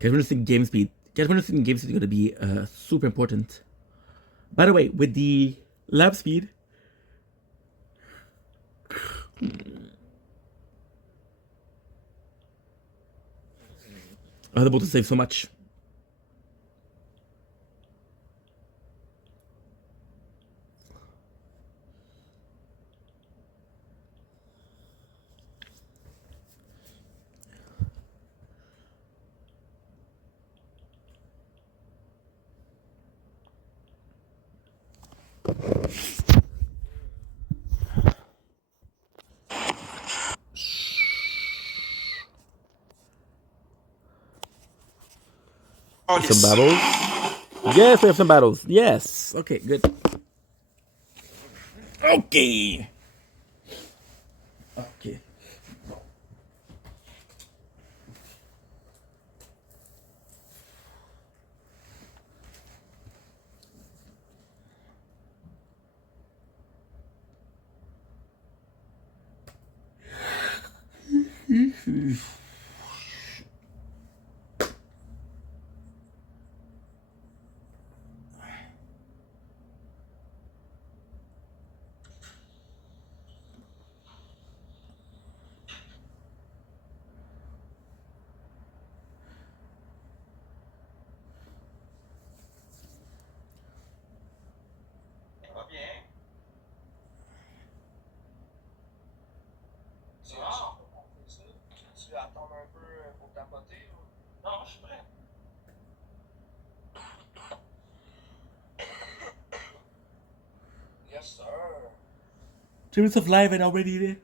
Catch game speed. Catch game speed is going to be super important. By the way, with the lap speed, I was able to save so much. Some battles. Yes, we have some battles. Yes. Okay, good. Okay. Okay. Yes, sir. 2 minutes of live and already there.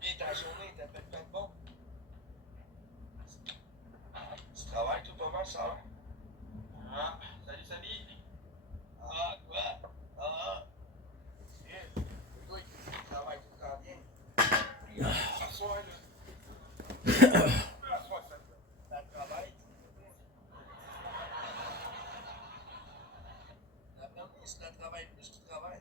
Puis ta journée était faite plein de bon. Tu travailles tout pas mal, ça? Ah, salut Samy. Ah, quoi? Ah, yeah. Oui, tu travailles tout le temps bien. À soir, là. À soir, ça travaille. La première, c'est la travail plus tu travailles.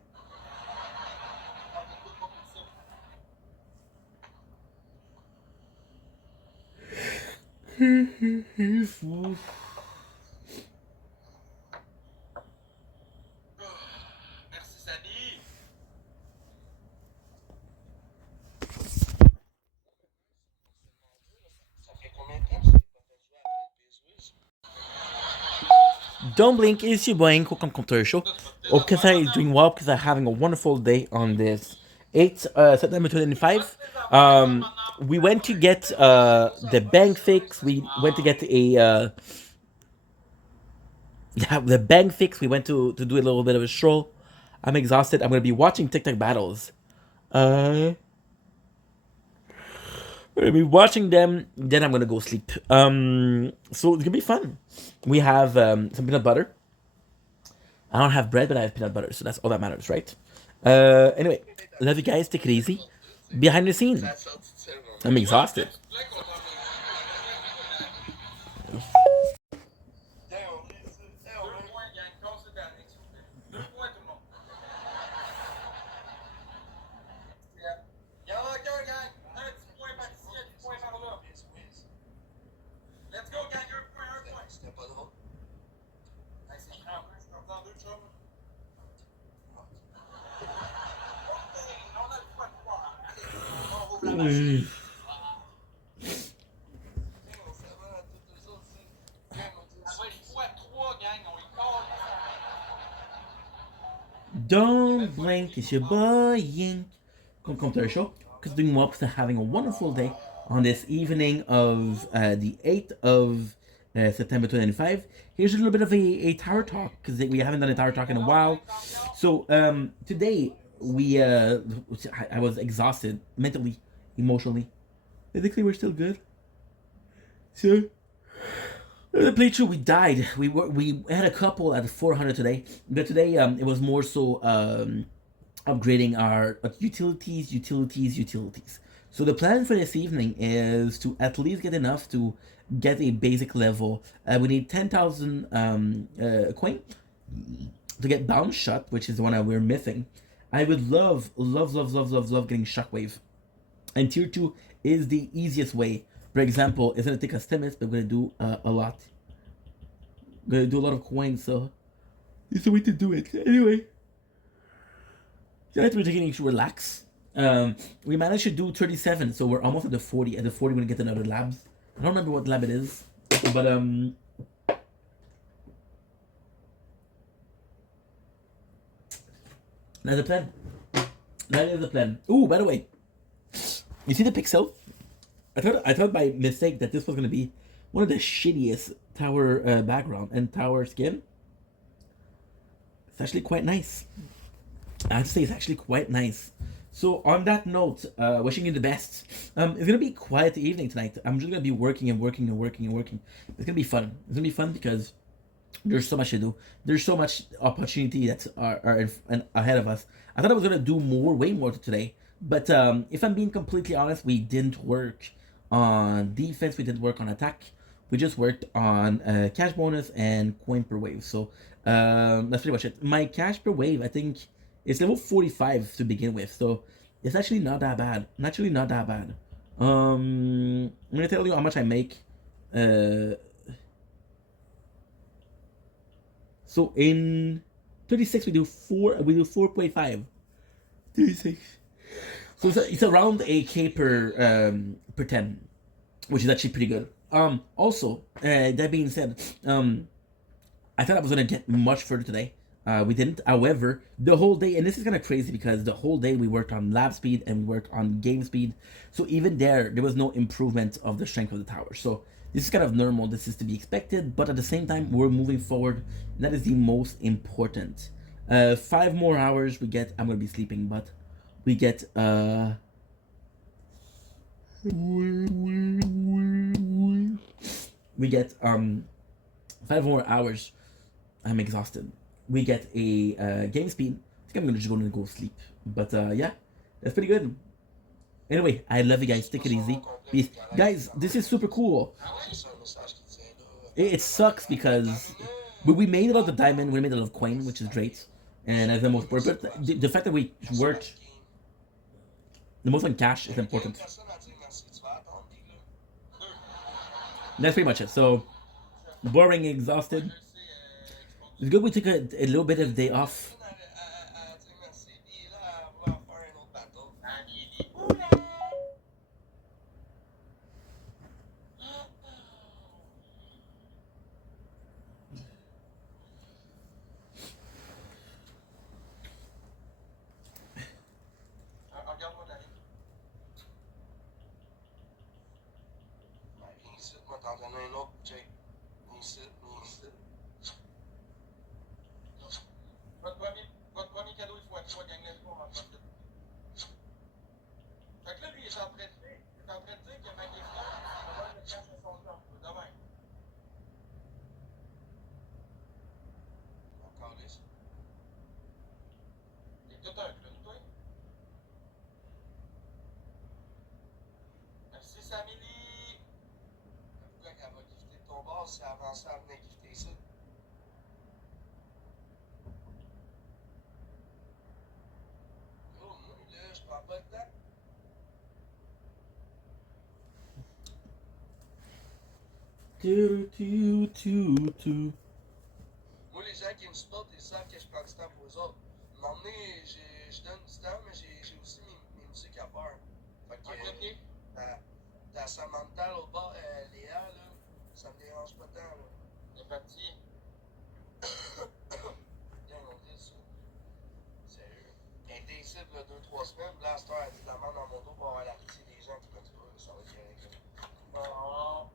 Merci, Samy. Ça fait combien de temps que tu n'as pas fait jouer à Bizwiz? Don't blink, it's your boy, Welcome to the show. Hope Kasa is doing well because I'm having a wonderful day on this 8th September 2025. We went to get the bank fix. We went to get the bank fix. We went to do a little bit of a stroll. I'm exhausted. I'm going to be watching TikTok battles. I'm going to be watching them. Then I'm going to go sleep. So it's going to be fun. We have some peanut butter. I don't have bread, but I have peanut butter, so that's all that matters, right? Anyway, love you guys. Take it easy. Behind the scene, I'm exhausted. Don't blink, it's your boy Yink. Welcome to our show. Because doing well, because having a wonderful day on this evening of the 8th of September 2025. Here's a little bit of a tower talk, because we haven't done a tower talk in a while. So today, I was exhausted mentally, emotionally. Physically, we're still good. So the playthrough, we died. We had a couple at 400 today, but today it was more so upgrading our utilities. So the plan for this evening is to at least get enough to get a basic level. We need 10,000 coin to get bounce shot, which is the one that we're missing. I would love getting shockwave, and tier 2 is the easiest way For example, it's gonna take us 10 minutes, but we're gonna do a lot. We're gonna do a lot of coins, so it's a way to do it. Anyway, tonight we're taking it to relax. We managed to do 37, so we're almost at the 40. At the 40, we're gonna get another labs. I don't remember what lab it is, but that's the plan. That is the plan. Ooh, by the way, you see the pixel? I thought by mistake that this was gonna be one of the shittiest tower background and tower skin. It's actually quite nice. I have to say it's actually quite nice. So on that note, wishing you the best. It's gonna be a quiet evening tonight. I'm just gonna be working and working and working and working. It's gonna be fun. It's gonna be fun because there's so much to do. There's so much opportunity that are ahead of us. I thought I was gonna do more, way more today. But if I'm being completely honest, we didn't work on defense. We didn't work on attack. We just worked on cash bonus and coin per wave. So that's pretty much it. My cash per wave, I think, is level 45 to begin with. So it's actually not that bad. Actually not that bad. I'm gonna tell you how much I make. So in 36 we do 4.5. 36. So it's around a K per 10, which is actually pretty good. Also, that being said, I thought I was gonna get much further today. We didn't. However, the whole day, and this is kind of crazy because the whole day we worked on lab speed and we worked on game speed. So even there was no improvement of the strength of the tower. So this is kind of normal. This is to be expected. But at the same time, we're moving forward. And that is the most important. 5 more hours we get. I'm gonna be sleeping, but we get we get 5 more hours. I'm exhausted. We get a game speed. I think I'm gonna just go sleep. But yeah, that's pretty good. Anyway, I love you guys. Take it easy. Peace. Guys, this is super cool. It sucks because we made a lot of diamond, we made a lot of coin, which is great. And as the most important, but the fact that we worked the most on cash is important. That's pretty much it. So boring, exhausted. It's good we took a little bit of day off. Regarde-moi d'aller. Ici, moi t'en donner un autre, Jake. Ici. Votre premier cadeau, il faut être soit gagner le en fait. Fait que là, lui, il est en train de dire que ma question, on va le cacher son temps. Demain. Encore là. T'es tout un clown, toi. Merci, Samili. Pourquoi qu'elle va gifter ton bar si avant ça, elle venait gifter ça? Oh, moi, là, je prends pas le temps. Moi, les gens qui me supportent, ils savent que je prends du temps pour eux autres. À un moment donné, je donne du temps, mais j'ai aussi mes musiques à faire. Fait que t'as Samantha l'autre bord, Léa, là, ça me dérange pas tant, là. C'est parti. Bien, on dit ça. Sérieux. Elle était ici il y a 2-3 semaines, là, à cette heure, elle dit de la merde dans mon dos pour avoir la pitié des gens qui connaissent pas, ça va être correct. Oh.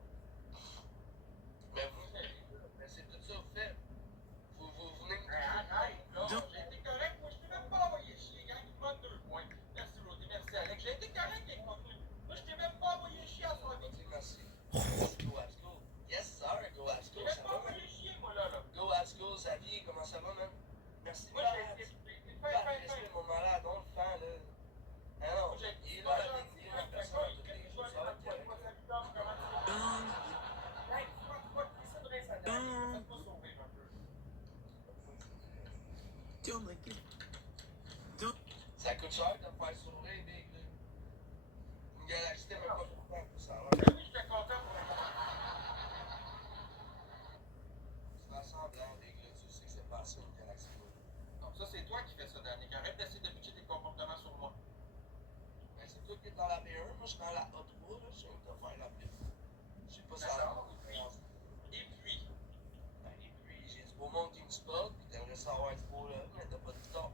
Mais c'est tout ça, vous faites. Vous venez me dire. J'ai été correct, moi je t'ai même pas envoyé chier, gang, il manque 2 points. Merci Rodi, merci Alex. J'ai été correct avec mon truc. Moi je t'ai même pas envoyé chier à son vie. Merci. Go à school. Yes sir, go à school. J'ai même pas envoyé chier moi là. Go à school, Xavier, comment ça va, man? Merci. Moi j'ai fait mon malade, on le fait là. Ah non, il est là, il est en personne tous les jours, ça va être correct. Ça coûte cher de me faire sourire, big, là. Une galaxie, t'es même pas content pour ça. Oui, je te est dans la B1, moi je suis dans la A3, là, je suis de faire la piste. Je sais pas si ça va. Et puis, j'ai du beau monde qui me supporte, puis t'aimerais savoir du beau là, mais t'as pas de temps.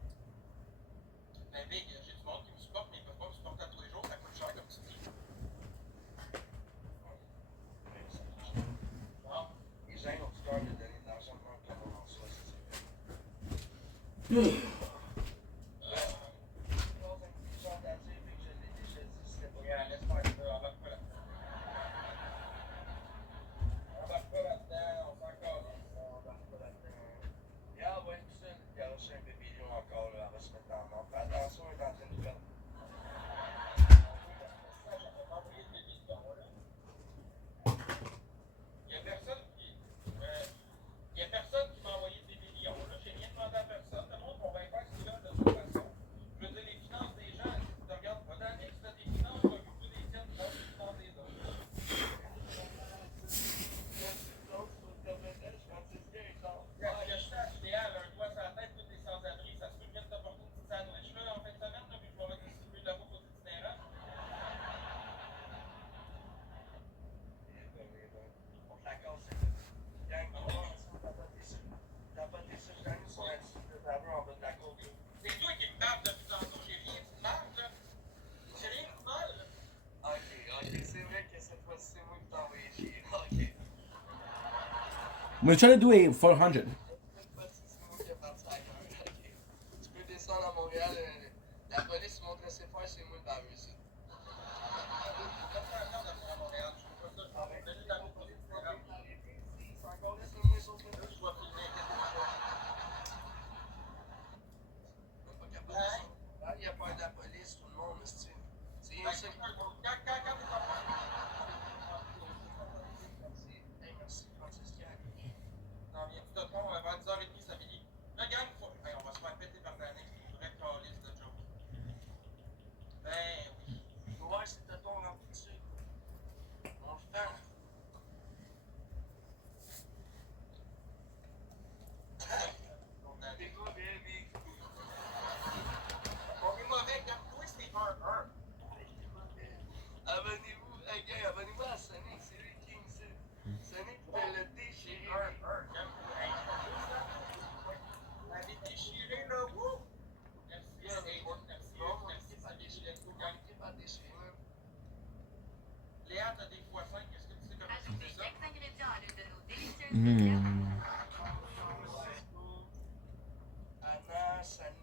Ben Big, j'ai du monde qui me supporte, mais ils peuvent pas me supporter à tous les jours, ça coûte cher comme tu dis. Bon, les gens ont du cœur de donner de l'argent de même comme on ça, c'est vrai. Il y a personne qui m'a envoyé des millions. J'ai rien demandé à personne. Le monde va bien faire ce qu'il a de toute façon. Je veux dire, les finances des gens, si tu regardes pas d'année, si tu as des finances, tu vas occuper des tiennes, tu vas les finances des autres. Il y a juste à l'idéal, un doigt sur la tête, tous des sans-abri. Ça se peut que je vienne t'apporter une petite sandwich là, en fin de semaine, là, puis je vais redistribuer de la bouffe aux itinérants. On te la casse, gang, t'as pas des sujets sur un petit peu d'aveux en bas de la côte. C'est toi qui me parles depuis tantôt, j'ai rien dit de mal, là. J'ai rien dit de mal, là. Ok, c'est vrai que cette fois-ci, c'est moi qui t'ai envoyé chier. Ok. I'm gonna try to do a 400. Cette fois-ci, c'est moi qui ai parti à cœur. Ok. Tu peux descendre à Montréal, la police montre ses faire, c'est moi le baveux ici. Il y a peur de la police, tout le monde, c'est ça qui merci, Franciscain. Non, viens-tu de pont vers 10h30 samedi? Là, gang, on va se faire péter par l'année, c'est une vraie calice de joke. Ben oui. Ouais, c'est de ton rempli dessus. On le fait. T'es quoi, baby? On est mauvais, comme toi, c'est 1-1. Abonnez-vous, hey, gang, abonnez-vous à Sonic, c'est lui King, c'est. Sonic fait le déchirer. 1-1, elle est déchirée, là, wouh! Merci, mon équipe a déchiré, mon équipe a déchiré. Léa, t'as des fois 5, est-ce que tu sais comment tu fais ça? Anna, Samy.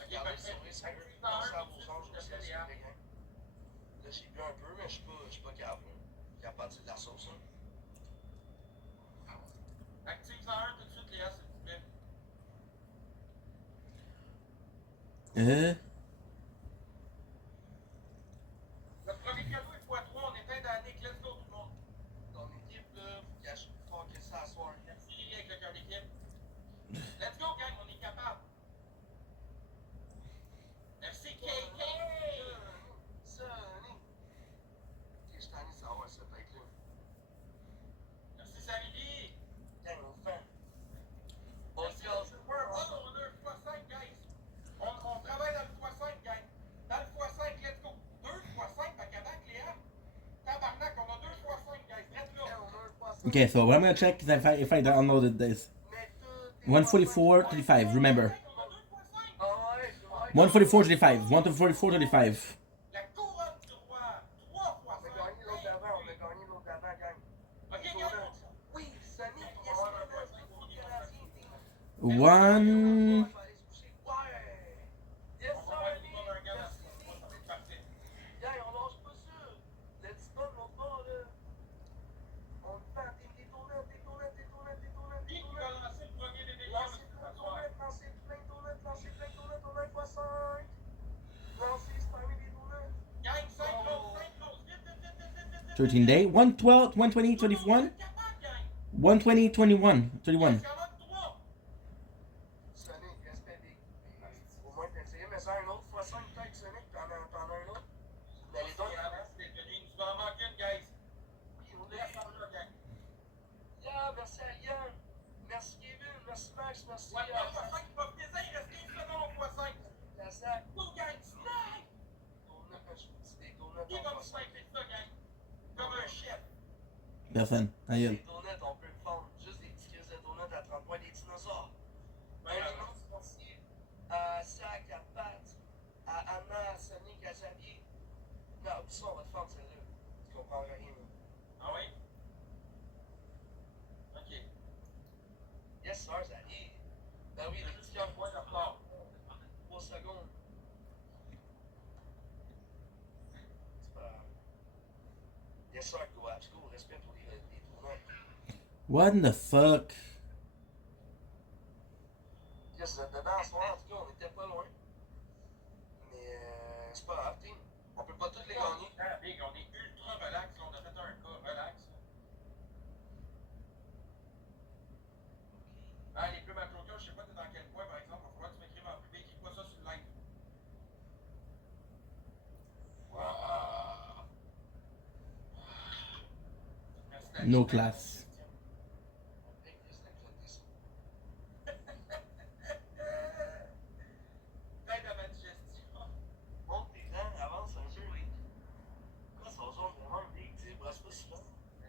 Ok, parfait. Ça vous anges aussi, Léa. Là, j'ai bu un peu, mais je suis pas capable. Je suis capable de la sauce. Active-en un tout de suite, Léa, s'il vous plaît. Notre premier cadeau est x3, on est plein d'années, let's go tout le monde. Ton équipe, là, faut que ça soit. Merci Lily avec le cœur d'équipe. Let's go, gang, on est capable. Merci KK. Sonny. Ok, je t'en ai de savoir ça, peut-être là. Merci Samili. Gang, on fait. On se casse. On a un x5, guys. On travaille dans le x5, gang. Dans le x5, let's go. 2 x5, pas capable, Léa. Tabarnak, on a 2 x5, guys. Reste là. Okay, so what I'm gonna check is if I downloaded this. 144.35, remember. 144.35, 144.35. La couronne du roi, 3 fois 5. On a gagné l'autre avant, gang. Ok, gang. Oui, Samy, One. Gang, 5 13 day. 112, 120, 21. 120, 21. 31. Sonic, respect des. Au moins, t'as essayé, mais ça, un autre fois 5 peut-être, Sonic, t'en as un autre. Mais les autres. Tu vas en manquer une, guys. Oui, on est. Yeah, merci à Yann. Merci Kevin, merci Max, merci. Ouais, pas 5 pas plaisir, il reste 15 secondes au fois 5. La sac. Go, gang, snack! personne. Ta gueule. Des donuts, on peut le fondre. Juste des petits crises de donuts à 30 points, des dinosaures. Un immense mortier à Sac, à Pat, à Anna, à Sonic, à Xavier. Non, oublie ça, on va te fendre celle-là. Tu comprends rien, là. Ah oui? Ok. Yes, sir, Xavier. Ben oui, J'ai les juste petits un cœurs point de retard. 3 secondes. C'est pas grave. Yes, sir, go à school. Respect pour les donuts. What the fuck? Yes, dedans, en soir, en tout cas, on était pas loin. Mais c'est pas grave, team. On peut pas tous les gagner. Ah, big, on est ultra relax. Là, on a fait un cas relax. Ah, les plumes à Joker, je sais pas t'es dans quel point, par exemple. Il va falloir que tu m'écrives en privé. Écris pas ça sur le live. Wow. Merci d'être No là. class. Aide à ma digestion. Monte tes dents, avance un peu, oui. Quoi, son jaune vraiment, big, tu sais, brosse pas souvent.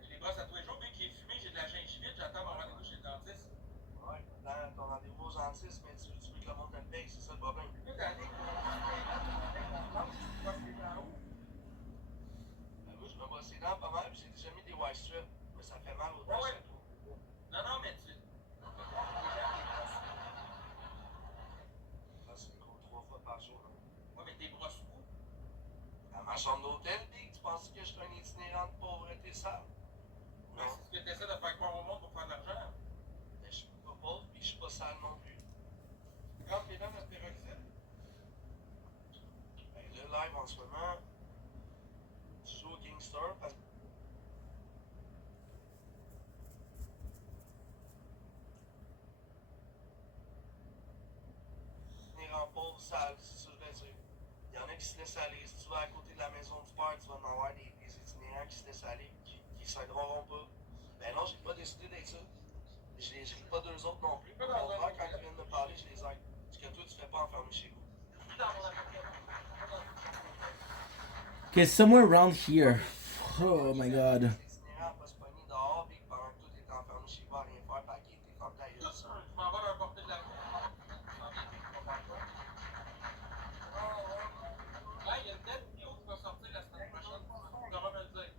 Je les brosse à tous les jours. Vu qu'il est fumé, j'ai de la gingivite. J'attends mon rendez-vous chez le dentiste. Ouais, dans ton rendez-vous au dentiste, mais tu veux que le monde te le paye, c'est ça le problème. Toute l'année, tu brosses les dents où? Moi, je me brosse les dents pas mal, puis j'ai déjà mis des white strips, mais ça fait mal aux dents. Ouais, ouais. Non, non, mais tu. Ça, c'est gros 3 fois par jour. Là. Ouais, mais t'es brosses où? À ma chambre d'hôtel, big, tu penses que je suis un itinérant de pauvreté sale? Mais Non, c'est ce que t'essaies de faire croire au monde pour faire de l'argent. mais je suis pas pauvre, puis je suis pas sale non plus. Quand tes dents de peroxyde? Ben, le live en ce moment, je joue au Kingstar parce que. En pauvre sale, c'est ça que je veux dire. Il y en a qui se laissent aller. Si tu vas à côté de la maison du père, tu vas en avoir des itinérants qui se laissent aller, qui s'aideront pas. Ben non, j'ai pas décidé d'être ça. Je les ris pas d'eux autres non plus. Au contraire, quand ils viennent me parler, je les aide. Ce que toi, tu fais pas enfermer chez vous. Dans mon appartement. Okay, somewhere around here. Oh my god. Les itinérants pas se pogner dehors, puis pendant que toi, t'es enfermé chez vous à rien faire, paquet, t'es ferme ta gueule. Je m'en vais leur porter de la bouffe. Là, il y a une belle vidéo qui va sortir la semaine prochaine. Tu devras me le dire.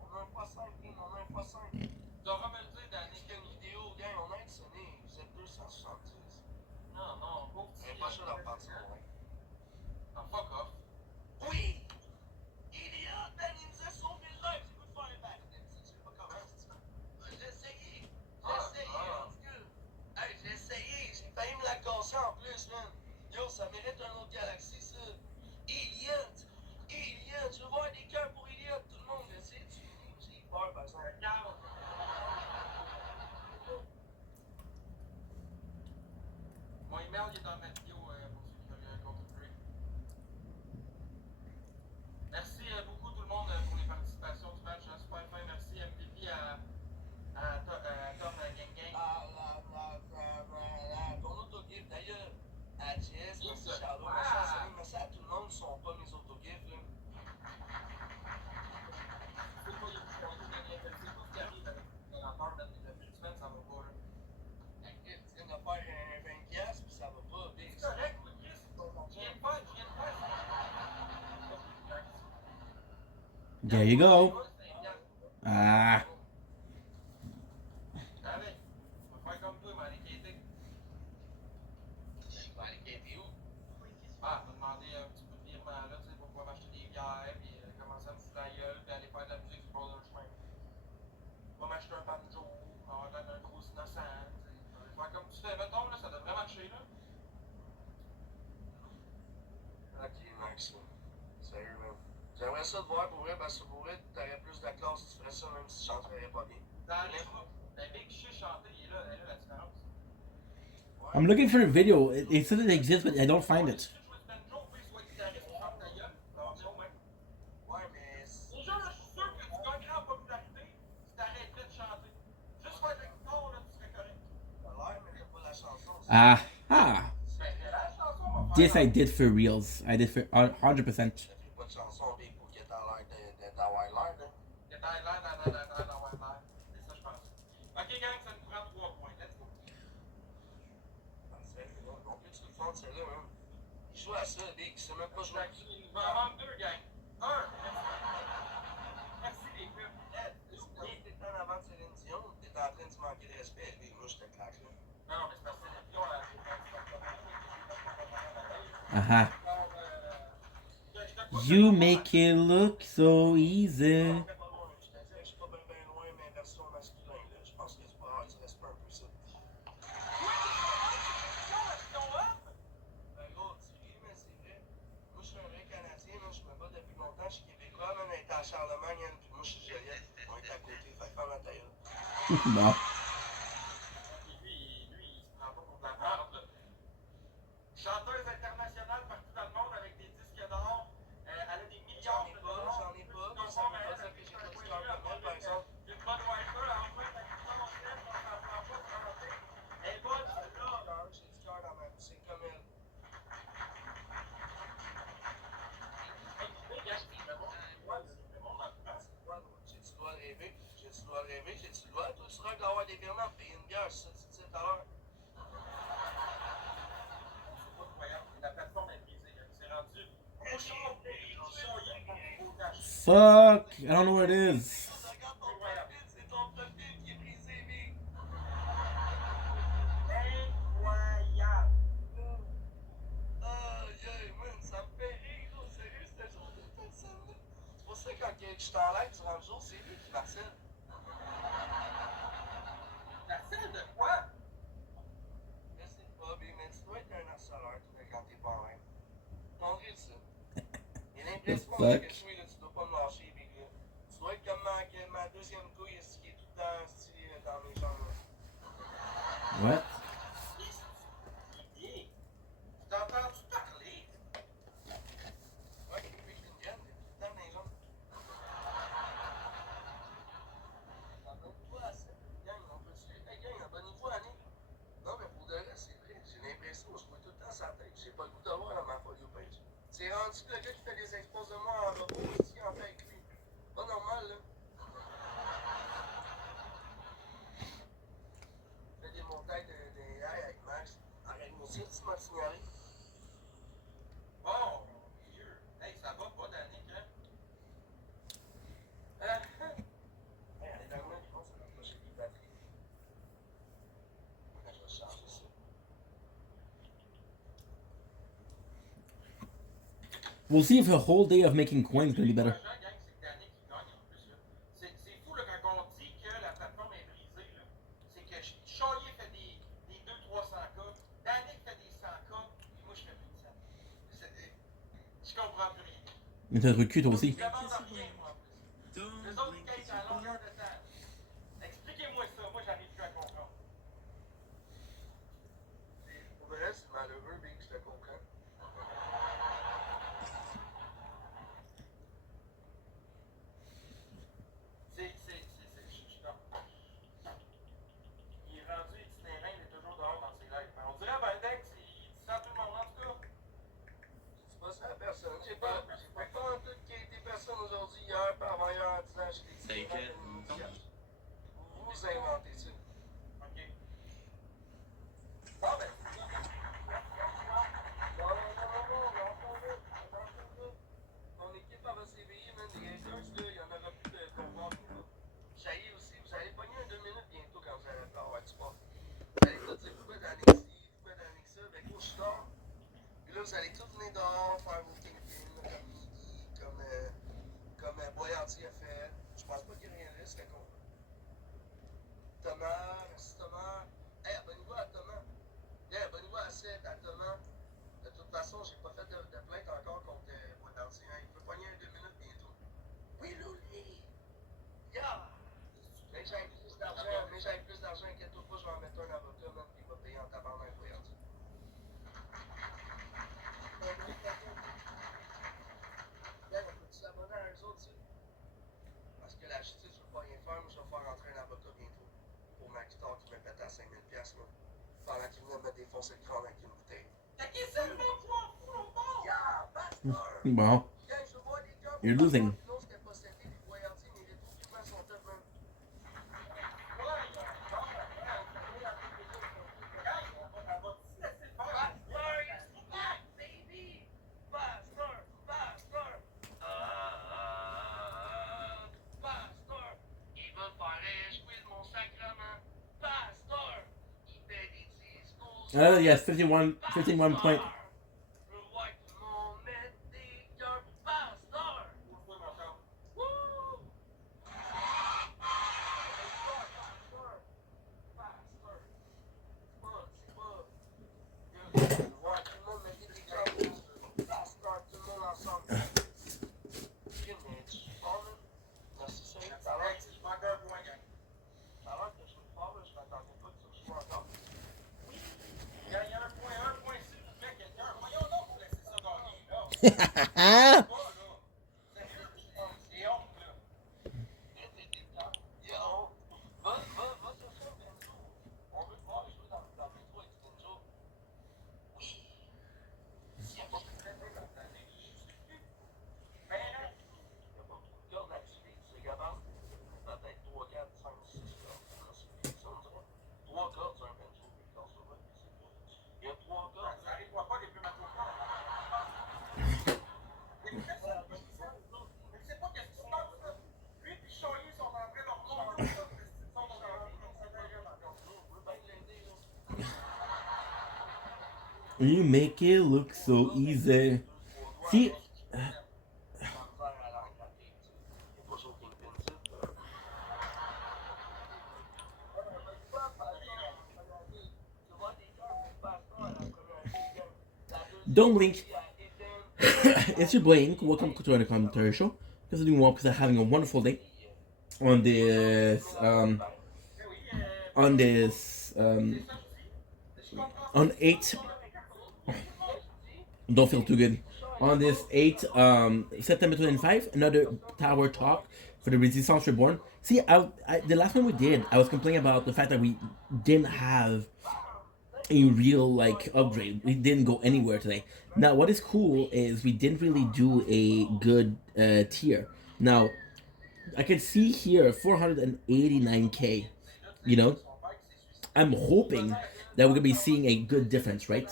On a un x5, on a un x5. Tu devras me le dire, Danny. Est-ce qu'il y a une vidéo, gang, on a un sonné, vous êtes 270. Non, non, pauvre Vous petit. n'avez pas le choix d'en repartir, ouais. Ah, fuck off. Oui! Idiot! Ben, il nous a sauvé le live, j'ai goût de faire un backflip, je sais pas comment, c'est j'ai essayé! J'ai essayé, en tout cas! Hey, j'ai essayé, j'ai failli me la casser en plus, man! Yo, ça mérite un autre galaxie, ça! Elliot! Elliot! Je veux voir des cœurs pour Elliot, tout le monde, le sait, j'ai peur, par exemple. Regarde. Mon email il est dans ma vidéo pour ceux qui veulent contribuer. Merci beaucoup tout le monde pour les participations du match. Super fin. Merci MVP à Tom Gang Gang. Ton autogif, d'ailleurs, à JS, merci Yes. Charlot, Wow. merci à Samy, merci à tout le monde, ce ne sont pas mes autogifs, là. C'est pas les bouchons, c'est tout ce qui arrive avec l'enfant depuis une semaine, ça va pas. Là. Tu viens de faire un 20$, puis ça va pas, big. C'est correct, oui, Chris. Je viens de faire. There you go. Ah. Allez, on va faire comme toi, m'aller quitter. Je vais aller quitter où? Ah, me demander un petit peu de virement là, tu sais, pour pouvoir m'acheter des bières, puis commencer à me foutre la gueule, puis aller faire de la musique sur le bord d'un chemin. Va m'acheter un banjo, avoir l'air d'un gros innocent, tu sais. Faire comme tu fais, mettons, là, ça devrait marcher, là. Ok, Max. Sérieux, man. J'aimerais ça te voir pour vrai, parce que pour vrai, t'aurais plus de classe si tu ferais ça, même si tu chanterais pas bien. Dans les Big Shit chanter, il est là, elle est là, la différence. Ouais. I'm looking for a video. It says it exists, but I don't find Ouais, it. tu sais, jouer du banjo, puis soit guitariste, tu chantes ta gueule, ça va bien au moins. Ouais, mais. Déjà, là, je suis sûr que tu gagnerais en popularité si t'arrêtais de chanter. Juste faire de la guitare, là, tu serais correct. T'as l'air, mais t'as pas la chanson. Ah. Ben, la chanson va This faire. I did for reals. I did for 100%. T'as fait pas de chanson, big, pour que t'aies l'air d'avoir l'air, là. Que t'as l'air dans gang, ça nous prend 3 points. Let's go. Parfait. Donc, là, tu le fond, celle-là, hein. Il joue à ça, Big. C'est même pas joué. Il nous en manque 2, gang. 1. Merci, les gars. T'es en avant de Céline Dion, t'es en train de se manquer de respect. Big, moi, je te claque, là. Non, mais c'est parce que Céline Dion, elle a Aha. You make it look so easy. Je te dis, je suis pas bien loin, mais version masculin, là. Je pense que tu peux avoir du respect un peu ça. Ben, gros, tu ris, mais c'est vrai. Moi, je suis un vrai Canadien, là. Je me bats depuis longtemps. Je suis québécois, man. Elle était à Charlemagne, elle, puis moi, je suis Joliette. On est à côté. Fait que ferme la ta gueule. Bon. Lui, il se prend pas pour de la merde, là. Chanteuse internationale partout dans le monde avec des disques d'or. Elle a des millions de dollars. J'en ai pas. Ça veut pas dire que j'ai pas de score comme elle, par exemple. Une bonne Weiser, en fait, avec ça, on sait, on s'en prend pas de santé. Elle est bonne, celle-là. J'ai du cœur dans ma musique comme elle. J'ai-tu le droit de rêver? J'ai-tu le droit de rêver? J'ai-tu le droit? Toi, tu rêves d'avoir des virements, payer une bière, c'est ça que tu disais tout à l'heure? C'est pas croyable. La plateforme est brisée. C'est rendu. Fuck. I don't know what it is. Regarde ton profil, c'est ton profil qui est brisé, mec. Incroyable. Aïe, man, ça me fait rire, gros. Sérieux, ce genre de personne-là. C'est pour ça que quand je t'enlève durant le jour, c'est lui qui m'harcèle. La scène de quoi? Je sais pas, mais tu dois être un harceleur, toi, quand t'es pas en rêve. Montre ça. Il y a l'impression que fuck? tu dois pas me lâcher, big là. Tu dois être comme ma deuxième couille, qui est tout le temps stylée dans mes jambes, là. What? Tu t'entends-tu parler? Ouais, depuis que t'es une graine, t'es tout le temps dans mes jambes. Abonnez-vous à ça. Gang, on peut-tu? Hey, gang, abonnez-vous à Annie. Non, mais pour de vrai, c'est vrai. J'ai l'impression que je vois tout le temps sa tête. J'ai pas le goût de voir dans ma folio page. C'est rendu que le gars qui fait des expos de moi en robot aussi en fait avec lui. Pas normal, là. Je fais des montages des AI avec Max. Arrête-moi ça, tu m'as signalé. Bon, Dieu. Hey, ça va pas, Danick, hein? Hey, honnêtement, je pense que ça va pas chez les batteries. Je vais changer ça. We'll see if a whole day of making coins will be better. C'est Danick qui gagne en plus, là. C'est fou, là, quand on dit que la plateforme est brisée, là. C'est que Charlier fait des 200-300 cas, Danick fait des 100 cas, puis moi, je fais plus de 100. Je comprends plus rien. Mais t'as le cul toi aussi. Je demande rien, moi, en plus. Les autres, ils caissent à longueur de temps. Expliquez-moi ça, moi, j'arrive plus à comprendre. Pour le reste, c'est malheureux, mais je te comprends. Il est rendu itinérant, il est toujours dehors dans ses lives. On dirait à Baldex, il sent tout le monde en tout cas. C'est pas ça, personne. J'ai pas en tout qu'il y ait des personnes aujourd'hui, hier, par avant-hier, en disant je t'ai dit. Vous inventez ça. Ok. Bon, ben, Mon équipe va s'éveiller, man. Les haters, là, il y en aura plus de combat. Jaillit aussi, vous allez pogner un 2 minutes bientôt quand vous allez avoir du sport. Vous allez tout dire pourquoi d'année ci, pourquoi d'année ça, avec moi je suis dehors. Puis là, vous allez tous venir dehors, faire vos kingpins, comme Iggy, comme Boyardi a fait. Je pense pas qu'il y ait rien là, c'est con. Thomas, merci Thomas. Hey, abonnez-vous à Thomas. Yeah, abonnez-vous à Seth, à Thomas. De toute façon, j'ai pas fait de plainte encore contre Boyardi. Hein. Il peut pogner un 2 minutes bientôt. Oui, Loli! Yeah! Mais j'avais plus d'argent, inquiète-toi pas, je vais en mettre un avocat, man, puis il va payer en tabarnak, Boyardi. Yeah, on peut-tu s'abonner à eux autres, tu sais? Parce que la justice, je veux pas rien faire, moi, je vais faire rentrer un avocat bientôt. Pour ma guitare qui me pète à 5000$, moi. Pendant qu'il venait me défoncer le crâne avec une bouteille. t'as qui ça, le bon joueur, fou, mon bon? Yeah, bastard! Bon. Yeah, je vois des gars. You're losing. Non, c'était possédé, les Boyardi, mes rétro-équipements sont top, man. Ouais, Yes, 51 point. Le roi qui m'en met des cœurs pasteur. Wouh! You make it look so easy. See, don't blink. It's your boy Ink. Welcome to the commentary show. Because I'm doing well because I'm having a wonderful day on this on 8. Don't feel too good. On this 8 September 25, another tower talk for the Resistance Reborn. See, the last one we did, I was complaining about the fact that we didn't have a real like upgrade. We didn't go anywhere today. Now, what is cool is we didn't really do a good tier. Now, I can see here 489k. You know, I'm hoping that we're gonna be seeing a good difference, right?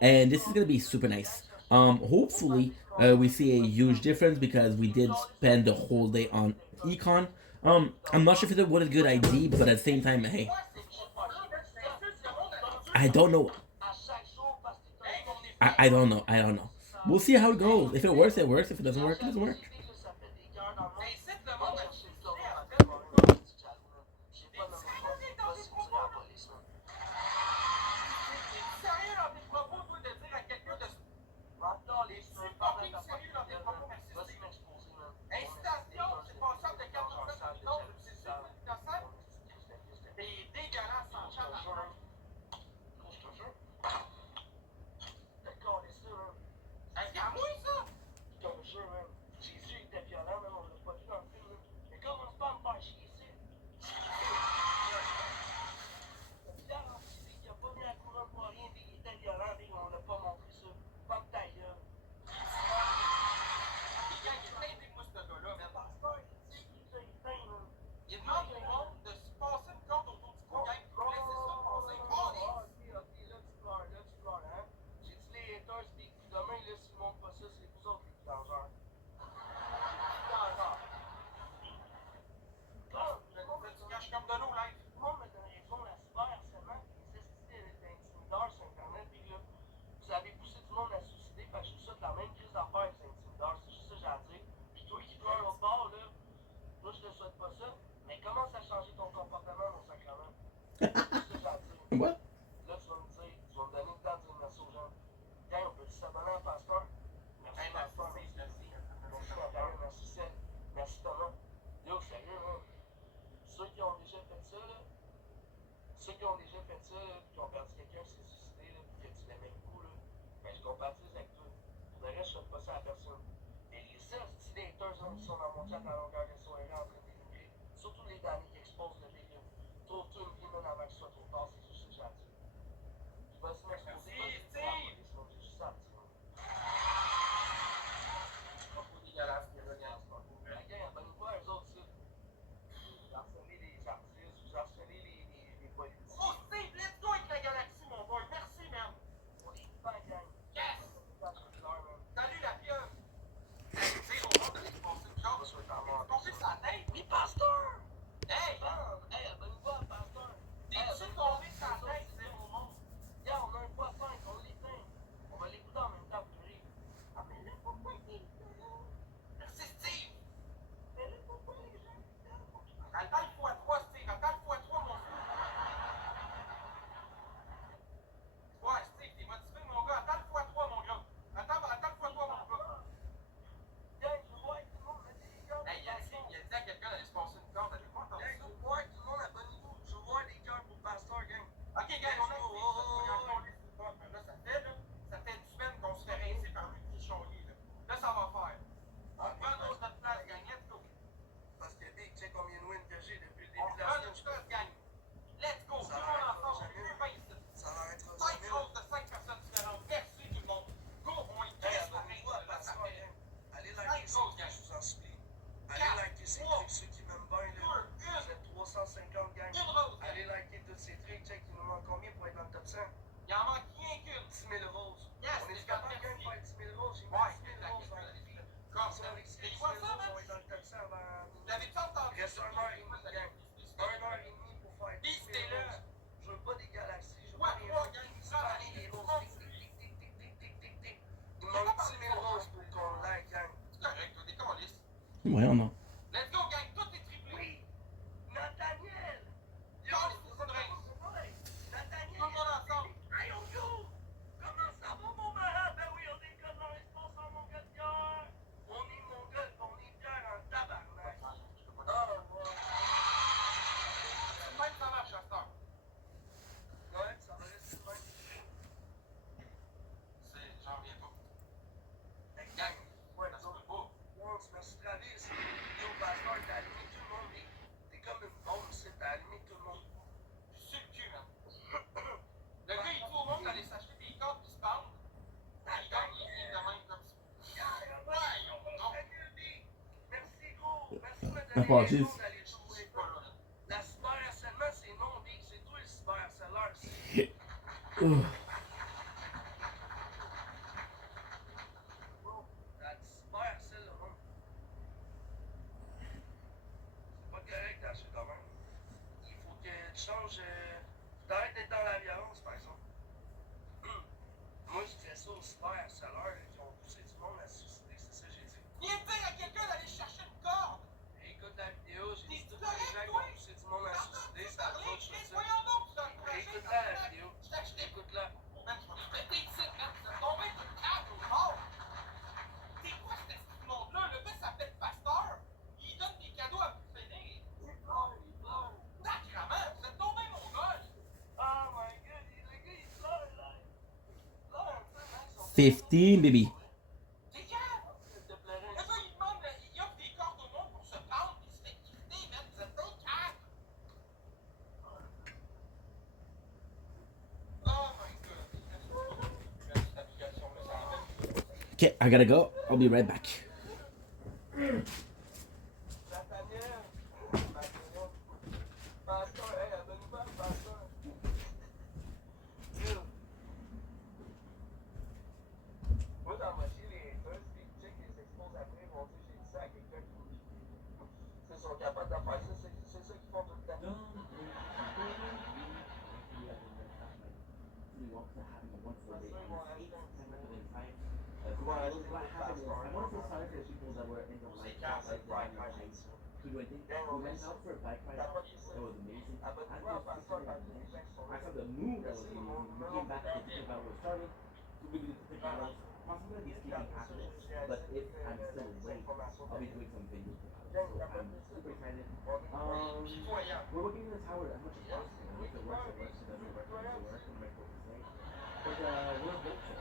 And this is gonna be super nice. Hopefully, we see a huge difference because we did spend the whole day on econ. I'm not sure if it was a good idea, but at the same time, hey, I don't know. I don't know. I don't know. We'll see how it goes. If it works, it works. If it doesn't work, it doesn't work. What? Voyons, non. Let's go, gang, tout est triplé. Oui! Nathaniel! Yo, c'est ça, Prince. Nathaniel! Tout le monde ensemble. Hey, on go! Comment ça va, mon malade? Ben oui, on est comme dans l'espace, mon gars de cœur! On est, mon gars, on est fiers en tabarnak! Oh, wow! C'est même ça marche, à cette heure. Ouais, ça va rester de même. J'en reviens pas. Hey, Gang, ouais, ça se nous peut autres, pas. Once, merci Travis. Yo, pasteur, t'as allumé tout le monde. T'es comme une bombe, c'est t'as allumé tout le monde. Je suis sur le cul, man. Le gars, il dit au monde d'aller s'acheter des cordes pis se pendre. Il gagne les livres de même comme ça. Ouais, non. Merci, gros. Merci de me donner Apologies. raison d'aller jouer. La cyberharcèlement, c'est non, Big. C'est toi le cyberharceleur. Ugh. Bro, t'as du cyberharcèle, le monde. C'est pas correct d'agir de même. Il faut que tu changes. T'arrêtes d'être dans la violence, par exemple. Moi, je dirais ça aux cyberharceleurs qui ont poussé du monde à se suicider. C'est ça que j'ai dit. Viens dire à quelqu'un d'aller chercher une corde. Écoute la vidéo, j'ai dit T'es tous les gens qui correct, ont poussé du monde à se suicider. C'est la faute de ça. Voyons donc, tu t'as encouragé. Écoute-la, la vidéo. Je t'ai Écoute-la. Man, je vais te péter ici, man. Tu vas tomber sur le câble au mort. C'est quoi ce petit monde-là? Le gars s'appelle Pasteur. Il donne des cadeaux à plus finir. Il pleure, il pleure. Sacrement, vous êtes tombés mon gars. Oh my god, le gars, il pleure, là. Il pleure un peu, man. Son 15, baby. T'es calme. Il te pleurait. Le gars, il demande, il offre des cordes au monde pour se pendre, puis il se fait quitter, man. Vous êtes bien calme. Oh my god. Cette application-là, ça rappelle. Okay, I gotta go. I'll be right back. Nathaniel. Nathaniel. Pasteur, hey, abonne-moi, pasteur. Yo. Moi, dans ma chier, les haters, puis tu sais qu'ils s'exposent après, ils vont dire j'ai dit ça à quelqu'un qui. Ils sont capables de faire ça, c'est ça qu'ils font tout le temps. But if I'm still awake, I'll be doing some videos about it. So I'm super excited. Puis voyant. We're working in the tower as much as possible. If it works, it works. If it doesn't work, it doesn't work. I'm not going to say. But we're hopeful.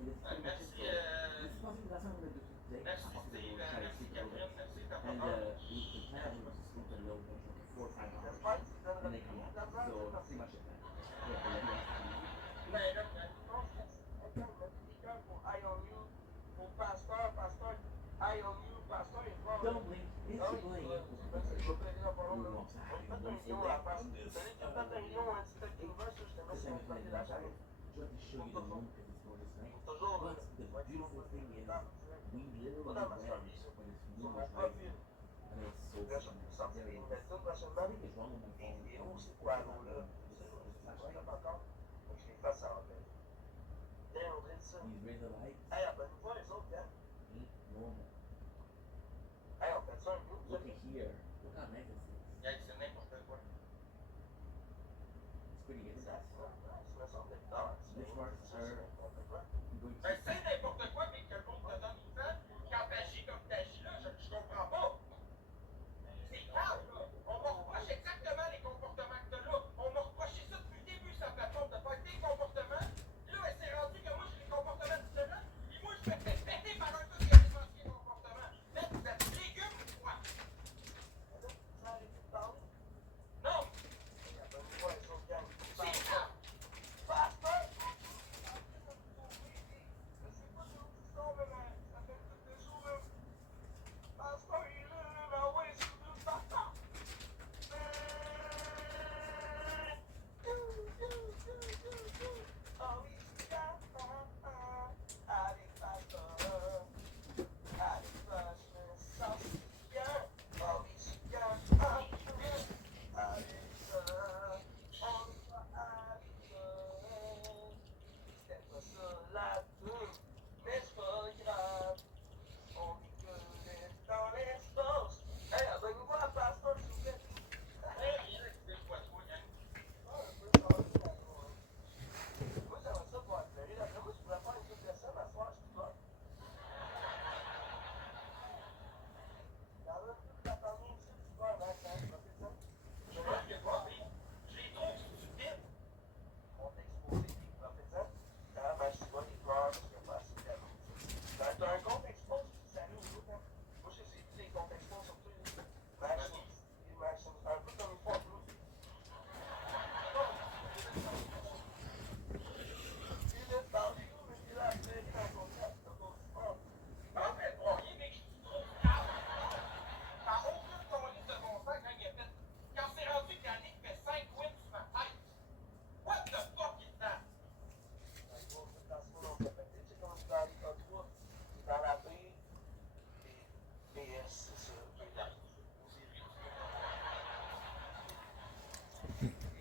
And this is pretty much it. Merci, This is possibly the last time we're going to do this today. merci Possibly Steve, we'll try to merci sleep a little Catherine, bit. merci ta And papa. we plan on to sleep a little bit, like 4 or 5 hours. And then come back. So that's pretty much it, man. Yeah, but let me ask you. Ben là, Don't blink. It's blink. Who wants to have a wonderful day on this Just to show you the moon because it's gorgeous night. But the beautiful thing is, we literally went when this moon was rising. And it was so fucking nice. Something is wrong with my phone. This is flashlight. These razor lights ain't normal. Look at here. Look how nice this is. gars, c'est n'importe quoi. It's pretty good. Benchmarks are going Ben, to c'est n'importe quoi, mais que l'autre te donne une fête, quand t'agis comme t'agis là, je comprends pas. C'est grave, là. On me reproche exactement les comportements que t'as là. On m'a reproché ça depuis le début, sa plateforme, de pas tes comportements. Là, elle s'est rendue que moi, j'ai des comportements différents. Puis moi, je me fais péter par un gars qui a des anciens comportements. Mais vous êtes légumes ou quoi? Non, c'est grave.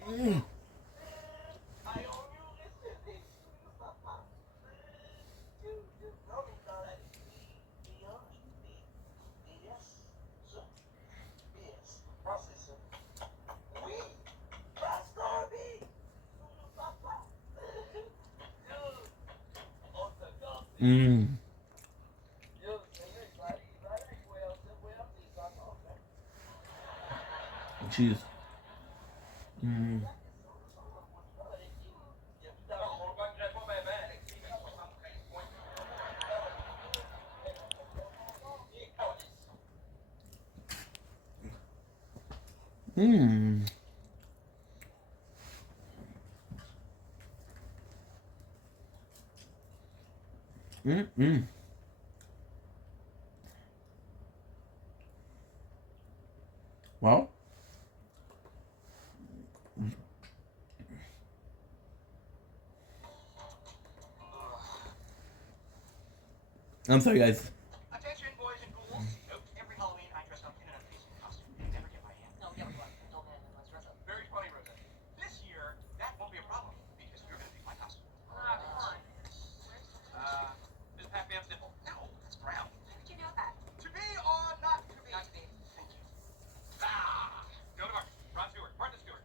Mm. Mm. Cheese. Mm. Mm. Mm. Well, I'm sorry, guys. Attention, boys and ghouls. Note, every Halloween I dress up in an amazing costume. You never get my hand. Oh, yeah, we want adult man and let's dress up. Very funny, Rosa. This year, that won't be a problem because you're going to be my costume. Ah, come on. This Pac-Man's nipple. No, that's brown. How did you know that? To be or not to be? Not to be. Thank you. Ah! Go to Martin. Ron Stewart. Martin Stewart.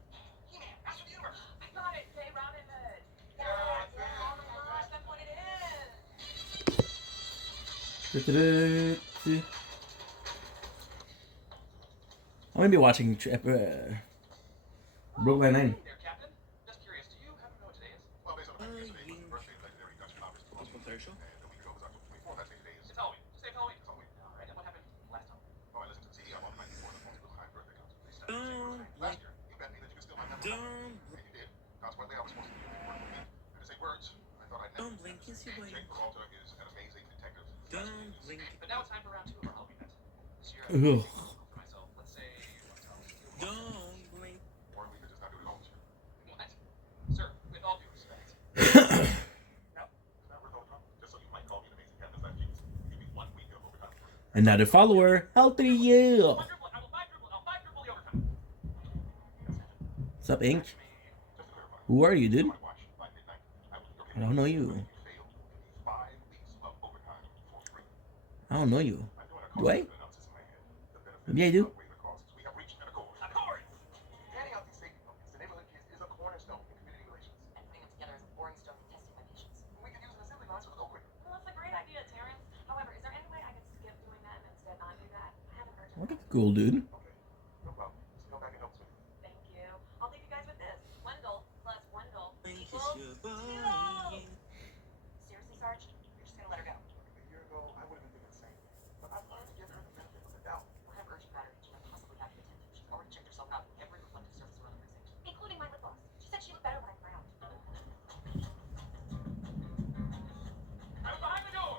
He-Man. Master of the Universe. I got it. Say Robin Hood. Yeah, Oh my gosh, that's what it is. I'm gonna be watching Brooklyn Nine. Hey there, Captain. Just curious, do you happen to know what today is? Well, based on the fact that yesterday was the birthday of legendary Dutch novelist Thomas Pynchon, and a week ago was October 24th. I'd say today is. It's Halloween. Just say it's Halloween. It's Halloween. All right, and what happened last time? Oh, I listened to the CD album the night before the Multiple High birthday concert. They said the same birthday. Last year, you bet me that you could steal my memory. And you did. Consequently, I was supposed to do work with me. And to say words, I thought I'd never. Don't blink, kiss your Jake blink. Peralta is an amazing detective. Don't blink. But now it's time for round 2 of our Halloween event. This year, Ugh. for myself, let's say, what's Halloween? Don't blink. Or we could just not do it at all this year. What? Sir, with all due respect. Now we're going on. Just so you might call me an amazing captain slash genius. Give me 1 week of overtime. Another follower. Healthy you. Quadruple, I will five triple the overtime. What's up, Ink? Just to clarify. Who are you, dude? My watch by midnight. I will be I don't know you. You failed 5 weeks of overtime for free. I don't know you. I'm doing a Do I? cost analysis in my head. The benefits Yeah, I do. outweigh the costs. We have reached an accord. Accord! Handing out these safety tokens to neighborhood kids is a cornerstone in community relations. And putting them together is a boring stone to testing my patience. We could use an assembly line so it'll go quicker. Well, that's a great idea, Terrence. However, is there any way I could skip doing that and instead not do that? I have an urgent. Look at the cool dude. Okay, no problem. Just come back and help us with it. Thank you. I'll leave you guys with this. Wendell plus Wendell Blink, kiss equals your 2. blink. Seriously, Sarge? You're just gonna let her go. A year ago, I would have been doing the same. But I've learned to give her the benefit of the doubt. I have urgent matter that she can't possibly have to attend to. She's already checked herself out in every reflective surface around the precinct, including my lip gloss. She said she looked better when I frowned. I'm behind the door!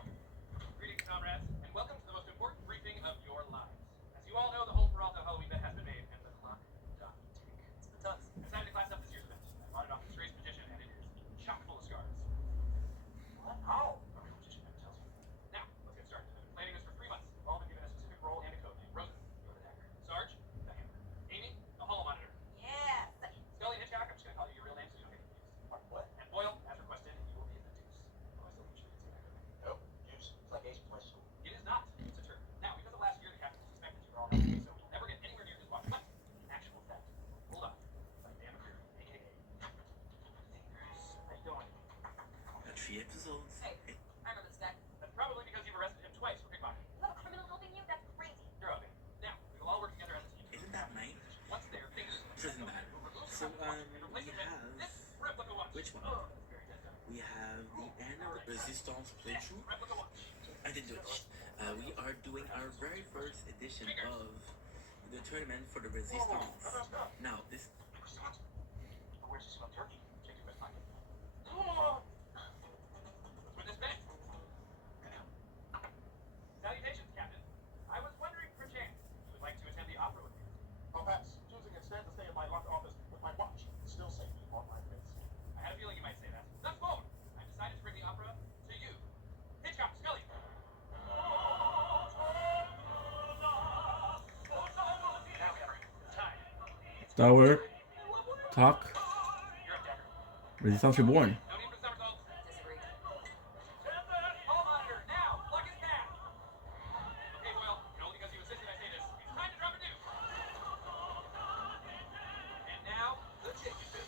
Greetings, comrades, and welcome to the most important briefing of your lives. As you all know, the whole Peralta Halloween bet has been made, and the clock done tick. It's been done. It's time to class up this year's event. I bought it off the Strays Magician, and it is chock full of scars. What? How? A real magician never tells you. Now, let's get started. I've been planning this for 3 months. We've all been given a specific role and a code name. Rosa, you're the dagger. Sarge, the hammer. Amy, the hall monitor. Yeah. Scully and Hitchcock, I'm just gonna call you your real name so you don't get confused. What? And Boyle, as requested, you will be the deuce. Oh, I still think you should say that. Nope. Use. It's like Ace Play School. It is not. It's a term. Now, because of last year, the captain suspected you were all healthy, so you'll never get anywhere near his watch. But, in actual fact, hold on. By Dan McCreary, a.k.a. Fingers. How you doing? 3 episodes. Hey, I remember this guy. That's probably because you've arrested him twice for pickpocketing. You have a criminal helping you? That's crazy. You're helping. Now, we will all work together as a team. Isn't that mine? Once their fingers Doesn't matter. So, we have... replica watch. Which one? Oh, that's very dead done. We have the end of the Resistance playthrough. Replica watch. I didn't do it. We are doing our very first edition of the tournament for the Resistance. Now, this... Croissant. But where's the smell of turkey? Check your best pocket. With this bag. Salutations, Captain. I was wondering, perchance, you would like to attend the opera with me. I'll pass. Choosing instead to stay in my locked office with my watch still save me on my face. I had a feeling you might say that. Thus forward, I've decided to bring the opera to you. Hitchcock, Scully. Now, Hammer, it's time. Tower. Talk. You're a decker. Resistance Reborn. No need for somersaults. Disagree. Hall monitor, now! Plug his back! Okay, Boyle, and only because you insisted I say this, it's time to drop a nuke! And now, the chicken bit.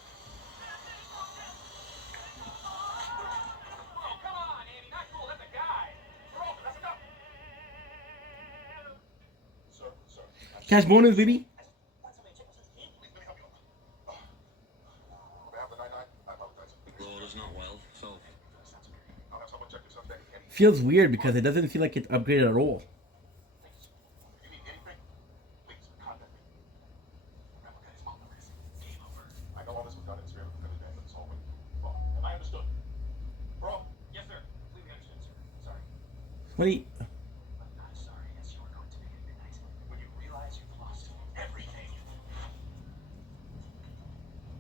Oh, come on, Andy, not cool, that's a guy! We're open, that's enough! Sir, sir. Cash bonus, baby. Please, let me help you. On behalf of the 99, I apologize. Roll is not well, so I'll have someone check your suspect. Any Feels weird because it doesn't feel like it's upgraded at all. If you need anything, please contact me. Remember, guys, phone number is game over. I know all this was done in the spirit of the day, but it's all wrong. Am I understood? Bro, Yes, sir. Completely understand, sir. sorry. What do you... I'm not as sorry as you were going to be at midnight when you realize you've lost everything.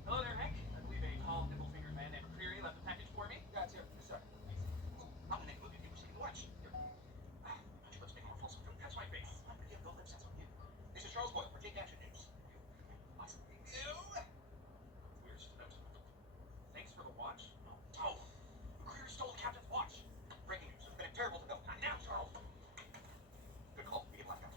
Hello there, Hank. I believe a tall, nipple-fingered man named McCreary left a package for me. Yeah, it's here. Yes, sir. I'm gonna look at you receiving lunch. Here. Don't you let's make more fulsome. Don't touch my face. I'm gonna give no lip sense on you. This is Charles Boyle for Take Action News. Awesome. Ew. Weird note. Thanks for the watch. Oh, McCreary stole the captain's watch. Breaking news. It's been a terrible development. Not now, Charles. Good call. Medium blackout.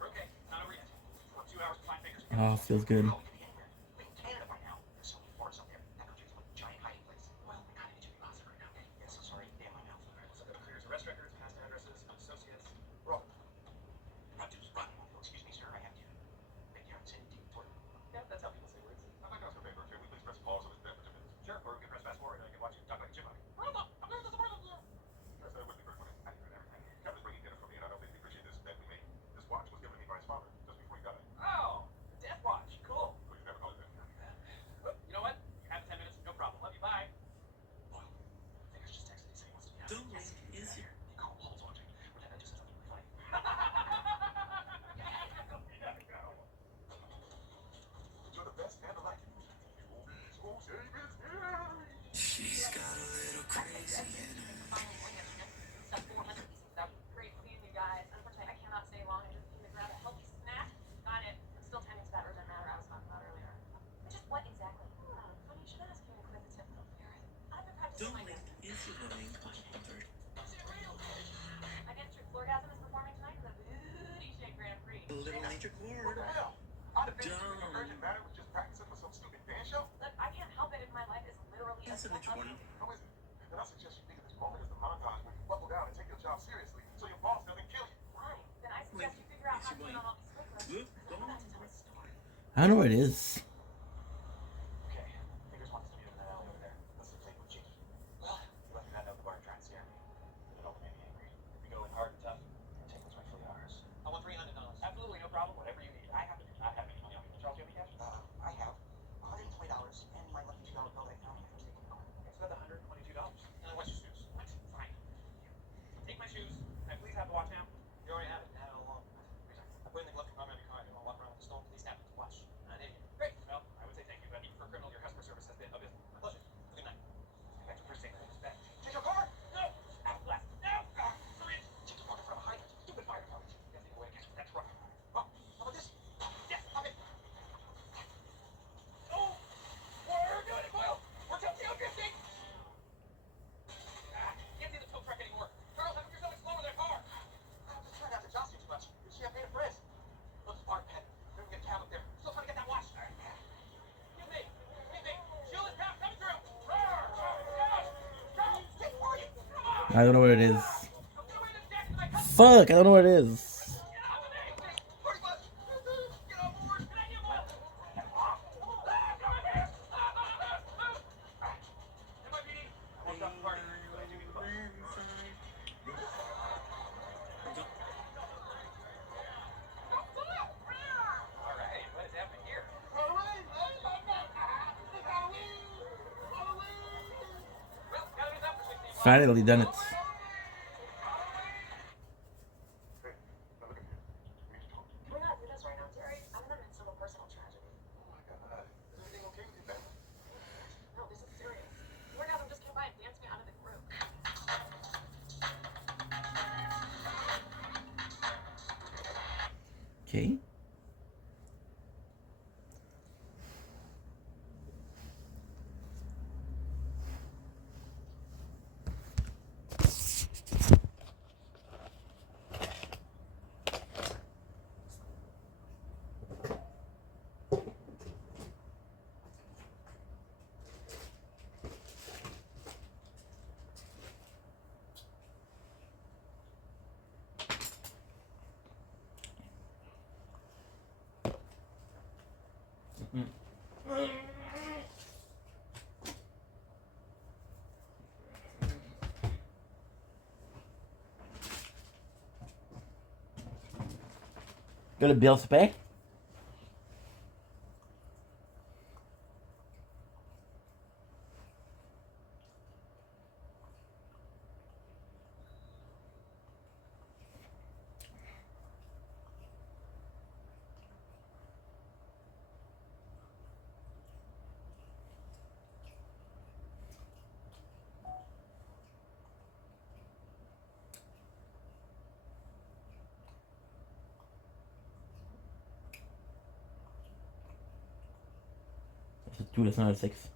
We're okay. Not over yet. We're 2 hours to find fingers. Oh, feels good. Oh, we could be anywhere. We're in Canada by now. There's so many forests up there. That country's like a giant hiding place. Well, I kinda need you to be positive right now, okay? Yeah, so sorry. Damn my mouth. Alright, let's look at McCreary's arrest records, past addresses, associates. Run. Run, Deuce, run. Oh, excuse me, sir. I have to make your sin deep toward. Yeah, that's how people say words. I'm not gonna pay for it. Can we please press pause on this bed for 2 minutes? Sure, or we can press fast forward and I can watch you talk like a chipmunk. Press that with me for a minute. I hear everything. Kevin's bringing dinner for me, and I don't think he appreciate this bet we made. This watch was given to me by his father just before he died. Oh, Death Watch. Cool. But you never call it that. You know what? You have 10 minutes, no problem. Love you, bye. Boyle, Fingers just texted me saying he wants to be out. Don't Link is here. He called Paul's watching. Pretend I just said something really funny. You're the best and the like. School save is here. She's got a little crazy in her. Finally, bring it. Stuff 400 pieces. That was great seeing you guys. Unfortunately, I cannot stay long. I just came to grab a healthy snack. Got it. I'm still tending to that urgent matter I was talking about earlier. Just what exactly? Funny you should ask. You're inquisitive. I've been practicing Don't my Link is running on third. My dance troupe Florgasm is performing tonight for the Booty Shake Grand Prix. A little major What chord. the hell? I'd have been Dumb. in urgent matter was just practicing for some stupid dance show. Look, I can't help it if my life is literally That's a full major of- one. How is it? Then I suggest you think of this moment as the montage when you buckle down and take your job seriously so your boss doesn't kill you. Fine. Then I suggest you figure out how to put on all these sprinkles. Whoop, I'm go. about to tell a story. I don't know what it is. Okay, Fingers wants to meet in that alley over there. Let's play with Jiggy. Well, he left me that note at the bar trying to scare me. But it only made me angry. If we go in hard and tough, take what's rightfully ours. I want $300. Absolutely, no problem. Whatever you need. I happen to not have any money on me. Charles, do you have any cash? I have $120 and my lucky $2 bill that I found after taking the car. Okay, so that's $122. What's your shoes? What? Fine. Take my shoes. Can I please have the watch now? You already have it. You had it all along. I put it in the glove compartment of your car and I'll walk around with the stolen police snap to watch. I'm an idiot. Great. Well, I would say thank you, but even for a criminal, your customer service has been abysmal. My pleasure. Good night. Back to first thing. Back. Take your car! No! Out left. No! Hurry. Take your car in front of a hydrant. Stupid fire department. You gotta think of a way to catch that truck. Well, how about this? Yes, Pop it. Oh! We're doing it, Boyle! We're tilting on 50! Can't see the tow truck anymore. Charles, have yourself slow with that car. I'm just trying not to jostle you too much. It's champagne and friends. Look, Spark, Pen. Maybe we get a cab up there. Still trying to get that watch. Excuse me. Shoeless path coming through. Roar! Charles! Hey, where are you? Come on! I don't know what it is. Get away this jacket, my customer! Fuck, I don't know what it is. Get off of me! Hurry, bud! Get on board! Can I get Boyle? Come on here! NYPD! I won't stop the party. But I do need the bus. All right, what is happening here? Well, gathering up for 16 months. Finally done it. Hey, now look at me. We need to talk. Can we not do this right now, Terry? I'm in the midst of a personal tragedy. Oh my God. Is everything okay with you, Ben? No, this is serious. Florgasm just came by and danced me out of the group. Okay. Got a bill to pay? That's a 2, that's not a 6.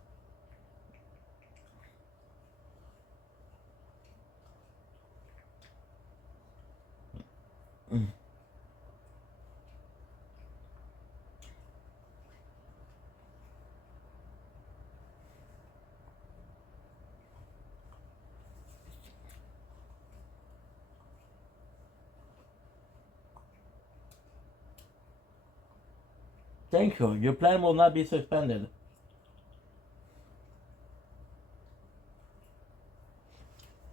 Thank you. Your plan will not be suspended.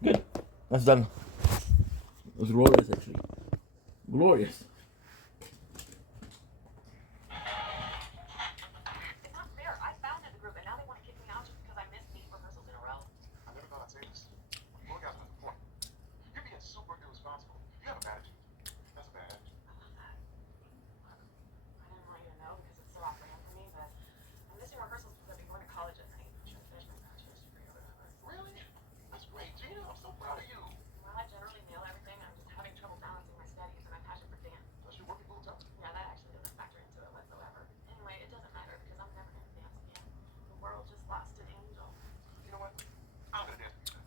Good. That's done. It was glorious, actually. Glorious. It's not fair. I founded the group, and now they want to kick me out just because I missed 8 rehearsals in a row. I never thought I'd say this. Well, guys, that's the point. You're being super irresponsible. You have a bad attitude. That's a bad attitude. I love that. Look, I didn't want you to know because it's so off-brand for me, but I'm missing rehearsals because I've been going to college at night. I'm trying to finish my bachelor's degree or whatever. Really? That's great, Gina. I'm so proud of you. While I generally nail everything, I'm just having trouble balancing my studies and my passion for dance. Plus, you're working full time. Yeah, that actually doesn't factor into it whatsoever. Anyway, it doesn't matter because I'm never going to dance again. The world just lost an angel. You know what? I'm gonna dance for you.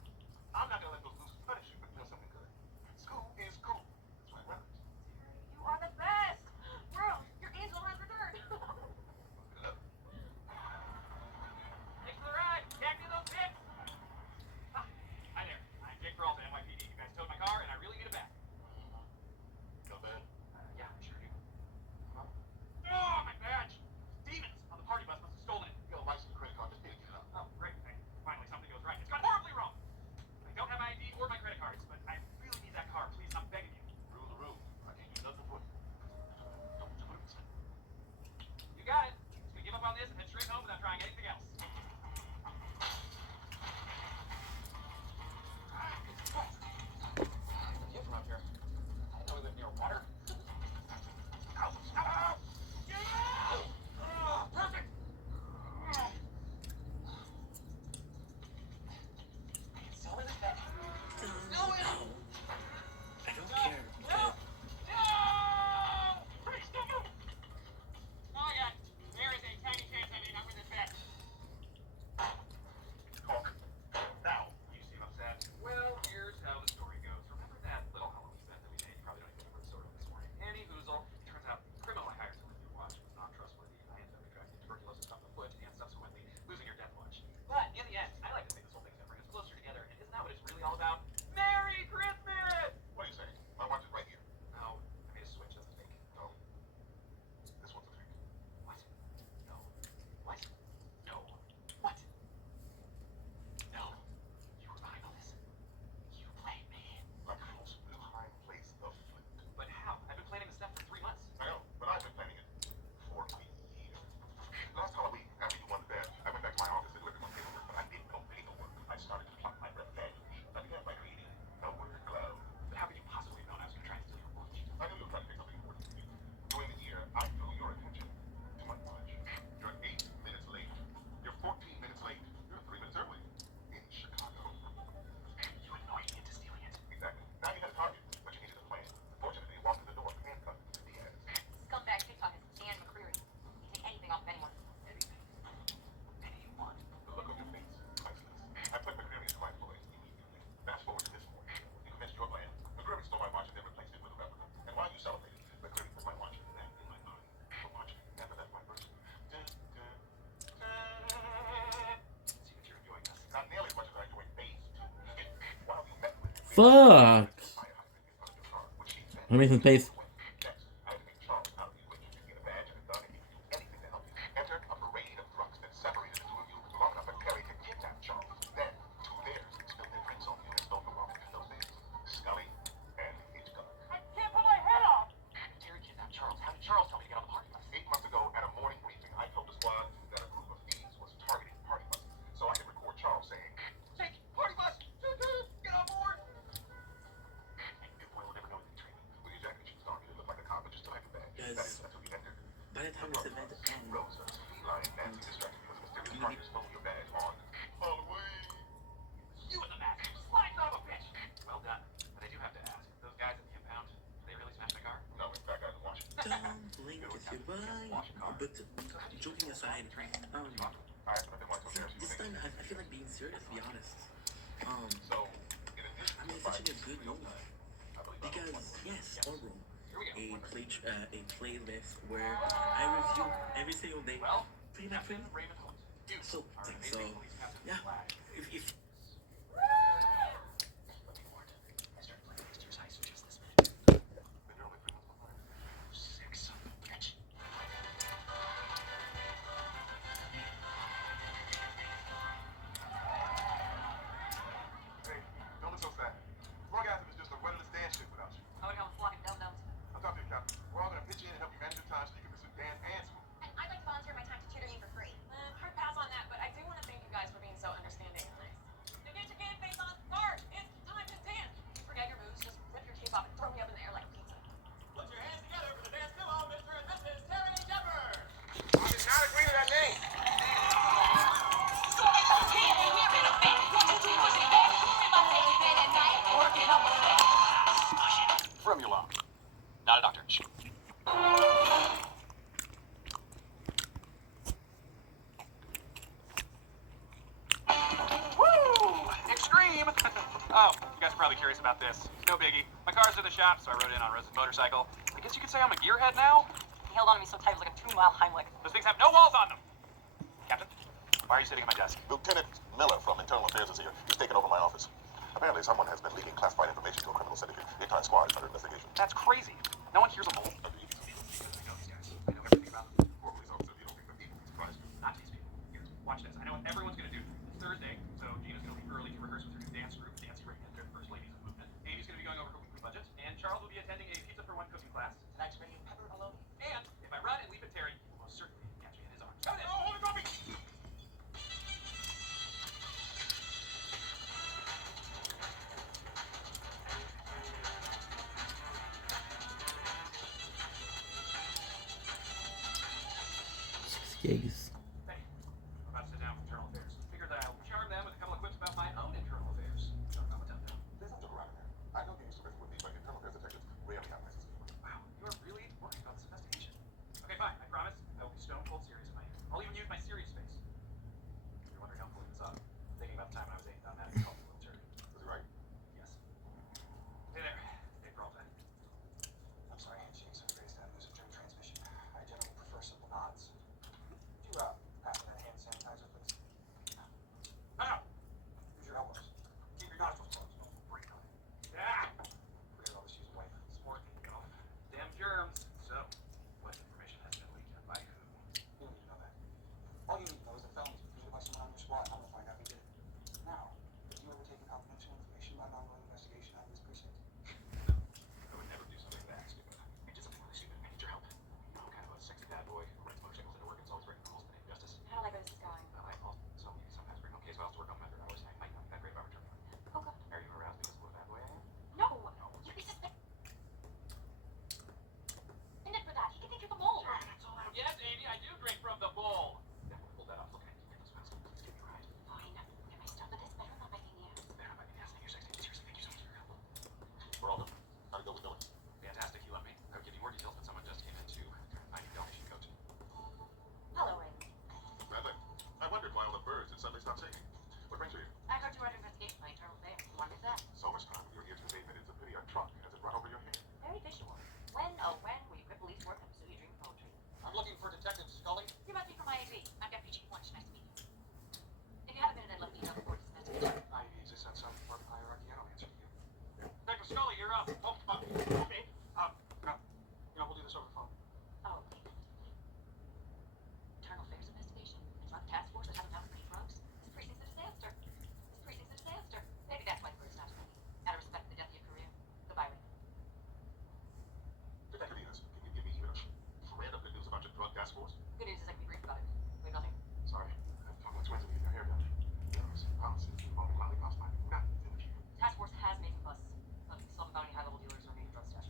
I'm not gonna let those losers punish you for doing something good. School is cool. That's right, right? You are the best! World, your angel has returned! Thanks for the ride. Can't do those pics. Hi there. I'm Jake Peralta, NYPD. You guys towed my car, and I really need it back. Not bad. Yeah, I sure do. Oh, my badge! Demons on the party bus must have stolen it. Your license, credit card, just pay to get it out. Oh, great. Finally, something goes right. It's gone horribly wrong. I don't have my ID or my credit cards, but I really need that car. Please, I'm begging you. Rule the rule. I can't do nothing for you. Don't do it. You got it. So we give up on this and head straight home without trying anything else. Get from up here. I didn't know we lived near water. Ow! Ow! Perfect. So is it that? No, no. I don't care. No! Please don't move! Oh, yeah. There is a tiny chance I may not win this bet. Talk. Now. You seem upset. Well, here's how the story goes. Remember that little Halloween bet that we made? You probably don't even remember the story of this morning. Annie Hoozle. Turns out the criminal I hired to run your watch was not trustworthy, and I ended up contracting tuberculosis of the foot and subsequently losing your death watch. But in the end, I like to think this whole thing's gonna bring us closer together, and isn't that what it's really all about? Merry Christmas! What are you saying? My watch is right here. No, I made a switch. That's a fake. No. This one's a fake. What? No. What? No. What? No. You were behind all this. You played me. Like house behind place of flint. But how? I've been planning this stuff for 3 months. I know, but I've been planning it for a year. Last Halloween, after you won the bet, I went back to my office and looked at my paperwork, but I didn't know paperwork. I started to plot my revenge. I began by creating a word cloud. But how could you possibly have known I was gonna try and steal your watch? I knew you were trying to make something important to me. During the year, I drew your attention to my watch. You're 8 minutes late. You're 14 minutes late. You're 3 minutes early. In Chicago. You annoyed me into stealing it. Exactly. Now you had a target, but you needed a plan. Fortunately, you walked in the door handcuffed to Diaz. Scumbag TikTok is Dan McCreary. You can take anything off of anyone. Anything. Anyone. The look on your face, priceless. I put McCreary into my employ immediately. Fast forward to this morning. You commenced your plan. McCreary stole my watch and then replaced it with a replica. And while you celebrated, McCreary put my watch back in my body. The watch never left my person. See that you're enjoying this. Not nearly as much as I enjoyed phase 2. While you met with McCreary, Fuck! fire hydrant in front of your car, which she said. Let me some pace. Next, I had to make Charles out of you, which you get a badge and a gun and he could do anything to help you. Enter a from this event, and you need You and the mask. Slide son of a bitch. Well done. But I do have to ask, those guys at the impound, they really smashed the car? No, in fact, I didn't watch it. don't blink if you buy. But joking aside, this time I feel like being serious, to be honest. I mean, it's actually a good move because yes, Orum, a playlist where I review every single day, pretty much. So yeah, if Hey, don't look so sad. Orgasm is just a rudderless dance ship without you. I would go fucking dum-dums. I'm talking to you, Captain. We're all gonna pitch in and help you manage your time so you can miss a dance and swim. And I'd like to volunteer my time to tutor you for free. Hard pass on that, but I do want to thank you guys for being so understanding and nice. To get your game face on, guard, it's time to dance. Forget your moves, just rip your cape off and throw me up in the air like a pizza. Put your hands together for the dance duo, Mr. and Mrs. Terry Jeffers. I did not agree to that name. Fremulon. Not a doctor. Woo! Extreme! Oh, you guys are probably curious about this. No biggie. My car's at the shop, so I rode in on Rose's motorcycle. I guess you could say I'm a gearhead now? He held on to me so tight it was like a 2-mile Heimlich. Those things have no walls on them. Captain, why are you sitting at my desk? Lieutenant Miller from Internal Affairs is here. He's taken over my office. Apparently, someone has been leaking classified information to a criminal syndicate. The entire squad is under investigation. That's crazy. No one hears a mole. I know everything about them. Poor police officer, you don't think the people will surprise you. Not these people. Here, watch this. I know what everyone's gonna do. It's Thursday, so Gina's gonna leave early to rehearse with her new dance group, Nancy Reagan. They're the first ladies of the movement. Amy's gonna be going over her weekly budget, and Charles will be attending a pizza for one cooking class. Tonight's bringing pepper bologna. And if I run and leave it Terry, he will most certainly catch me in his arms. Oh, hold it, Bobby! Gigs. Hey, I'm about to sit down with Internal Affairs. Figured that I'll charm them with a couple of quips about my own internal affairs. John Comatella. There's no joke around here. I know you're used to working with me, but Internal Affairs detectives rarely have licenses. Wow, you are really worried about this investigation. Okay, fine. I promise. I will be stone cold serious in my answer. I'll even use my serious face. If you're wondering how I'm pulling this off, I'm thinking about the time when I was a medical health military. Is he right? Yes. Hey there. Hey, Peralta. I'm sorry, handshakes are greatest avenues of germ transmission. I generally prefer simple nods. Could you, pass me that hand sanitizer, please? Ah! Use your elbows. Keep your nostrils closed. Don't breathe on it. Ah! Forget all this, use a wipe. Sport. Damn germs. So, what information has been leaked and by who? You don't need to know that. All you need to know is that felonies were committed by someone on your squad. I'm gonna find out who did it. Now, have you ever taken confidential information about an ongoing investigation out of this precinct? I would never do something that stupid. I did something really stupid. I need your help. I'm kind of a sexy bad boy who rides motorcycles into work and solves breaking rules in the name of justice. How do I like where this is going? I also sometimes bring home case files to work on them after hours, and I might not be that great about returning them. Oh, God. Are you aroused because of what a bad boy I am? No! You'd be suspect. And then for that, he can think you're the mole. That's all out. Yes, Amy, I do drink from the bowl. Definitely pull that off. Look, I need to get those files. Please give me a ride. Fine. Get my stuff, but this better not by the ass. They're not by the ass thing. You're sexy. Seriously, thank you so much for your help. We're all done. How'd it go with Dylan? Fantastic, you love me. I would give you more details, but someone just came in to find a donation code. Hello, Ray. Bradley, I wondered why all the birds had suddenly stopped singing. What brings you here? I heard you were under investigation by Internal Affairs. You wanted that? So much time with your ears to pavement. It's a pity our truck has it run over your head. Very visual. When, oh, when will you quit police work and pursue your dream of poetry? I'm looking for Detective Scully. You must be from IAB. I'm Deputy Chief Lunch. Nice to meet you. If you have a minute, I'd love to know before this investigation. IED exists on some department hierarchy. I don't answer to you. Detective Scully, you're up. Oh, okay. No. You know, we'll do this over the phone. Oh. Internal Affairs investigation. A drug task force that hasn't found any drugs. This precinct's a disaster. This precinct's a disaster. Maybe that's why the bird stops singing. Out of respect for the death of your career. Goodbye, Ray. Detective Enos, can you give me even a shred of good news about your drug task force? Good news is I can be brief about it. We have nothing. Sorry, I'm talking to twins to get your hair done. Yes, policies involving lollipops might not in the future. Task force has made some fuss. But we still haven't found any high-level dealers or major drug stashes.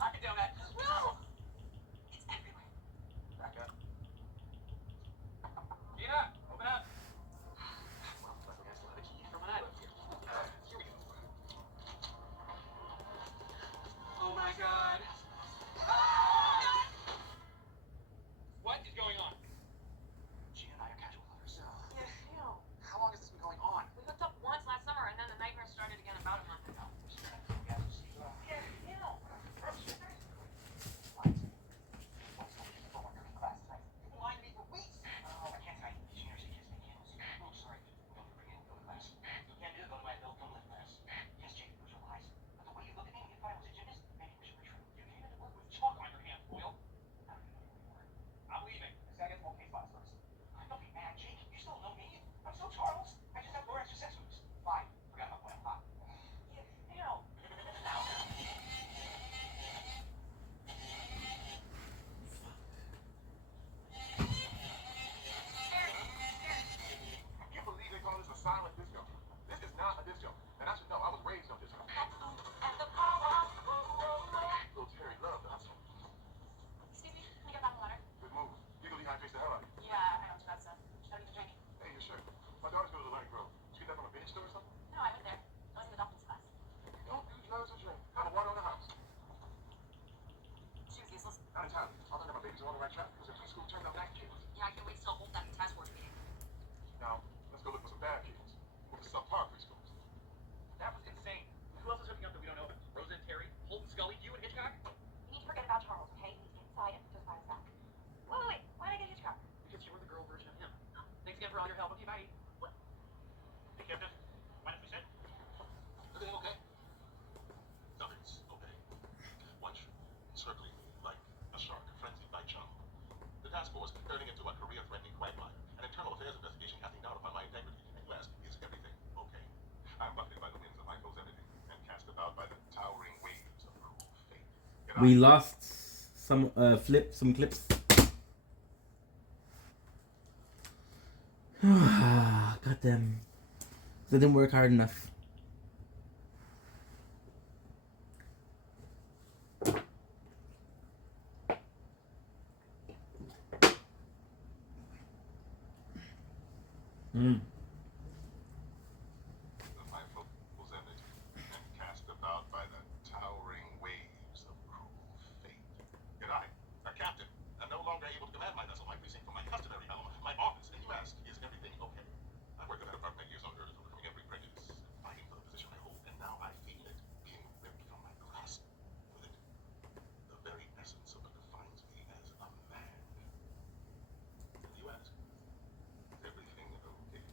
Pocket donut. No! It's everywhere. Back up. Gina, open up. Motherfucker has a key from an island here. Here we go. Oh my god. What is going on? She and I are casual lovers. Ew. How long has this been going on? We hooked up once last summer, and then the nightmare started again about a month ago. I'm leaving. I get more case files first. Don't be mad, Jake. You still know me. I'm still Charles. I just have more extra sex moves. Fine. Forgot my plan. Ew. I can't believe they call this a silent disco. This is not a disco. And I should know, I was raised on disco. Little Terry loved the hustle. Excuse me, can I get a bottle of water? Good move. Giggle dehydrates the hell out of you. Yeah, I don't do that stuff. Should I be drinking? Hey, you sure? My daughters go to the Learning Grove. Did you get that from a bench store or something? No, I went there. I was in the dolphins class. Don't do drugs or drink. Have a water on the house. She was useless. Not entirely. I learned that my babies are on the right track because in preschool turned out nice kids. Yeah, I can't wait till hold that task force meeting. Now, let's go look for some bad kids. With the subpar preschools. That was insane. Who else is hooking up that we don't know about? Rosa and Terry, Holt and Scully, you and Hitchcock? You need to forget about Charles, okay? You need to get inside and just find us back. Wait. Why did I get Hitchcock? Because you were the girl version of him. Thanks again for all your help. Okay, bye. What? Hey, Captain. Mind if we sit? Everything okay? Nothing's okay. One circling me like a shark frenzied by chum. The task force turning into a career-threatening quagmire. An internal affairs investigation casting doubt upon my integrity. And you ask, is everything okay? I'm buffeted by the winds of my everything and cast about by the towering waves of cruel fate. Yet We I- lost some some clips. God damn. They didn't work hard enough. My foes enmity and cast about by the towering waves of cruel fate. Yet I, a captain, am no longer able to command my vessel, my precinct from my customary helm, my office, and you ask, is everything okay? I worked in that apartment years on Earth, overcoming every prejudice, fighting for the position I hold, and now I feel it being ripped from my grasp. With it, the very essence of what defines me as a man. And you ask, is everything okay?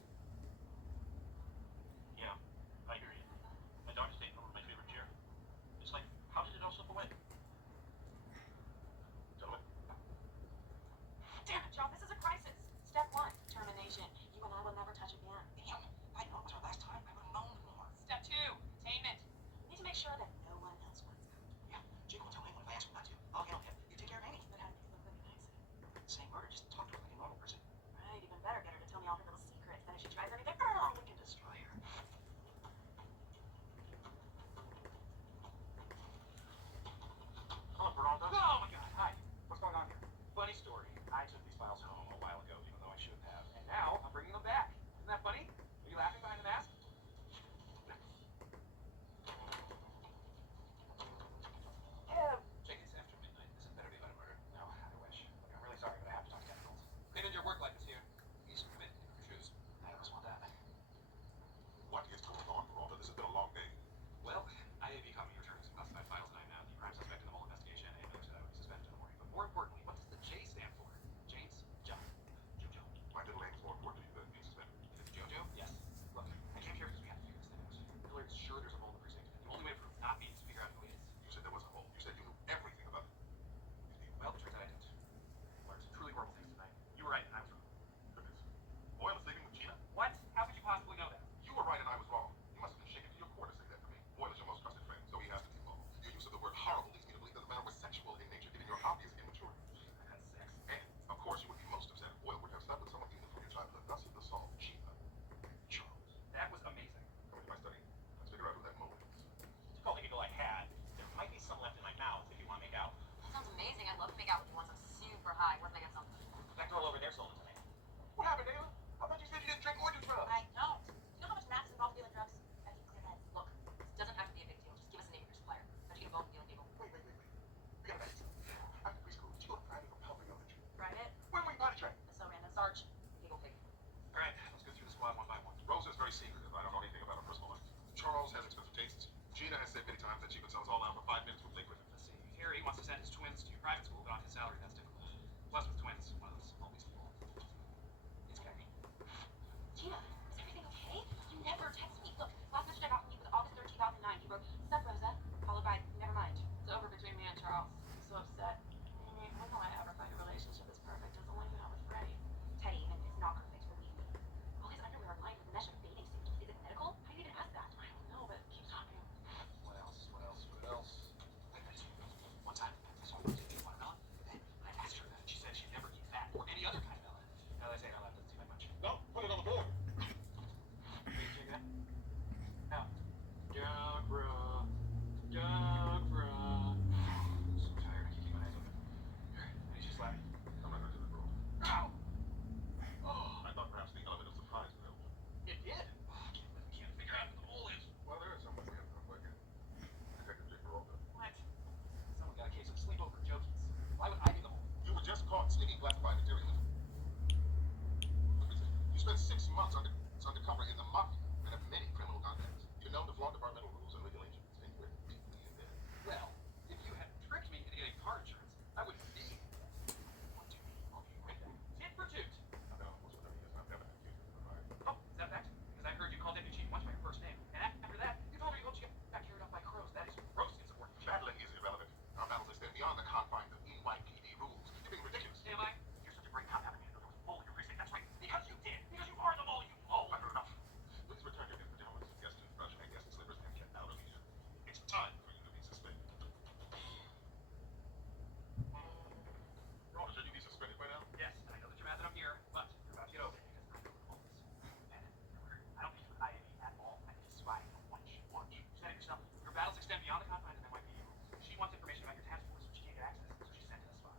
beyond the confines of NYPD rules. She wants information about your task force, which she can't get access to, so she sent in a spy.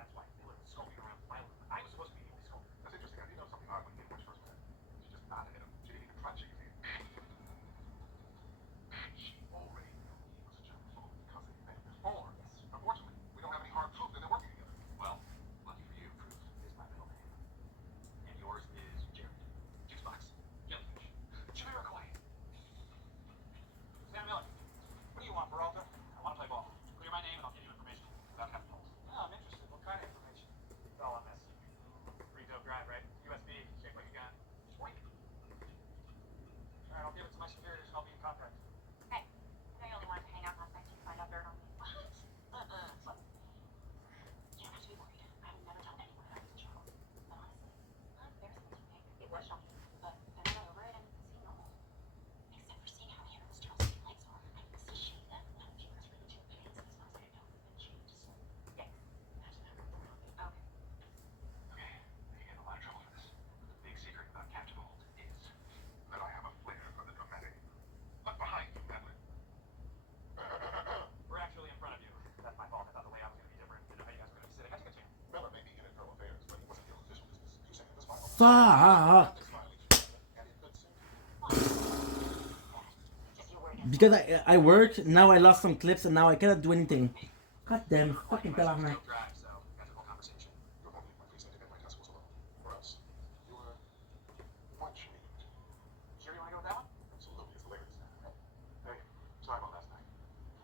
That's why Miller was skulking around the file room. I was supposed to be the only skulker. That's interesting. I did know something odd when we first met. She just nodded at him. She didn't even try to shake his hand. She already knew he was a germaphobe because they met before. Unfortunately, we don't have any hard proof that they're working together. Well, lucky for you, proof is my middle name. And yours is Jared. Juicebox. Jellyfish. Jamiroquai. Sam Miller. What do you want, Peralta? I want to play ball. Clear my name and I'll give you information about Captain Pulse. Oh, I'm interested. What kind of information? It's all on this. Pretty dope drive, right? USB, shaped like a gun. Sweet. All right, I'll give it to my superiors and I'll be in contact. Hey, I know you only wanted to hang out last night to find out dirt on me. What? What? You don't have to be worried. I would never tell anyone I was in trouble. But honestly, I'm embarrassed for me. It was shocking, but then I got over it and it seemed normal. Except for seeing how hairless Charles' legs are. I can see shade them. Not if you guys really too pants and smells like a dog and changed. Yes. Imagine that around me. Okay. Okay, you get in a lot of trouble for this. The big secret about Captain Holt is That I have a flair for the dramatic. Look behind you, Madeline. we're actually in front of you. That's my fault. I thought the layout was going to be different. Didn't know how you guys were going to be sitting. I took a chance. Miller may be in internal affairs, but he wasn't the official business. You saying this file? Fuck! And it could soon. Just your word. Because I work, now I lost some clips and now I cannot do anything. God damn, fucking tabarnak. Dope drive, so that's a whole conversation. You're going to leave my precinct and my task force alone. Or else you were much needed. Sure you want to go with that one? Absolutely, it's hilarious. Hey, sorry about last night.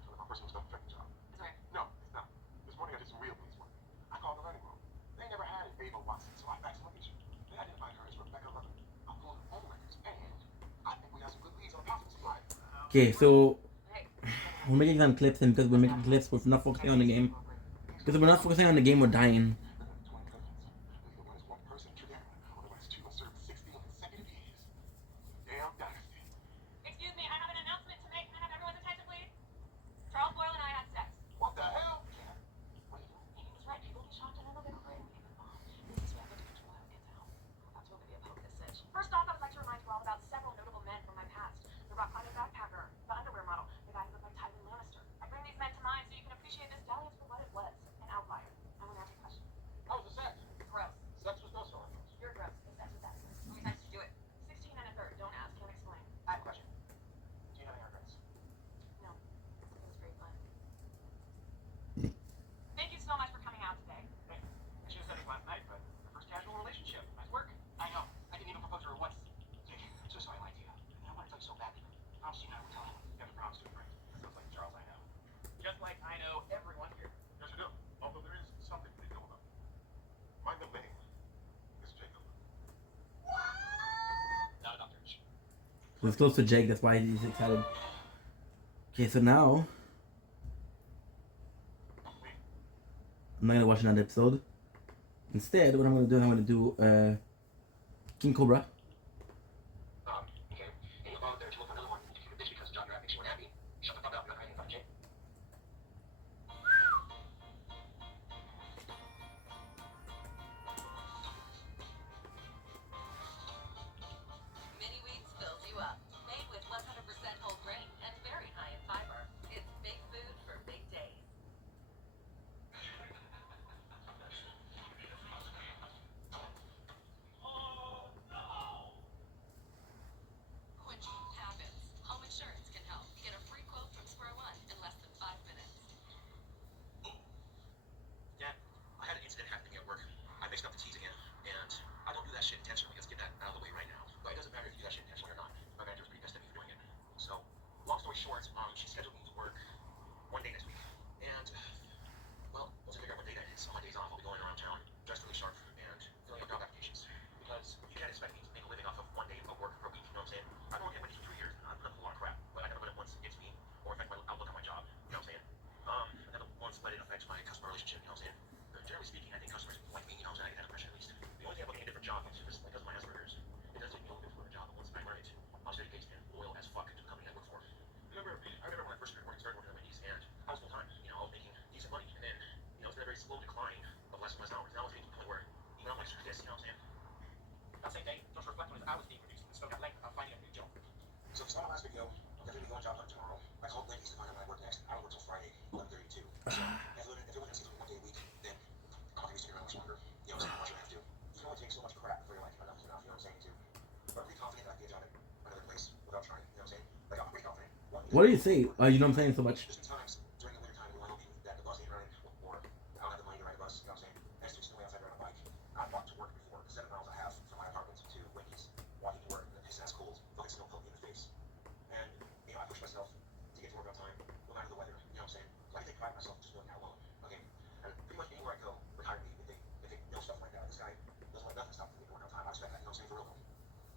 So my personal stuff affect the job. It's alright. No, it's not. This morning I did some real police work. I called the running room. They never had a Ava Watson, so I faxed them a picture. They identified her as Rebecca Luther. I'm pulling her phone records, and I think we have some good leads on a possible supply. Okay, so Hey. we're making some clips, and because we're making clips, we're not focusing on the game. Because if we're not focusing on the game, we're dying. Either one is one person trigger, otherwise two will serve 60 consecutive years. Damn dynasty. Excuse me, I have an announcement to make. Can I have everyone's attention, please? Charles Boyle and I had sex. What the hell? What are you doing? He was right. People get shocked and then they'll get afraid and get involved. This is where I get to control how it gets out. That's what would be a poke this sitch. First off, I would like to remind you all about several notable men from my past. The rock climbing backpacker, the underwear model, the guy who looked like Tywin Lannister. I bring these men to mind so you can appreciate this dalliance for what it was, an outlier. I want to ask you a question. How was the sex? Gross. Sex was no sorry. You're gross. The sex was excellent. How many times did you do it? 16 and a third. Don't ask. Can't explain. I have a question. Do you have any regrets? No. It was very fun. Thank you so much for coming out today. Hey, I should have said this last night, but the first casual relationship. Nice work. I know. I didn't even propose to her once. Jake, I'm so sorry I lied to you. I want to tell you so badly. I promised you and I would tell him. You have to promise to it, Frank. That sounds like Charles I know. Just like I know everyone here. Yes, you do. Although there is something we didn't know about. My middle name is Jacob. Not a doctor. So it's close to Jake, that's why he's excited. Okay, so now I'm not gonna watch another episode. Instead, what I'm gonna do is I'm gonna do King Cobra. Okay. And you go out there to look for another one. It's because John Grant makes you unhappy. Shut the fuck up. You're not hiding from Jake. Mini Wheats fills you up. Made with 100% whole grain and very high in fiber. It's big food for big days. If you're living in St. 1 day a week, then I want you to be around much longer. You know what I'm saying? Much you have to. You can only take so much crap before you're like, enough is enough, you know what I'm saying? But I'm pretty confident that I can get a job at another place without trying, you know what I'm saying? Like, I'm pretty confident. What do you say? You know what I'm saying so much? There's been times during the winter time when I'm hoping that the bus ain't running, or I don't have the money to ride a bus, you know what I'm saying? And it's too away outside riding a bike. I've walked to work before, 7 miles and a half from my apartment to Winkies, walking to work in the piss ass cold, fucking snow pelting me in the face. And, you know, I push myself to get to work on time, no matter the weather, you know what I'm saying? Like, I take pride in myself just doing that alone, okay? And pretty much anywhere I go, retire me if they know stuff like that. This guy doesn't let nothing stop me from working on time. I expect that, you know what I'm saying, for real.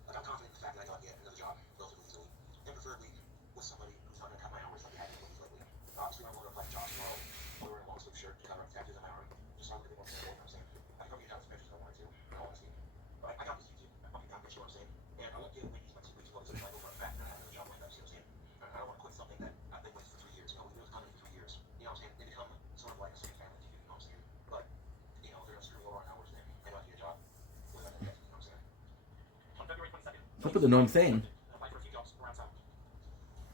Like, I'm confident in the fact that I know I can get another job relatively easily, and preferably with somebody who's not going to cut my hours like they had been lately. Obviously, I'm going to apply for jobs tomorrow. I'm wearing a long sleeve shirt to cover up tattoos on my arm, just so I'm a bit more presentable, you know what I'm saying? I could probably get out of pictures if I wanted to, in all honesty. But I got this YouTube. I fucking got this, you know what I'm saying? And I won't give Wendy's my 2 weeks notice if I know for a fact that I have another job lined up, you know what I'm saying? And I don't want to quit something that I've been with for 3 years. You know, we've been with Connie for 3 years. You know what I'm saying? They become sort of like a second family to you, you know what I'm saying? But, you know, they're going to screw me over on hours then. I know I can get a job without that, you know what I'm saying? On February 22nd, Stop with the know what I'm saying. apply for a few jobs around town.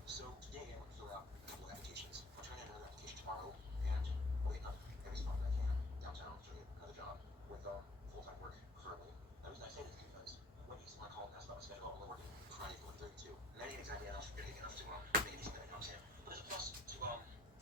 So today I want to fill out a couple of applications. I'm trying to have another application tomorrow, and I'll get up every spot that I can downtown to get another job with full-time work, preferably. The reason I say this is because Wendy's want to call and ask about my schedule. I'm only working Friday to 1:32, and that ain't exactly enough. Gonna get enough to make a decent living, you know what I'm saying? But there's a plus to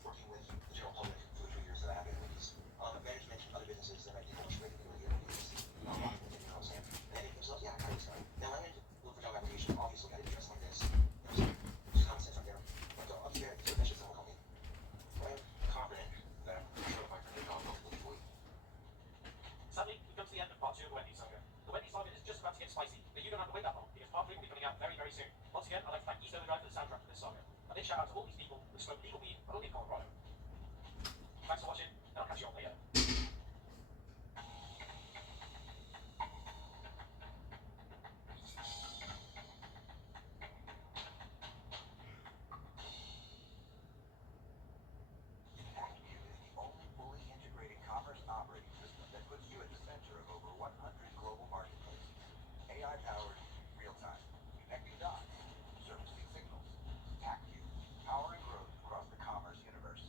working with the general public for the 3 years that I have been at Wendy's. Management, other businesses that I can help with and get Wendy's. You know what I'm saying? And they think themselves, yeah, I got this guy. Now I had to look for job application. Obviously, I didn't dress like this. You know what I'm saying? Just common sense right there. But I'll be there. So that shit's not gonna help me. But I am confident that I'm sure if I can get a job hopefully. Sadly, we come to the end of part 2 of the Wendy's saga. The Wendy's saga is just about to get spicy, but you don't have to wait that long, because part 3 will be coming out very, very soon. Once again, I'd like to thank East Overdrive for the soundtrack for this saga. A big shout out to all these people who smoke legal weed, but only in Colorado. Thanks for watching, and I'll catch you all later. ActView is the only fully integrated commerce operating system that puts you at the center of over 100 global marketplaces. AI-powered, real-time, connecting dots, servicing signals. ActView, powering growth across the commerce universe.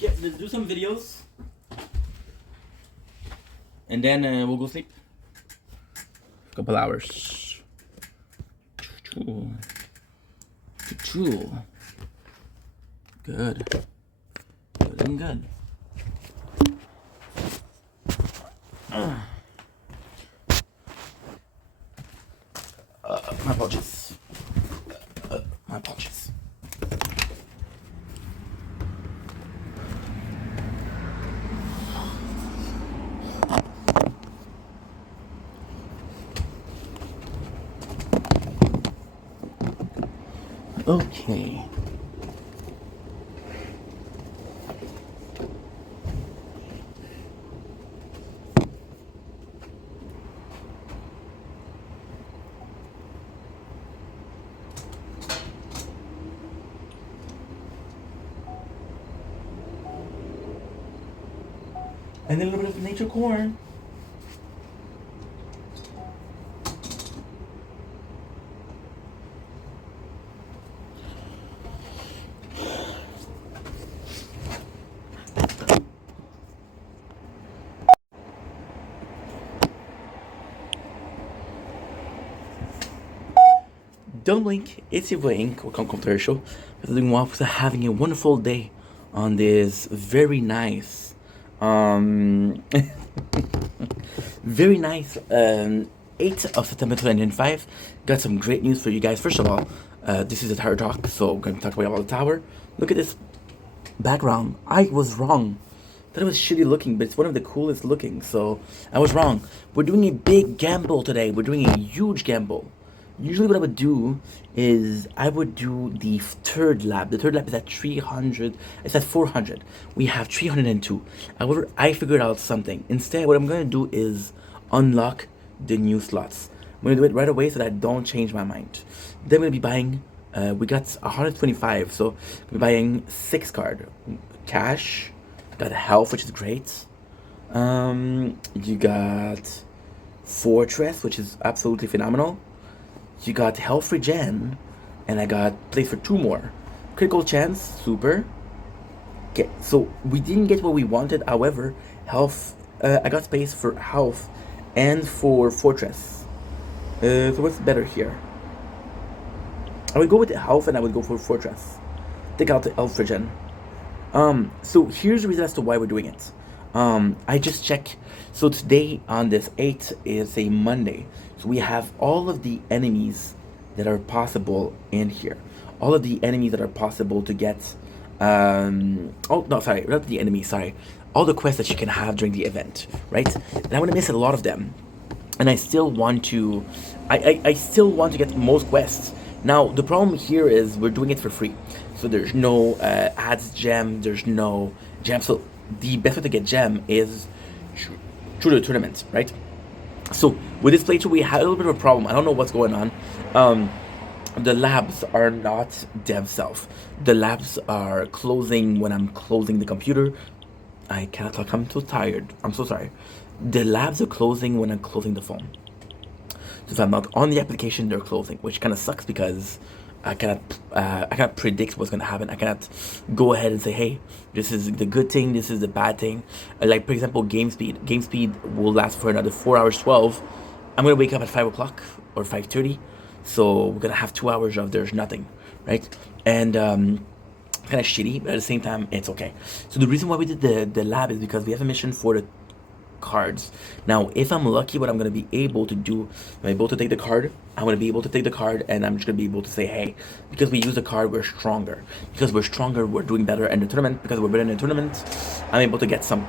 Yeah, let's do some videos. And then we'll go sleep. A couple hours. Good. Good and good. My apologies. My apologies. Okay. And then a little bit of nature corn. Don't blink, it's your boy Ink. Welcome to the show. We're doing well, we're having a wonderful day on this very nice, very nice 8th of September 2005. Got some great news for you guys. First of all, this is a tower talk, so we're going to talk about the tower. Look at this background. I was wrong. Thought it was shitty looking, but it's one of the coolest looking, so I was wrong. We're doing a big gamble today. We're doing a huge gamble. Usually what I would do is I would do the third lap. The third lap is at 300. It's at 400. We have 302. However, I figured out something. Instead, what I'm going to do is unlock the new slots. I'm going to do it right away so that I don't change my mind. Then I'm going to be buying, we got 125, so I'm buying 6 card. Cash, got health, which is great. You got Fortress, which is absolutely phenomenal. You got health regen, and I got place for 2 more. Critical chance, super. Okay, so we didn't get what we wanted. However, health, I got space for health and for fortress. So what's better here? I would go with the health, and I would go for fortress. Take out the health regen. So here's the reason as to why we're doing it. I just checked. So today on this 8th is a Monday. So we have all of the enemies that are possible in here. All of the enemies that are possible to get. Oh no, sorry, not the enemies. Sorry, all the quests that you can have during the event, right? And I'm gonna miss a lot of them. And I still want to. I still want to get most quests. Now the problem here is we're doing it for free. So there's no ads gem. There's no gem. So the best way to get gem is through the tournament, right? So with this playthrough, we had a little bit of a problem. I don't know what's going on. The labs are not dev self. The labs are closing when I'm closing the computer. I cannot talk. I'm so tired. I'm so sorry. The labs are closing when I'm closing the phone. So if I'm not on the application, they're closing, which kind of sucks because I cannot predict what's gonna happen. I cannot go ahead and say, hey, this is the good thing, this is the bad thing. Like for example, game speed. Game speed will last for another 4 hours 12. I'm gonna wake up at 5 o'clock or 5:30, so we're gonna have 2 hours of there's nothing, right? And kind of shitty, but at the same time, it's okay. So the reason why we did the lab is because we have a mission for the cards. Now, if I'm lucky, what I'm going to be able to do, I'm able to take the card, I'm going to be able to take the card, and I'm just going to be able to say, hey, because we use the card, we're stronger. Because we're stronger, we're doing better in the tournament. Because we're better in the tournament, I'm able to get some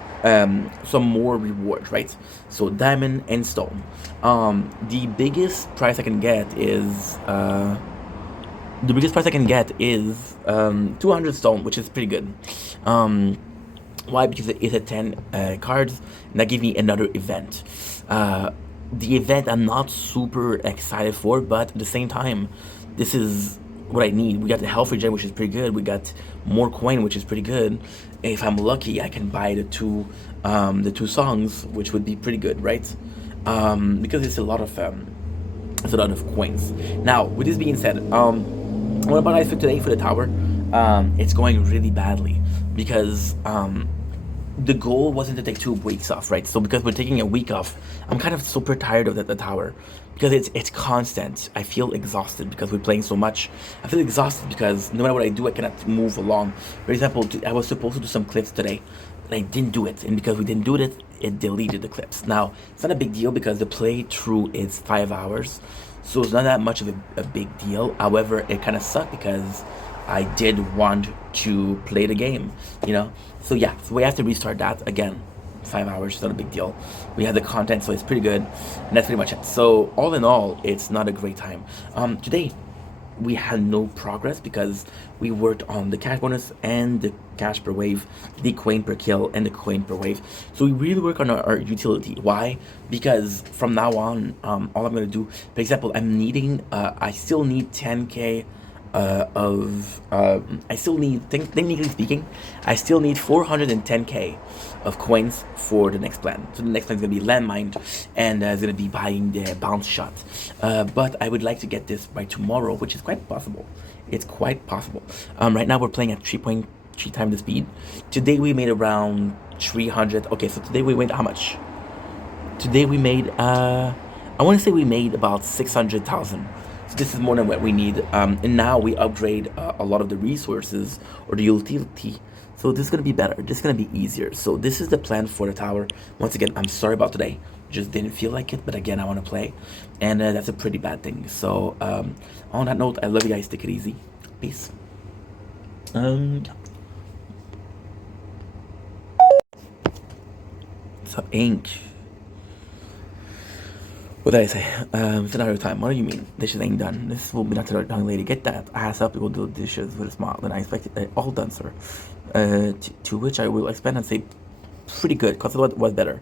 more rewards, right? So diamond and stone. The biggest price I can get is 200 stone, which is pretty good. Why? Because it's a 10 cards, and that gives me another event. The event I'm not super excited for, but at the same time, this is what I need. We got the health regen, which is pretty good. We got more coin, which is pretty good. If I'm lucky, I can buy the two songs, which would be pretty good, right? Because it's a lot of coins. Now, with this being said, what about I for today for the tower? It's going really badly because the goal wasn't to take 2 weeks off, right? So because we're taking a week off, I'm kind of super tired of the tower because it's constant. I feel exhausted because we're playing so much. I feel exhausted because no matter what I do, I cannot move along. For example, I was supposed to do some clips today, but I didn't do it, and because we didn't do it, it deleted the clips. Now, it's not a big deal because the playthrough is 5 hours, so it's not that much of a big deal. However, it kind of sucked because I did want to play the game, you know? So yeah, so we have to restart that again. 5 hours is not a big deal. We have the content, so it's pretty good, and that's pretty much it. So all in all, it's not a great time. Today, we had no progress because we worked on the cash bonus and the cash per wave, the coin per kill, and the coin per wave. So we really work on our utility. Why? Because from now on, all I'm gonna do, for example, I'm needing, I still need 10k I still need, technically speaking, I still need 410k of coins for the next plan. So the next plan is going to be landmine, and it's going to be buying the bounce shot. But I would like to get this by tomorrow, which is quite possible. It's quite possible. Right now we're playing at 3.3 times the speed. Today we made around 300. Okay, so today we made how much? Today we made, I want to say we made about 600,000. So this is more than what we need. And now we upgrade a lot of the resources or the utility. So this is going to be better. This is going to be easier. So this is the plan for the tower. Once again, I'm sorry about today. Just didn't feel like it. But again, I want to play. And that's a pretty bad thing. So on that note, I love you guys. Take it easy. Peace. What's up, Ink? What did I say? Scenario time. What do you mean? Dishes ain't done. This will be not to the young lady. Get that ass up to go do the dishes with a smile. Then I expect it all done, sir. To which I will expand and say, pretty good, because it was better.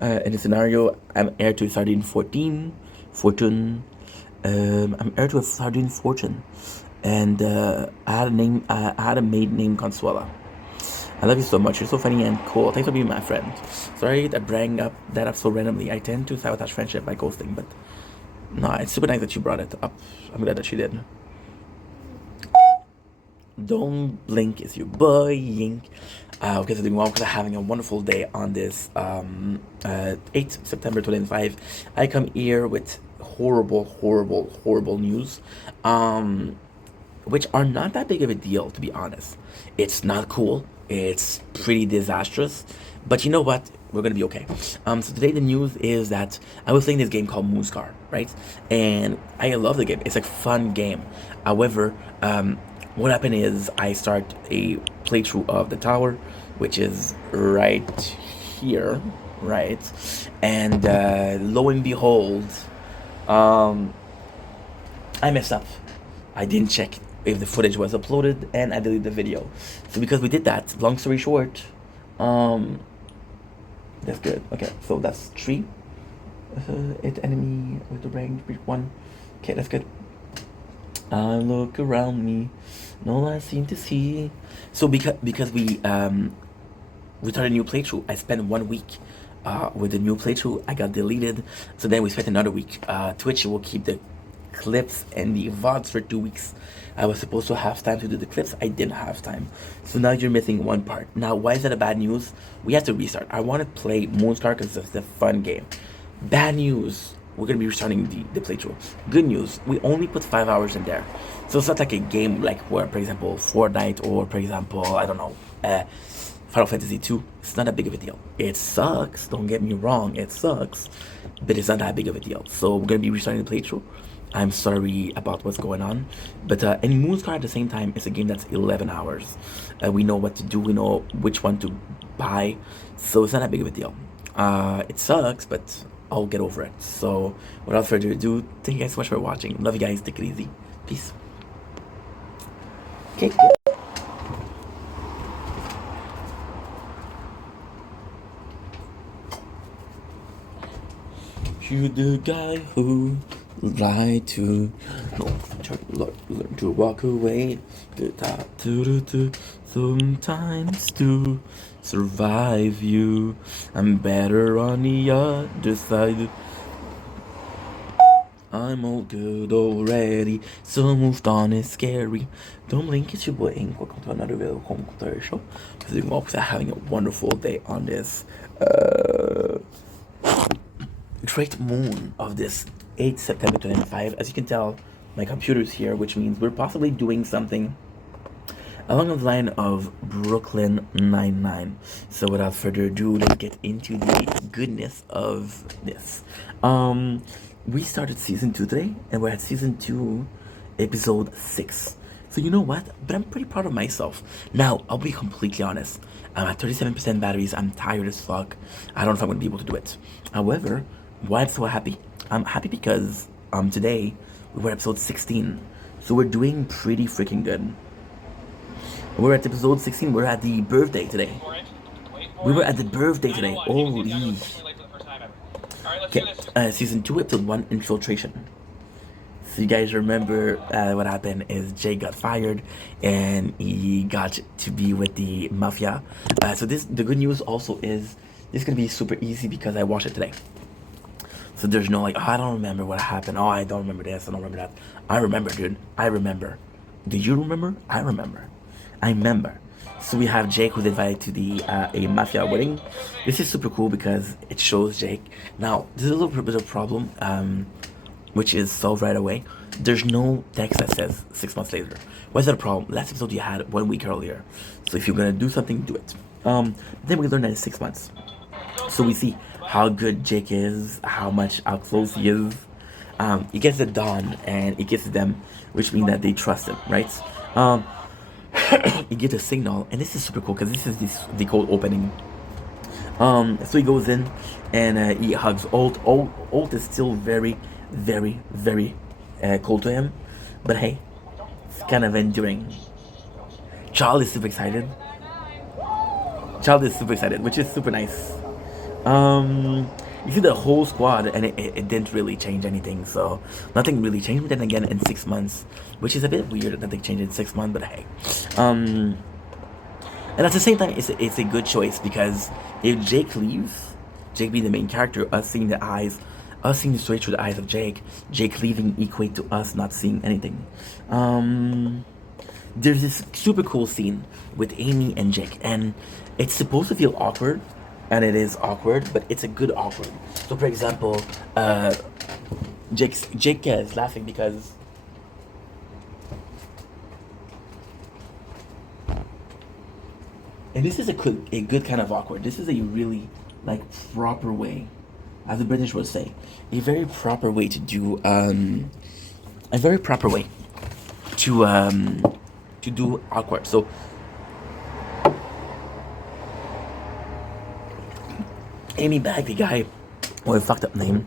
In the scenario, I'm heir to a sardine fortune. I'm heir to a sardine fortune, and I had a maid named Consuela. I love you so much. You're so funny and cool. Thanks for being my friend. Sorry that I bring that up so randomly. I tend to sabotage friendship by ghosting, but no, it's super nice that you brought it up. I'm glad that you did. Don't blink, it's your boy Yink. Because I'm doing well, because I'm having a wonderful day on this 8th September 2005. I come here with horrible news. Which are not that big of a deal, to be honest. It's not cool. It's pretty disastrous. But you know what? We're going to be okay. So today the news is that I was playing this game called Moonscar, right? And I love the game. It's a fun game. However, what happened is I start a playthrough of the tower, which is right here, right? And lo and behold, I messed up. I didn't check if the footage was uploaded, and I deleted the video. So because we did that, long story short, that's good. Okay, so that's 3. Hit enemy with the range, 1. Okay, that's good. I look around me, no I seem to see. So because we started a new playthrough, I spent 1 week with the new playthrough. I got deleted, so then we spent another week. Twitch will keep the clips and the VODs for 2 weeks. I was supposed to have time to do the clips. I didn't have time. So now you're missing one part. Now, why is that a bad news? We have to restart. I want to play Moonscar because it's a fun game. Bad news. We're going to be restarting the playthrough. Good news. We only put 5 hours in there. So it's not like a game like where, for example, Fortnite or, for example, I don't know, Final Fantasy 2. It's not that big of a deal. It sucks. Don't get me wrong. It sucks. But it's not that big of a deal. So we're going to be restarting the playthrough. I'm sorry about what's going on, but in Moonscar at the same time, it's a game that's 11 hours. We know what to do, we know which one to buy, so it's not that big of a deal. It sucks, but I'll get over it. So without further ado, thank you guys so much for watching. Love you guys, take it easy. Peace. Okay, good. You the guy who lied to learn to walk away. Sometimes to survive you, I'm better on the other side. I'm all good already, so moved on is scary. Don't blink, it's your boy Ink. Welcome to another video home commentary show. Because I'm having a wonderful day on this great moon of this 8th September 2005. As you can tell, my computer's here, which means we're possibly doing something along the line of Brooklyn Nine-Nine. So without further ado, let's get into the goodness of this. We started season 2 today, and we're at season 2, episode 6. So you know what? But I'm pretty proud of myself. Now, I'll be completely honest. I'm at 37% batteries. I'm tired as fuck. I don't know if I'm going to be able to do it. However, why I'm so happy? I'm happy because today we were at episode 16. So we're doing pretty freaking good. We're at episode 16. We're at the birthday today. We were at the birthday today. Holy. Okay, season 2, episode 1, infiltration. So you guys remember what happened is Jay got fired and he got to be with the mafia. So the good news also is this is gonna be super easy because I watched it today. So there's no like, oh, I don't remember what happened. Oh, I don't remember this. I don't remember that. I remember, dude. I remember. Do you remember? I remember. I remember. So we have Jake who's invited to the a mafia wedding. This is super cool because it shows Jake. Now, there's a little bit of a problem, which is solved right away. there's no text that says 6 months later. Why is that a problem? Last episode you had 1 week earlier. So if you're gonna do something, do it. Then we learn that it's 6 months. So we see how good Jake is, how close he is. He gets the Dawn and he gets to them, which means that they trust him, right? He gets a signal, and this is super cool because this is the cold opening. So he goes in and he hugs Ult. Ult is still very, very, very cold to him, but hey, it's kind of enduring. Child is super excited. Which is super nice. You see the whole squad, and it didn't really change anything, so nothing really changed. But then again, in 6 months, which is a bit weird that they changed in 6 months, but hey. And at the same time, it's a good choice, because if Jake leaves, Jake being the main character, us seeing straight through the eyes of Jake leaving equate to us not seeing anything. There's this super cool scene with Amy and Jake, and it's supposed to feel awkward, and it is awkward, but it's a good awkward. So for example, Jake is laughing because and this is a good kind of awkward. This is a really proper way, as the British would say, a very proper way to do to do awkward. So Amy bagged the guy with a fucked up name,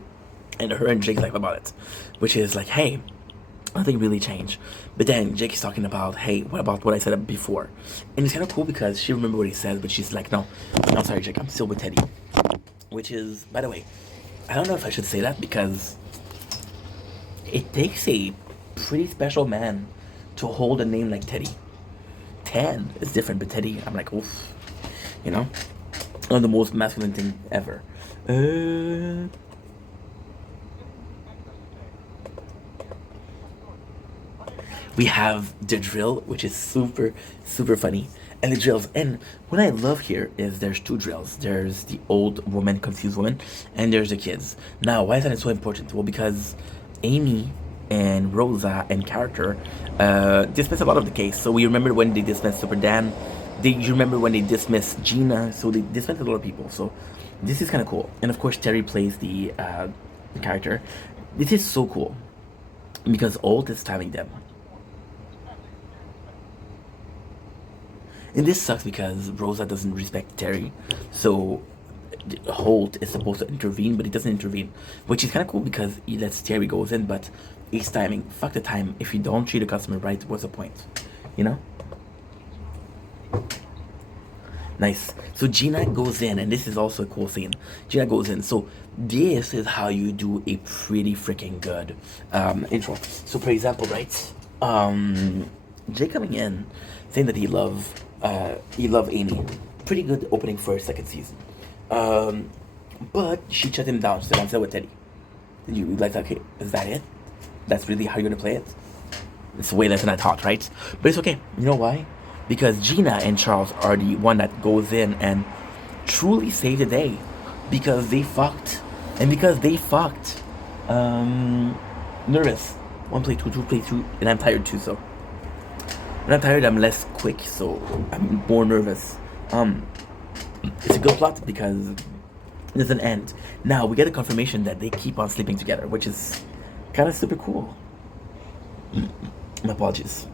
and her and Jake laugh about it, which is like, hey, nothing really changed. But then Jake is talking about, hey, what about what I said before? And it's kind of cool because she remembered what he said, but she's like, no, I'm sorry, Jake, I'm still with Teddy. Which is, by the way, I don't know if I should say that, because it takes a pretty special man to hold a name like Teddy. Ted is different, but Teddy, I'm like, oof, you know? One of the most masculine thing ever. We have the drill, which is super, super funny. And the drills, and what I love here is there's two drills. There's the old woman, confused woman, and there's the kids. Now, why is that so important? Well, because Amy and Rosa and character dismiss a lot of the case. So we remember when they dismissed Super Dan. You remember when they dismissed Gina. So they dismissed a lot of people. So this is kind of cool. And of course, Terry plays the character. This is so cool because Ult is timing them. And this sucks because Rosa doesn't respect Terry, so Holt is supposed to intervene, but he doesn't intervene, which is kind of cool because he lets Terry goes in, but he's timing. Fuck the time. If you don't treat a customer right, what's the point? You know? Nice. So Gina goes in, and this is also a cool scene. Gina goes in. So this is how you do a pretty freaking good intro. So for example, right? Jay coming in, saying that he loved Amy. Pretty good opening for a second season. But she shut him down. She said, I'm still with Teddy. Did you realize, okay, is that it? That's really how you're gonna play it? It's way less than I thought, right? But it's okay. You know why? Because Gina and Charles are the one that goes in and truly save the day. Because they fucked. And because they fucked, nervous. 1 play 2, 2 play 2, and I'm tired too, so. When I'm tired, I'm less quick, so I'm more nervous. It's a good plot because it doesn't end. Now, we get a confirmation that they keep on sleeping together, which is kind of super cool. My apologies.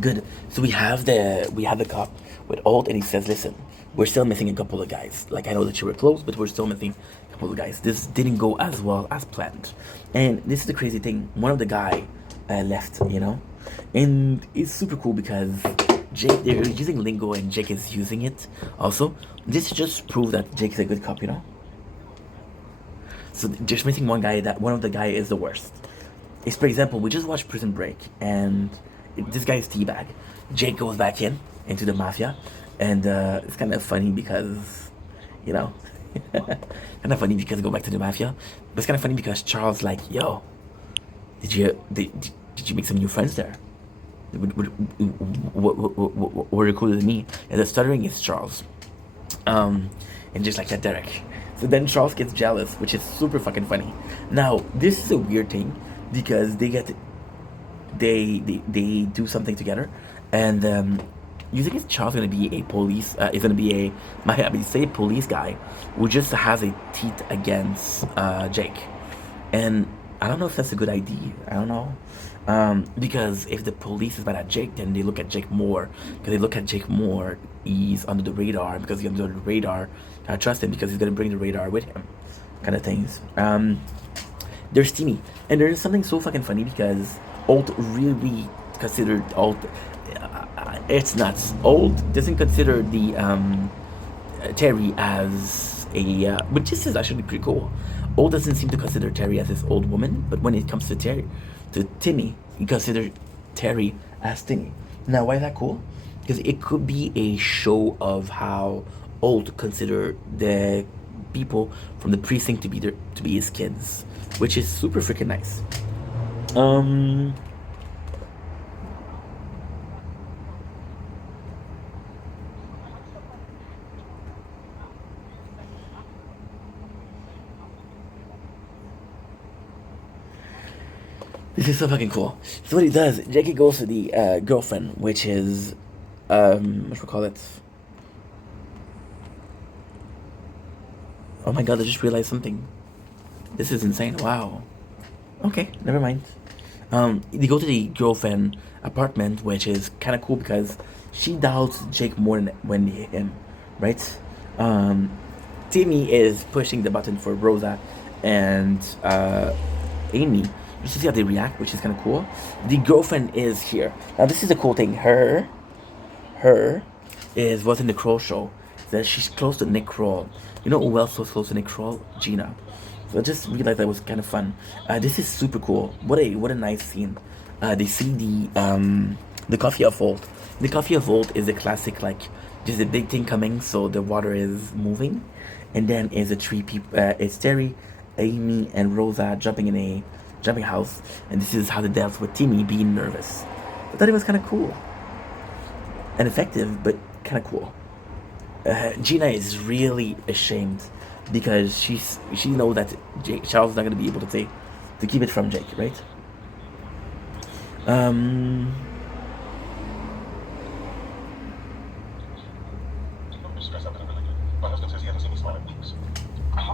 Good. So we have the cop with Ult, and he says, listen, we're still missing a couple of guys. Like, I know that you were close, but we're still missing a couple of guys. This didn't go as well as planned. And this is the crazy thing. One of the guy left, you know? And it's super cool because Jake, they're using lingo and Jake is using it also. This just proves that Jake's a good cop, you know? So just missing one guy, that one of the guy is the worst. It's, for example, we just watched Prison Break and this guy is T-Bag. Jake goes back into the mafia, and it's kind of funny because, you know, kind of funny because go back to the mafia, but it's kind of funny because Charles like, yo, did you make some new friends there? Were you cooler than me? And the stuttering is Charles, and just like that, Derek. So then Charles gets jealous, which is super fucking funny. Now, this is a weird thing because they do something together, and you think if Charles gonna be a police is gonna be a police guy who just has a teeth against Jake, and I don't know if that's a good idea. I don't know. Because if the police is mad at Jake, then they look at Jake more. Because they look at Jake more, he's under the radar. Because he's under the radar, I trust him because he's gonna bring the radar with him, kind of things. There's Timmy, and there's something so fucking funny because Holt really considered Holt. It's nuts. Holt doesn't consider the Terry as a, but this is actually pretty cool. Holt doesn't seem to consider Terry as his old woman, but when it comes to Timmy, he considers Terry as Timmy. Now, why is that cool? Because it could be a show of how Holt consider the people from the precinct to be his kids, which is super freaking nice. This is so fucking cool. So what he does, Jackie goes to the girlfriend, which is, what should we call it? Oh my god, I just realized something. This is insane. Wow. Okay, never mind. They go to the girlfriend apartment, which is kind of cool because she doubts Jake more than him, right? Timmy is pushing the button for Rosa and Amy, just to see how they react, which is kind of cool. The girlfriend is here. Now this is a cool thing. Her was in the Kroll show. That she's close to Nick Kroll. You know who else was close to Nick Kroll? Gina. So I just realized that was kind of fun. This is super cool. What a nice scene. They see the Coffee of Holt. The Coffee of Holt is a classic, like, there's a big thing coming, so the water is moving, and then is a three people. It's Terry, Amy, and Rosa jumping in a jumping house, and this is how they dealt with Timmy being nervous. I thought it was kind of cool and effective, but kind of cool. Gina is really ashamed because she knows that Charles is not going to be able to keep it from Jake, right? How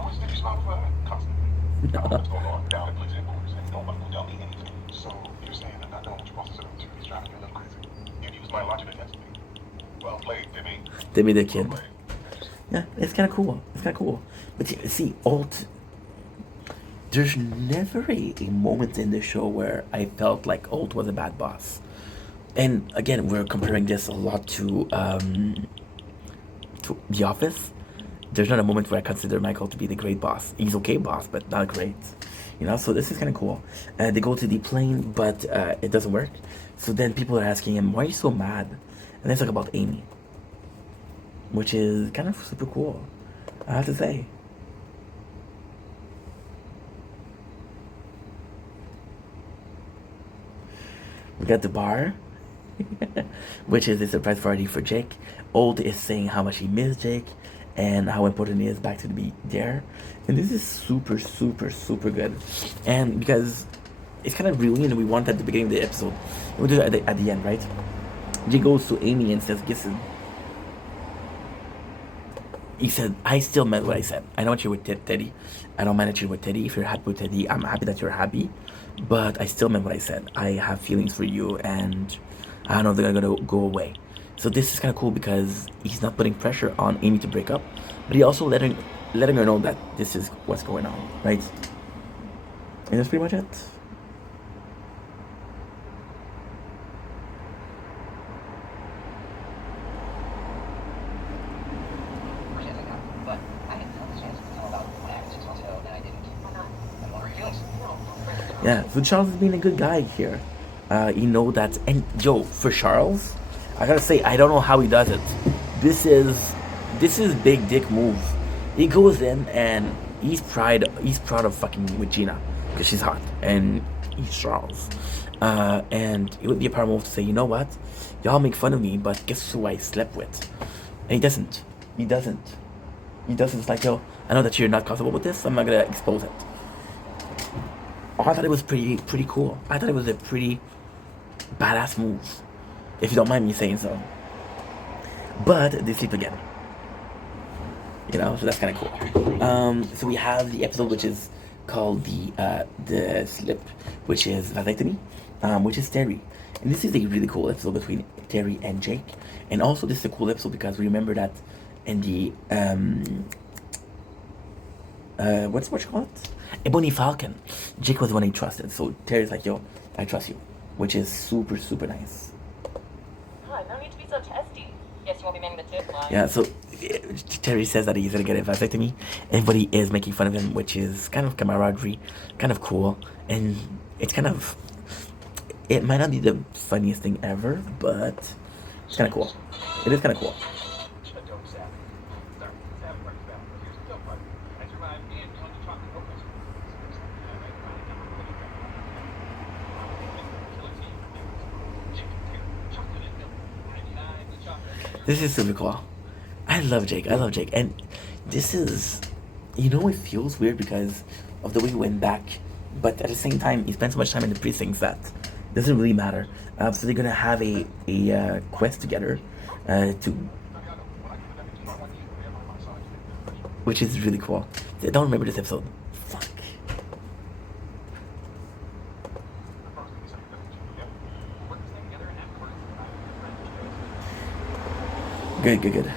is it you smile for her? Constantly. I don't know what's going on down at Police Headquarters, and nobody will tell me anything. So you're saying that not knowing what your boss is up to is driving you a little crazy? You use my logic against me. Well played, Timmy. Timmy the kid. Yeah, it's kind of cool. It's kind of cool. But see, Holt, there's never a moment in the show where I felt like Holt was a bad boss. And again, we're comparing this a lot to The Office. There's not a moment where I consider Michael to be the great boss. He's okay boss, but not great. You know, so this is kind of cool. They go to the plane, but it doesn't work. So then people are asking him, why are you so mad? And they talk about Amy, which is kind of super cool, I have to say. We got the bar, which is a surprise party for Jake. Holt is saying how much he missed Jake and how important he is back to be there. And this is super, super, super good. And because it's kind of brilliant and we want at the beginning of the episode, we'll do it at the end, right? Jake goes to Amy and says, listen, he said, I still meant what I said. I know that you're with Teddy. I don't mind that you're with Teddy. If you're happy with Teddy, I'm happy that you're happy. But I still meant what I said. I have feelings for you, and I don't know if they're going to go away. So this is kind of cool because he's not putting pressure on Amy to break up, but he also letting her know that this is what's going on, right? And that's pretty much it. But I had no chance to tell about what happened 6 months ago, and I didn't. Why not? And what were your feelings? Yeah, so Charles is being a good guy here. You know that, and yo, for Charles, I gotta say, I don't know how he does it. This is big dick move. He goes in and he's proud of fucking with Gina because she's hot and he's Charles. And it would be a power move to say, you know what, y'all make fun of me, but guess who I slept with? And he doesn't. It's like, yo, I know that you're not comfortable with this, so I'm not gonna expose it. I thought it was pretty cool. I thought it was a pretty badass move, if you don't mind me saying so. But they sleep again. You know, so that's kind of cool. So we have the episode which is called the slip, which is vasectomy, which is Terry, and this is a really cool episode between Terry and Jake. And also this is a cool episode because we remember that in the what's what you call it? Ebony Falcon, Jake was the one he trusted. So Terry's like, yo, I trust you, which is super nice. Oh, no need to be so testy. Guess you won't be manning the tip line. Yeah, so Terry says that he's gonna get a vasectomy. Everybody is making fun of him, which is kind of camaraderie, kind of cool, and it's kind of, it might not be the funniest thing ever, but it's kind of cool. It is kind of cool. This is super cool. I love Jake. And this is, you know, it feels weird because of the way he went back, but at the same time, he spent so much time in the precincts that it doesn't really matter. So they're gonna have a quest together, which is really cool. I don't remember this episode. Fuck. Good.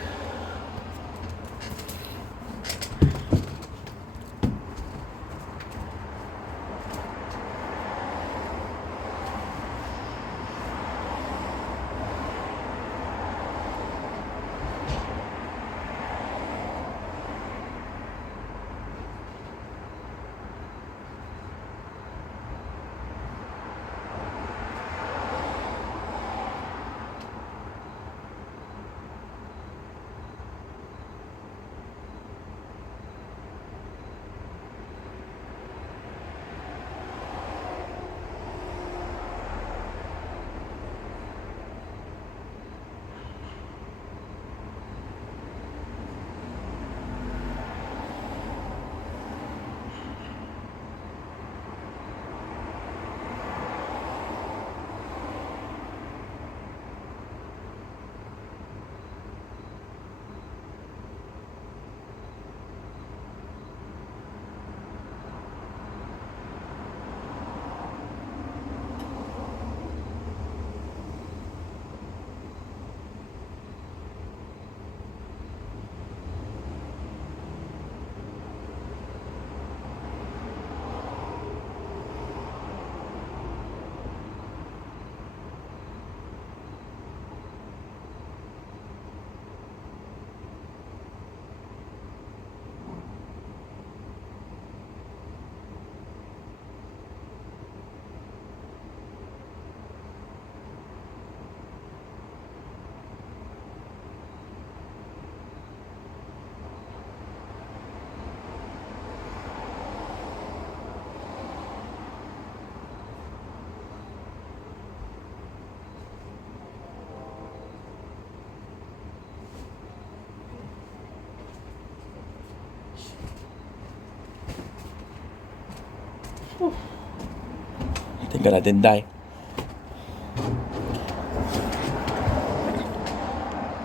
Thank God I didn't die.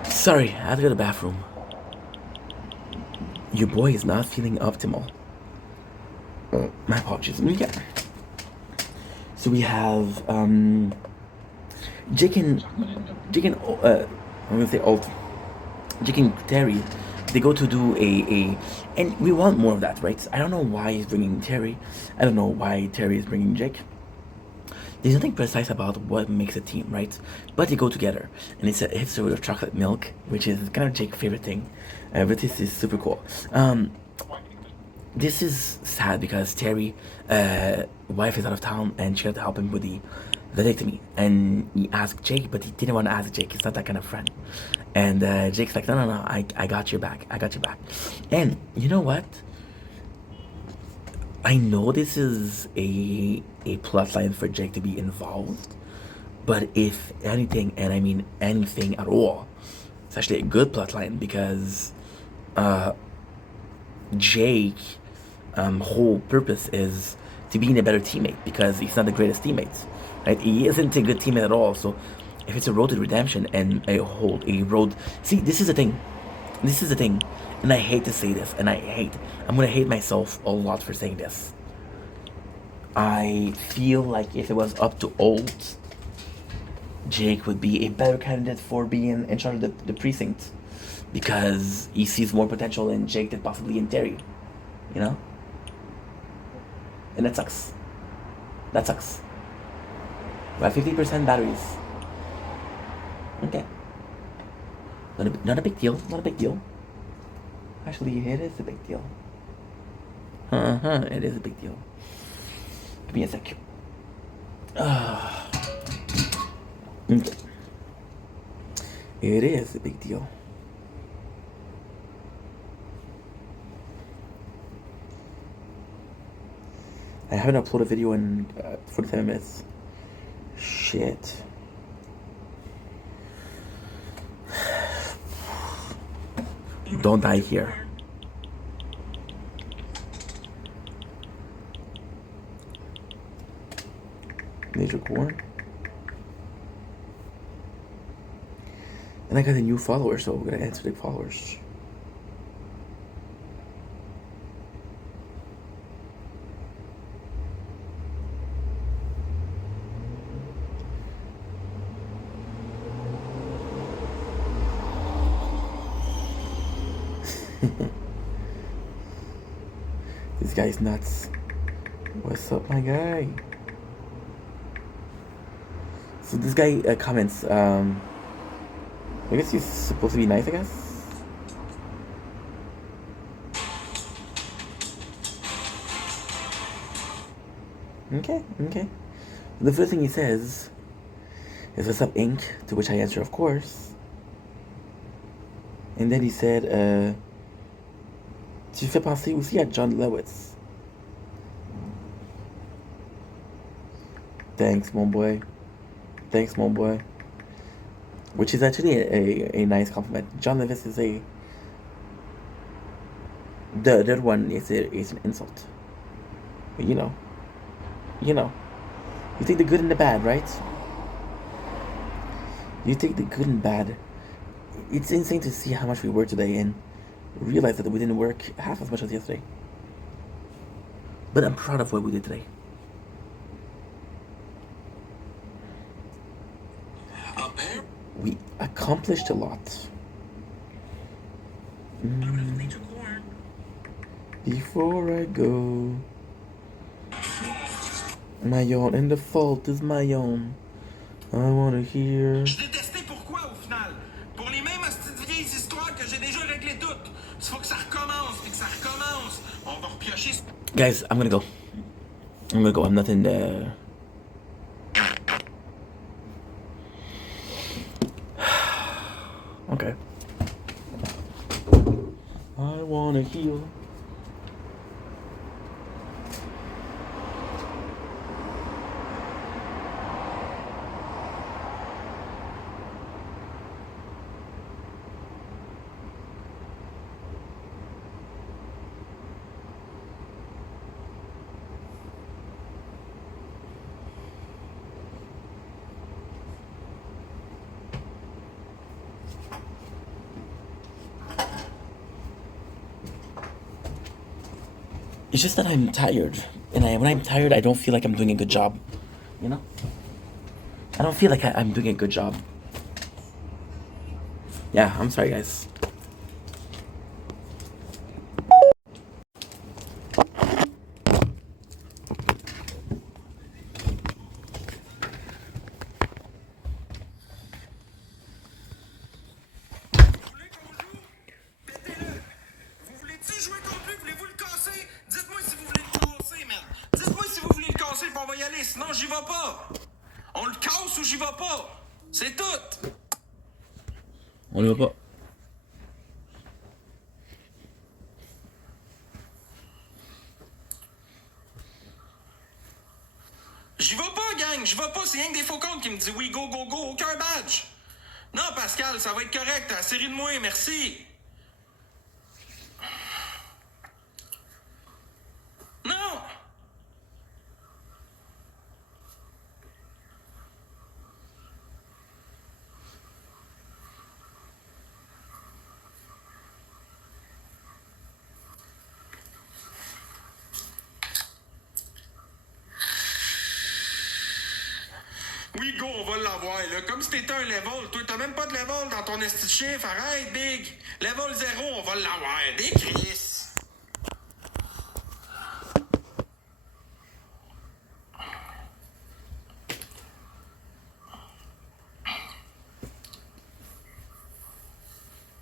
Sorry, I had to go to the bathroom. Your boy is not feeling optimal. My apologies. Yeah. So we have Jake and I'm gonna say Jake and Terry. They go to do and we want more of that, right? I don't know why he's bringing Terry. I don't know why Terry is bringing Jake. There's nothing precise about what makes a team, right? But they go together, and it's a hipster with chocolate milk, which is kind of Jake's favorite thing. But this is super cool. This is sad because Terry, wife is out of town, and she had to help him with the vasectomy. And he asked Jake, but he didn't want to ask Jake. He's not that kind of friend. And Jake's like, no, I got your back. And you know what? I know this is a plot line for Jake to be involved, but if anything, and I mean anything at all, it's actually a good plot line because Jake whole purpose is to being a better teammate because he's not the greatest teammate, right? He isn't a good teammate at all. So if it's a road to redemption and a road, see, this is the thing, and I hate to say this, and I'm gonna hate myself a lot for saying this. I feel like if it was up to old, Jake would be a better candidate for being in charge of the precinct because he sees more potential in Jake than possibly in Terry, you know? And that sucks. That sucks. We have 50% batteries. Okay. Not a big deal. Not a big deal. Actually, it is a big deal. It is a big deal. Give me a sec. Okay. It is a big deal. I haven't uploaded a video in 47 minutes. Shit. Don't die here. Major core. And I got a new follower, so we're gonna answer the followers. This guy's nuts. What's up, my guy? So this guy comments, I guess he's supposed to be nice, I guess? Okay. The first thing he says is, "What's up, Ink?" To which I answer, "Of course." And then he said, "Tu fais penser aussi à John Lewis." Thanks, mon boy. Which is actually a nice compliment. John Lewis is the other one is an insult. But you know. You take the good and the bad, right? You take the good and bad. It's insane to see how much we worked today and realize that we didn't work half as much as yesterday. But I'm proud of what we did today. We accomplished a lot. Before I go, my own, and the fault is my own. I wanna hear. Je l'ai testé pourquoi au final? Pour les mêmes petites vieilles histoires que j'ai déjà réglées toutes. Il faut que ça recommence, puis que ça recommence. On va repiocher. Guys, I'm gonna go. I'm not in the. Okay. I wanna heal. It's just that I'm tired, and when I'm tired, I don't feel like I'm doing a good job. You know? I don't feel like I'm doing a good job. Yeah, I'm sorry, guys. On va y aller, sinon j'y vais pas. On le casse ou j'y vais pas. C'est tout. On y va pas. J'y vais pas, gang. J'y vais pas. C'est rien que des faux comptes qui me disent oui, go, go, go. Aucun badge. Non, Pascal, ça va être correct. T'as assez ri de moi, merci. Non. Oui, go, on va l'avoir, là. Comme si t'étais un level. Toi, t'as même pas de level dans ton esti de chiffre. Arrête, Big. Level 0, on va l'avoir. Des Chris.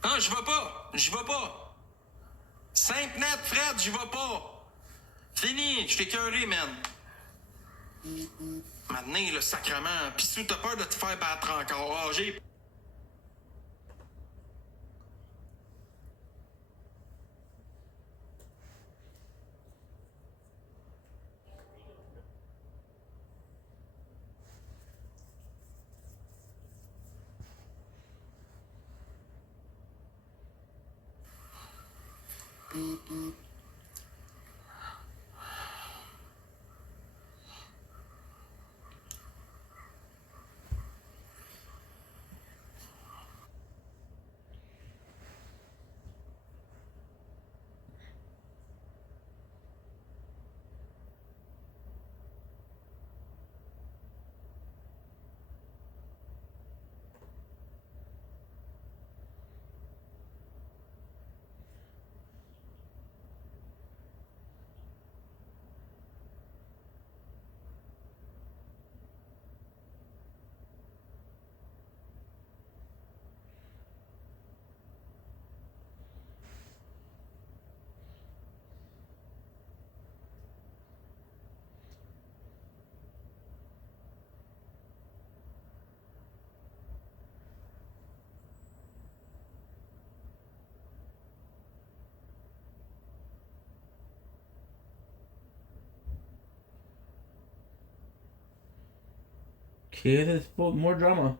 Ah, j'y vais pas. J'y vais pas. Sainte-Nat, Fred, j'y vais pas. Fini, je t'ai écœuré, man. Maintenant, le sacrement. Pissou, t'as peur de te faire battre encore. Ah, j'ai... Okay, there's more drama.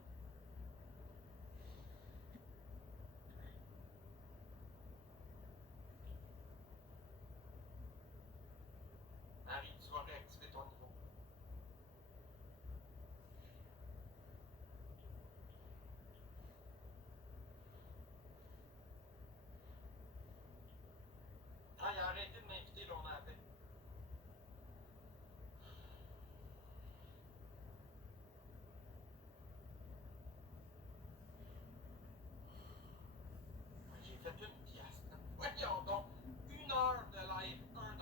Harry, tu vas réactiver ton niveau. Ah, il a arrêté de m'inviter, là, on a appelé. J'ai fait une pièce, là. Voyons donc. 1 heure de live, $1, man.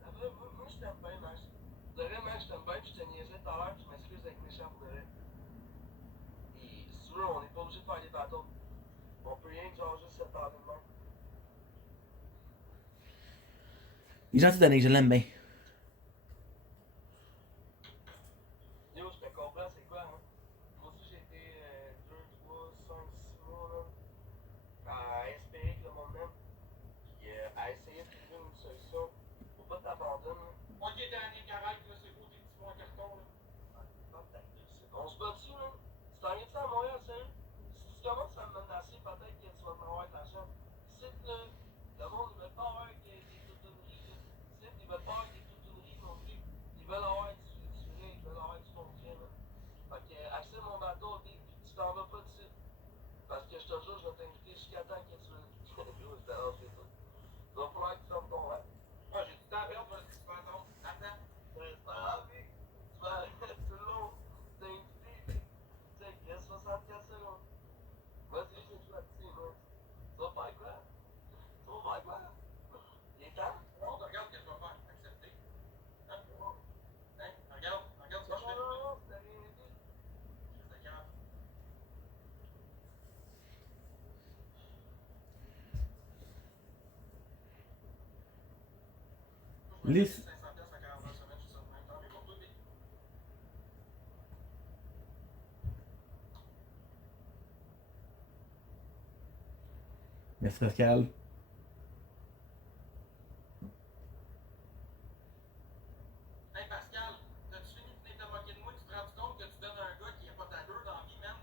Ça va, moi je t'aime bien, Max. De vrai, Max, je t'aime bien, puis je te niaisais tout à l'heure, puis je m'excuse avec méchant pour de vrai. Et si tu veux, on n'est pas obligé de faire des battles. On peut rien que genre juste se parler de même. Il est gentil, Danny, je l'aime bien. Yo, je te comprends, c'est quoi, hein? Moi aussi, j'ai été 2, 3, 5, 6 mois, là, à espérer que le monde m'aime, puis à essayer de trouver une solution. Faut pas t'abandonner, hein. Ok, Danny, arrête, là, c'est beau, tes petits points en carton, là. On se bat dessus, là. Tu t'en viens-tu à Montréal, sérieux? Si tu commences à me menacer, peut-être que tu vas me avoir de l'argent. Ici, là, le monde, ils veulent pas avoir des toutonneries, là. Ici, ils veulent pas avoir des toutonneries non plus. Ils veulent avoir du vrai, ils veulent avoir du concret, là. Fait que, accède mon bateau, puis tu t'en vas pas dessus. Parce que je te jure, je vais t'inviter jusqu'à temps que tu veux. Je te lance les trucs. Il va falloir que tu fermes ton rêve. Moi, j'ai du temps à perdre, vas-y, tu vas attendre. Attends. C'est pas grave, mec. Tu vas arrêter tout le long. T'as invité, mec. Check, il reste 64 secondes. Vas-y, je joue là-dessus, moi. Tu vas faire quoi? Tu vas faire quoi? Il est temps? Non, regarde ce que je vais faire. Accepter. Hein? Hein? Regarde ce que je fais. Non, t'as rien dit. Je te garde. Listen. 500 piastres à 40 heures semaine, je suis ça de même. Tant mieux pour toi, Big. Merci, Pascal. Hey Pascal, t'as-tu fini de venir te moquer de moi? Tu te rends compte que tu donnes à un gars qui a pas d'allure dans la vie, man?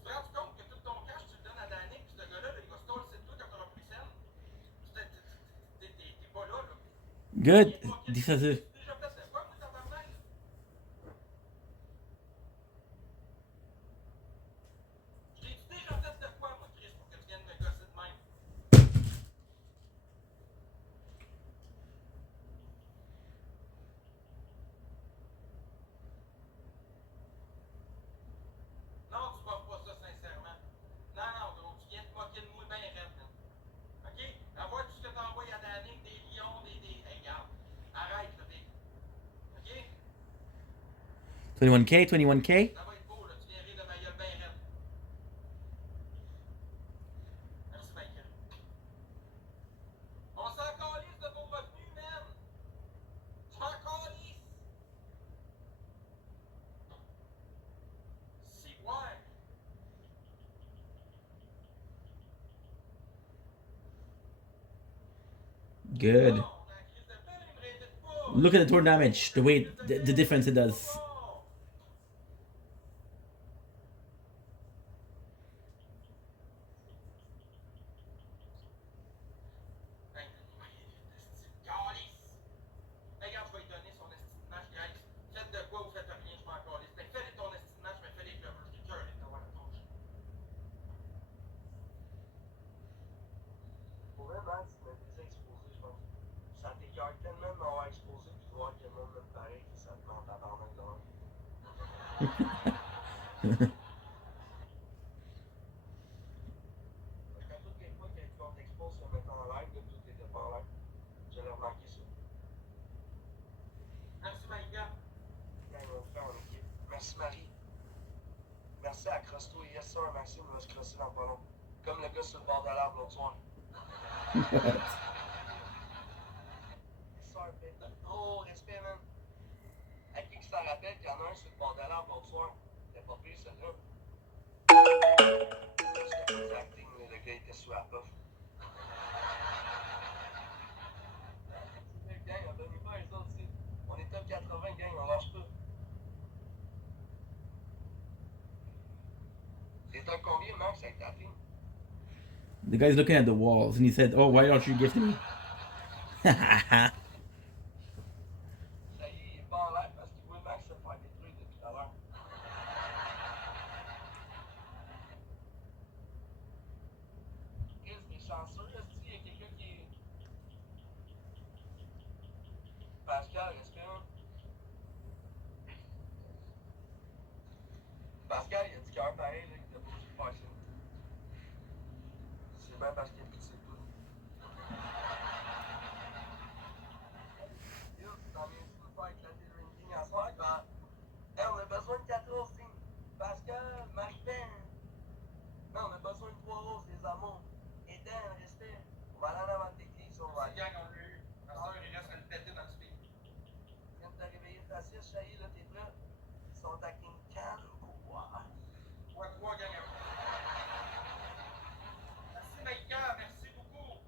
Tu te rends compte que tout ton cash, tu le donnes à Danick, puis ce gars-là, là, il va se toller de toi quand t'auras plus scène? T'es pas là, là. Good. Dis ça. Déjà fait de quoi, moi, tabarnak? 21K, 21K. Ça va être beau, là. Tu viens rire de ma gueule bien raide. Merci, Michael. On s'en calisse de vos revenus, man. Je m'en calisse. Si, ouais. Good. Non, dans la crise de peine, il me réédite pas. Look at the torn damage. The way, the difference it does. Oh. Hey, calice. Hey, regarde, je vais lui donner son esti de match, guys. Faites de quoi ou faites rien, je m'en calisse. Ben, fais-les ton esti de match, mais fais les clubs. Je suis cœur avec d'avoir la touche. Pour vrai, Max, tu m'as déjà exposé, je pense. Ça t'écœure tellement de m'avoir exposé puis de voir que le monde me pareil que ça te met en tabarnak de même. Parce qu'à toutes les fois qu'on t'expose se mettre en live, là, tout était pas en live. J'allais remarquer ça. Merci, Maïga. Quand ils vont le faire en équipe. Merci, Marie. Merci à Crosto et yes, sir, Maxime va se crosser dans pas long. Comme le gars sur le bord de l'arbre l'autre soir. Sir, ben, t'as trop respect, man. À qui que ça rappelle qu'il y en a un sur le bord de l'arbre l'autre soir? C'était pas pire, celui-là. Ça, c'était pas du acting, là, le gars était sous la puff. Le gang, on donne pas les autres, aussi. On est top 80, gang, on lâche pas. T'es top combien, Max, avec ta team? The guy's looking at the walls and he said, "Oh, why aren't you gifting me?" Ça y est, il est pas en l'air parce qu'il voit Max se faire détruire depuis tout à l'heure. Chris, t'es chanceux, là, il y a quelqu'un qui est... Pascal, respect, hein? Pascal, il a du cœur pareil, là, il t'a pas obligé de faire ça. C'est bien parce qu'il a pitié de toi. Yo, t'en viens-tu nous faire éclater le ranking à soir? Ben, hey, on a besoin de 4 roses, Tim. Pascal, Marie-Ben. Non, on a besoin de 3 roses, les amours. Eden, respect. On va aller en avant de l'église, on va Cette gang, on l'a eu. Ma soeur, il reste à le péter dans le speed. Tu viens de te réveiller de ta sieste, Chahi, là, t'es prêt? Ils sont à King Can, quoi? 3-3, gang. Merci, Maïga. Merci beaucoup.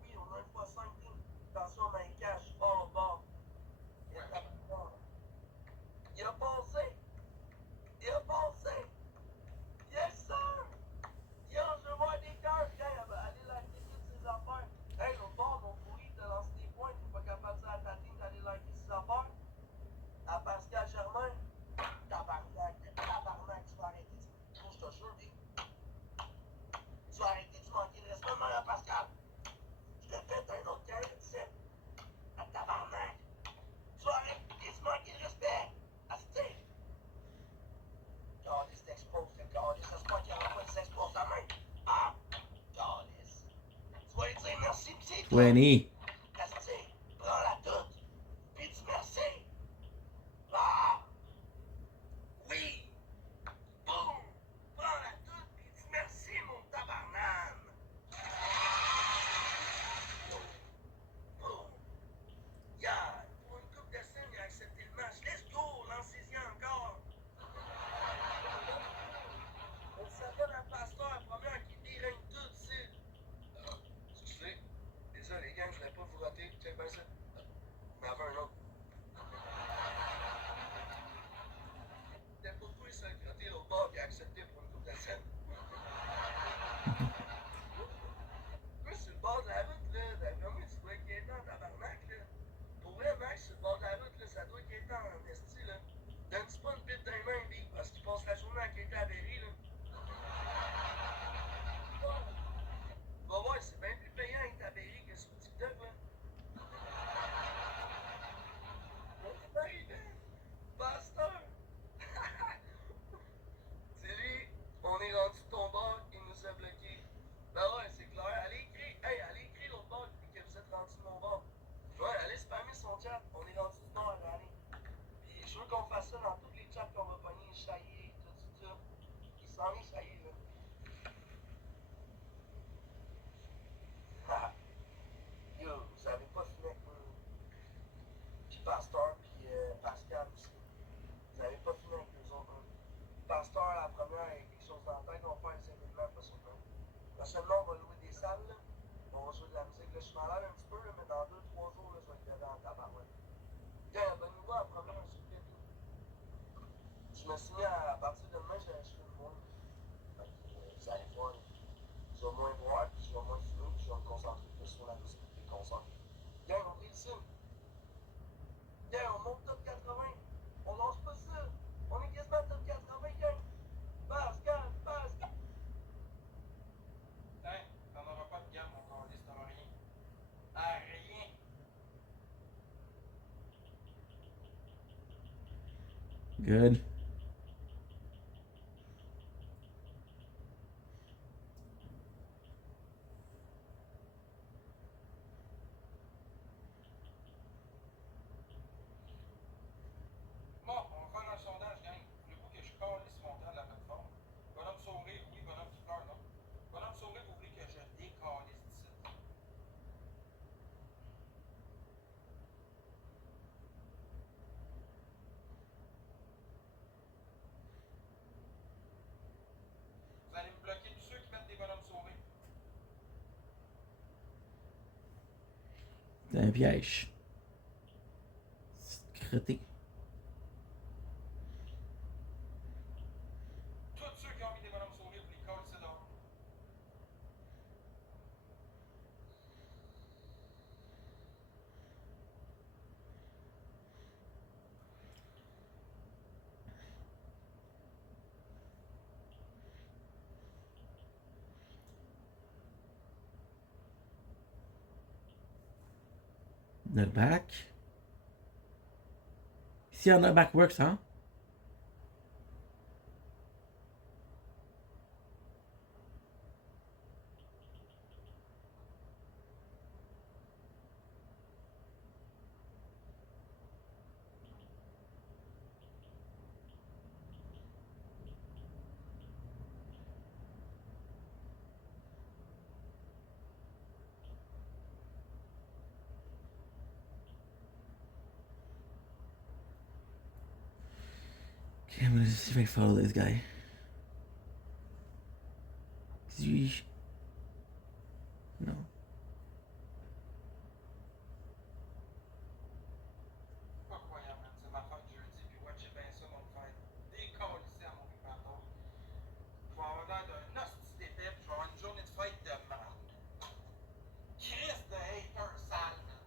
Oui, on a 1x5, Tim. Attention, main cash, bord, bord. Il a passé! Il a passé! Yes, sir! Yo, je veux voir des cœurs, gars, allez liker toutes ces affaires. Hey, l'autre bord, mon pourri, t'as lancé des points, t'es pas capable de dire à ta team d'aller liker ces affaires. À Pascal Germain, tabarnak, tu vas arrêter, je te jure, Big. Tu vas arrêter de manquer de respect, même à Pascal. Je te pète un autre cœur, 17. À tabarnak. Tu vas arrêter de manquer de respect. Asti. Calice t'expose, le calice, ça se passe qu'il n'y aura pas de s'expose la main. Ah! Calice. Tu vas lui dire merci, pis c'est tout. 20. Asti, prends-la toute. Puis dis merci. Ah! Oui! Boum! Prends-la toute, puis dis merci, mon tabarnane. Boum! Yeah! Pour une coupe de scène, il a accepté le match. Let's go! Lancez-y encore. On s'appelle un pasteur, première qui déraine tout, c'est... Excusez. Désolé, gang, je l'ai chaillé, tout. Il s'en est chaillé, là. Yo, vous avez pas fini avec moi. Puis Pasteur, puis Pascal aussi. Vous avez pas fini avec eux autres. Hein. Pasteur, la première, avec quelque chose dans la tête, on va faire des événements, pas sûr. Prochainement, on va louer des salles, là. On va jouer de la musique. Là, je suis malade un petit peu, là, mais dans 2-3 jours, là, je vais être dedans en tabarouette. Tiens, abonnez-vous à la première, s'il vous plaît. Je me suis mis à partir de demain, je fais le moins. Fait que, vous allez voir. Je vais moins boire, puis je vais moins fumer, puis je vais me concentrer plus sur la musique et les concerts. Tiens, on oublie le signe. Tiens, on monte top 80. On lance pas ça. On est quasiment top 80, gang. Pascal. Hein, t'en auras pas de gamme, mon calice, t'auras rien. Ah, rien. Good. Bon, on va faire un sondage, gang. Voulez-vous que je calisse mon temps de la plateforme? Bonhomme sourire, oui. Bonhomme qui pleure, non. Bonhomme sourire, vous voulez que je décalisse d'ici? Vous allez me bloquer tous ceux qui mettent des bonhommes sourires. C'est un piège. Secrété. Tous ceux qui ont mis des bonhommes sourires, vous les calissez dehors. Nutback. See how nutback works, huh? Okay, I'm gonna see if I follow this guy. No. Pas croyable, man. C'est ma fête jeudi, puis watchez bien ça, mon fête. Décalissez à mon pardon. Je vais avoir l'air d'un hostie d'épais, puis je vais avoir une journée de fête de merde. Christ de hater sale, man.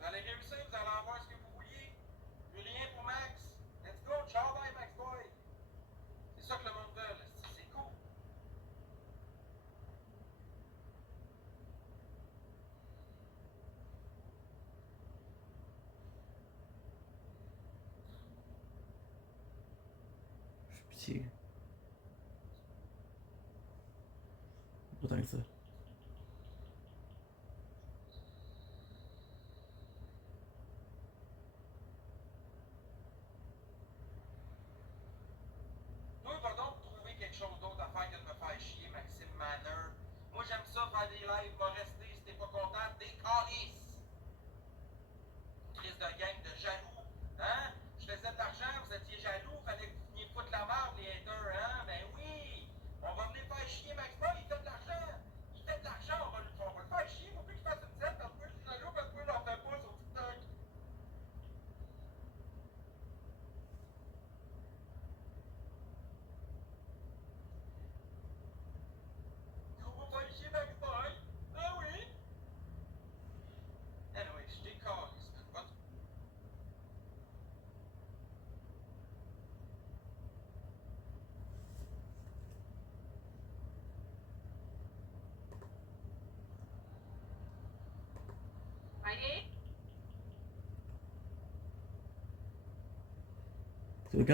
Vous allez réussir, vous allez avoir ce que vous vouliez. Plus rien pour Max. Let's go, ciao, bye, Max boy. C'est ça que le monde veut, là. C'est cool. Petit. Pas tant que ça. Toi, va donc trouver quelque chose d'autre à faire que de me faire chier, Maxime Manner. Moi, j'aime ça, faire des lives, va rester, si t'es pas content, des calices. Crise de gang de jaloux. Hein? Je faisais de l'argent, vous étiez jaloux, fallait que vous veniez foutre la merde, les haters, hein? Ben oui! On va venir faire chier Max Boy, il fait de l'argent! Il fait de l'argent, on va le faire chier, faut plus qu'il fasse une scène, parce que je suis jaloux, parce que j'en fais pas sur TikTok. On va faire chier Max Boy! Ah oui! Anyway, je décalisse.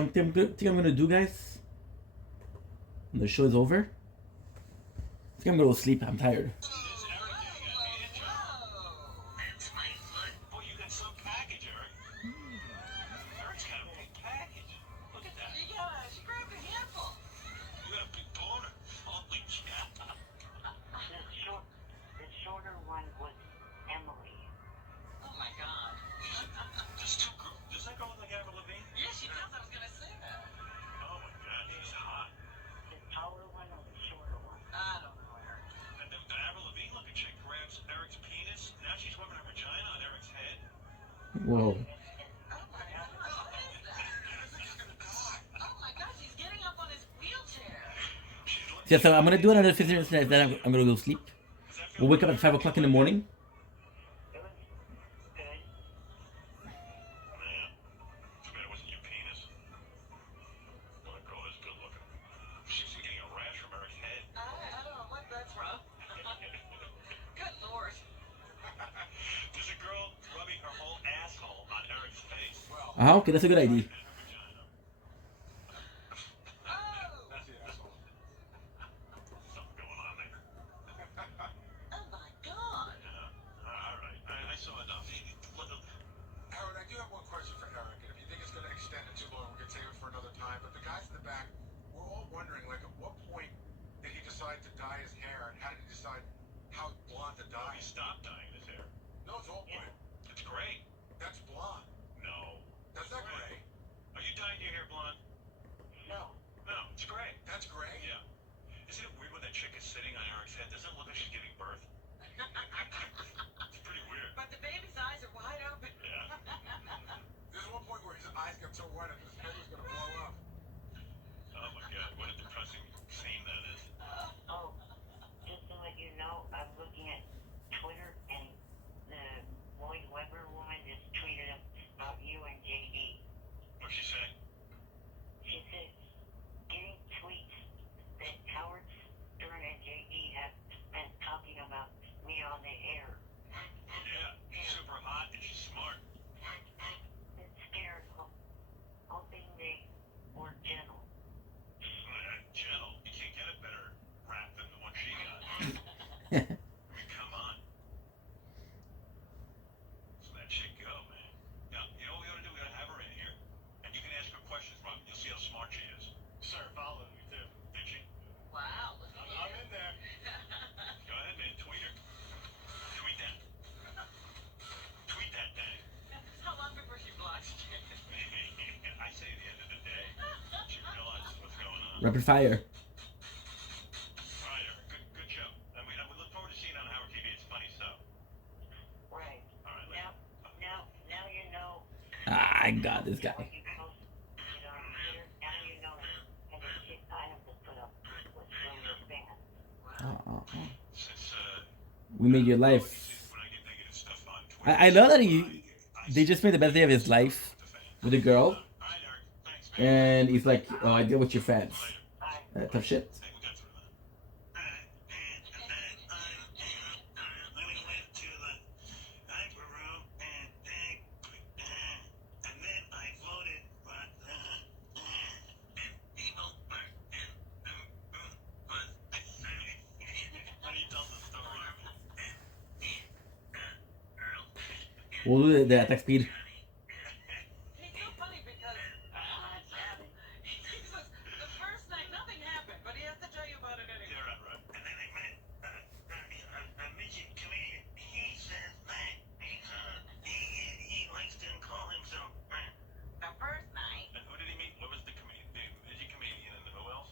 think I'm gonna do, guys? When the show is over, I think I'm gonna go sleep. I'm tired. That's my foot. Boy, you got some package, Eric. Eric's got a big package. Look at that. She grabbed a handful. You got a big boner. Holy cow. The shorter one was Emily. Oh my god. There's two girls. Does that girl look like Avril Lavigne? Yeah, she does. I was gonna say that. Oh my god, she's hot. The taller one or the shorter one? I don't know, Eric. And the Avril Lavigne looking chick grabs Eric's penis. Now she's rubbing her vagina on Eric's head. Whoa. Oh my god, what is that? I think he's gonna die. Oh my god, she's getting up on his wheelchair. She's looking. Yeah, so I'm gonna do another 15 minutes, and then I'm gonna go sleep. We'll wake up at 5 o'clock in the morning. It was good. Man, too bad it wasn't your penis. Well, that girl is good looking. She's getting a rash from Eric's head. I don't know what that's from. Good lord. There's a girl rubbing her whole asshole on Eric's face. Well, Ah, okay, that's a good idea. and her vagina. Oh! That's the asshole. Something going on there. Oh my god. Yeah. All right. I saw enough. Howard, I do have one question for Eric, and if you think it's going to extend it too long, we can save it for another time. But the guys in the back, we're all wondering, like, at what point did he decide to dye his hair, and how did he decide how blonde to He dye? stopped dyeing his hair. No, it's all gray. It's gray. That's blonde. No. That's not gray. Are you dyeing your hair blonde? No. No, it's gray. That's gray? Yeah. Isn't it weird when that chick is sitting on Eric's head? Doesn't it look like she's giving birth? It's pretty weird. But the baby's eyes are wide open. Yeah. There's one point where his eyes got so wide, I thought his head was going to blow up. Oh my god, what a depressing scene that is. Oh, just to let you know, I'm looking at Twitter, and the Lloyd Webber woman just tweeted about you and JD. What'd she say? She said, getting tweets that Howard Stern and JD have been talking about me on the air. Yeah, she's super hot and she's smart. It's scared, hoping they were gentle. Gentle. You can't get a better rap than the one she got. I mean, come on. So that chick go, man. Now, you know what we ought to do? We ought to have her in here. And you can ask her questions, Rob. You'll see how smart she is. Sir, followed me too. Did she? Wow. I'm in there. Go ahead, man. Tweet her. Tweet that. Tweet that thing. How long before she blocks you? I say at the end of the day, she realizes what's going on. Rapid fire. All right, Eric. Good show. And we look forward to seeing it on Howard TV. It's funny stuff. Right. All right, later. Now you know. Ah, I got this guy. What you post it on Twitter. Now you know every shit I have to put up with from your fans. Since We made your life. when I get negative stuff on Twitter, I love that they just made the best day of his life with a girl, All right, Eric. Thanks, man. and he's like, "Oh, I deal with your fans." Tough shit. Hey, we got through that. And then we went to the diaper room, and then I voted for evil. How do you tell the story? We'll do the attack speed. He's so funny because he says the first night nothing happened, but he has to tell you about it anyway. Yeah, right. And then I met a midget comedian. He says that because he likes to call himself. The first night. And who did he meet? What was the comedian? The midget comedian, and who else?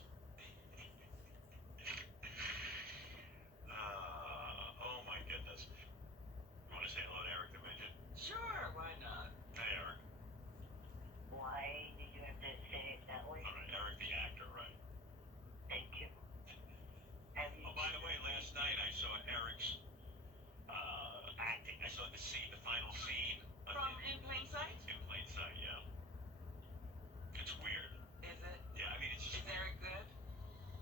Oh my goodness. You want to say hello to Eric the midget? Sure, why not? Hey, Eric. Why did you have to say it that way? All right, Eric the actor, right? Thank you. Have you Oh, by the way, last night I saw Eric's acting. I saw the final scene of From In Plain Sight? In Plain Sight, yeah. It's weird. Is it? Yeah, I mean, it's Is just, Eric good?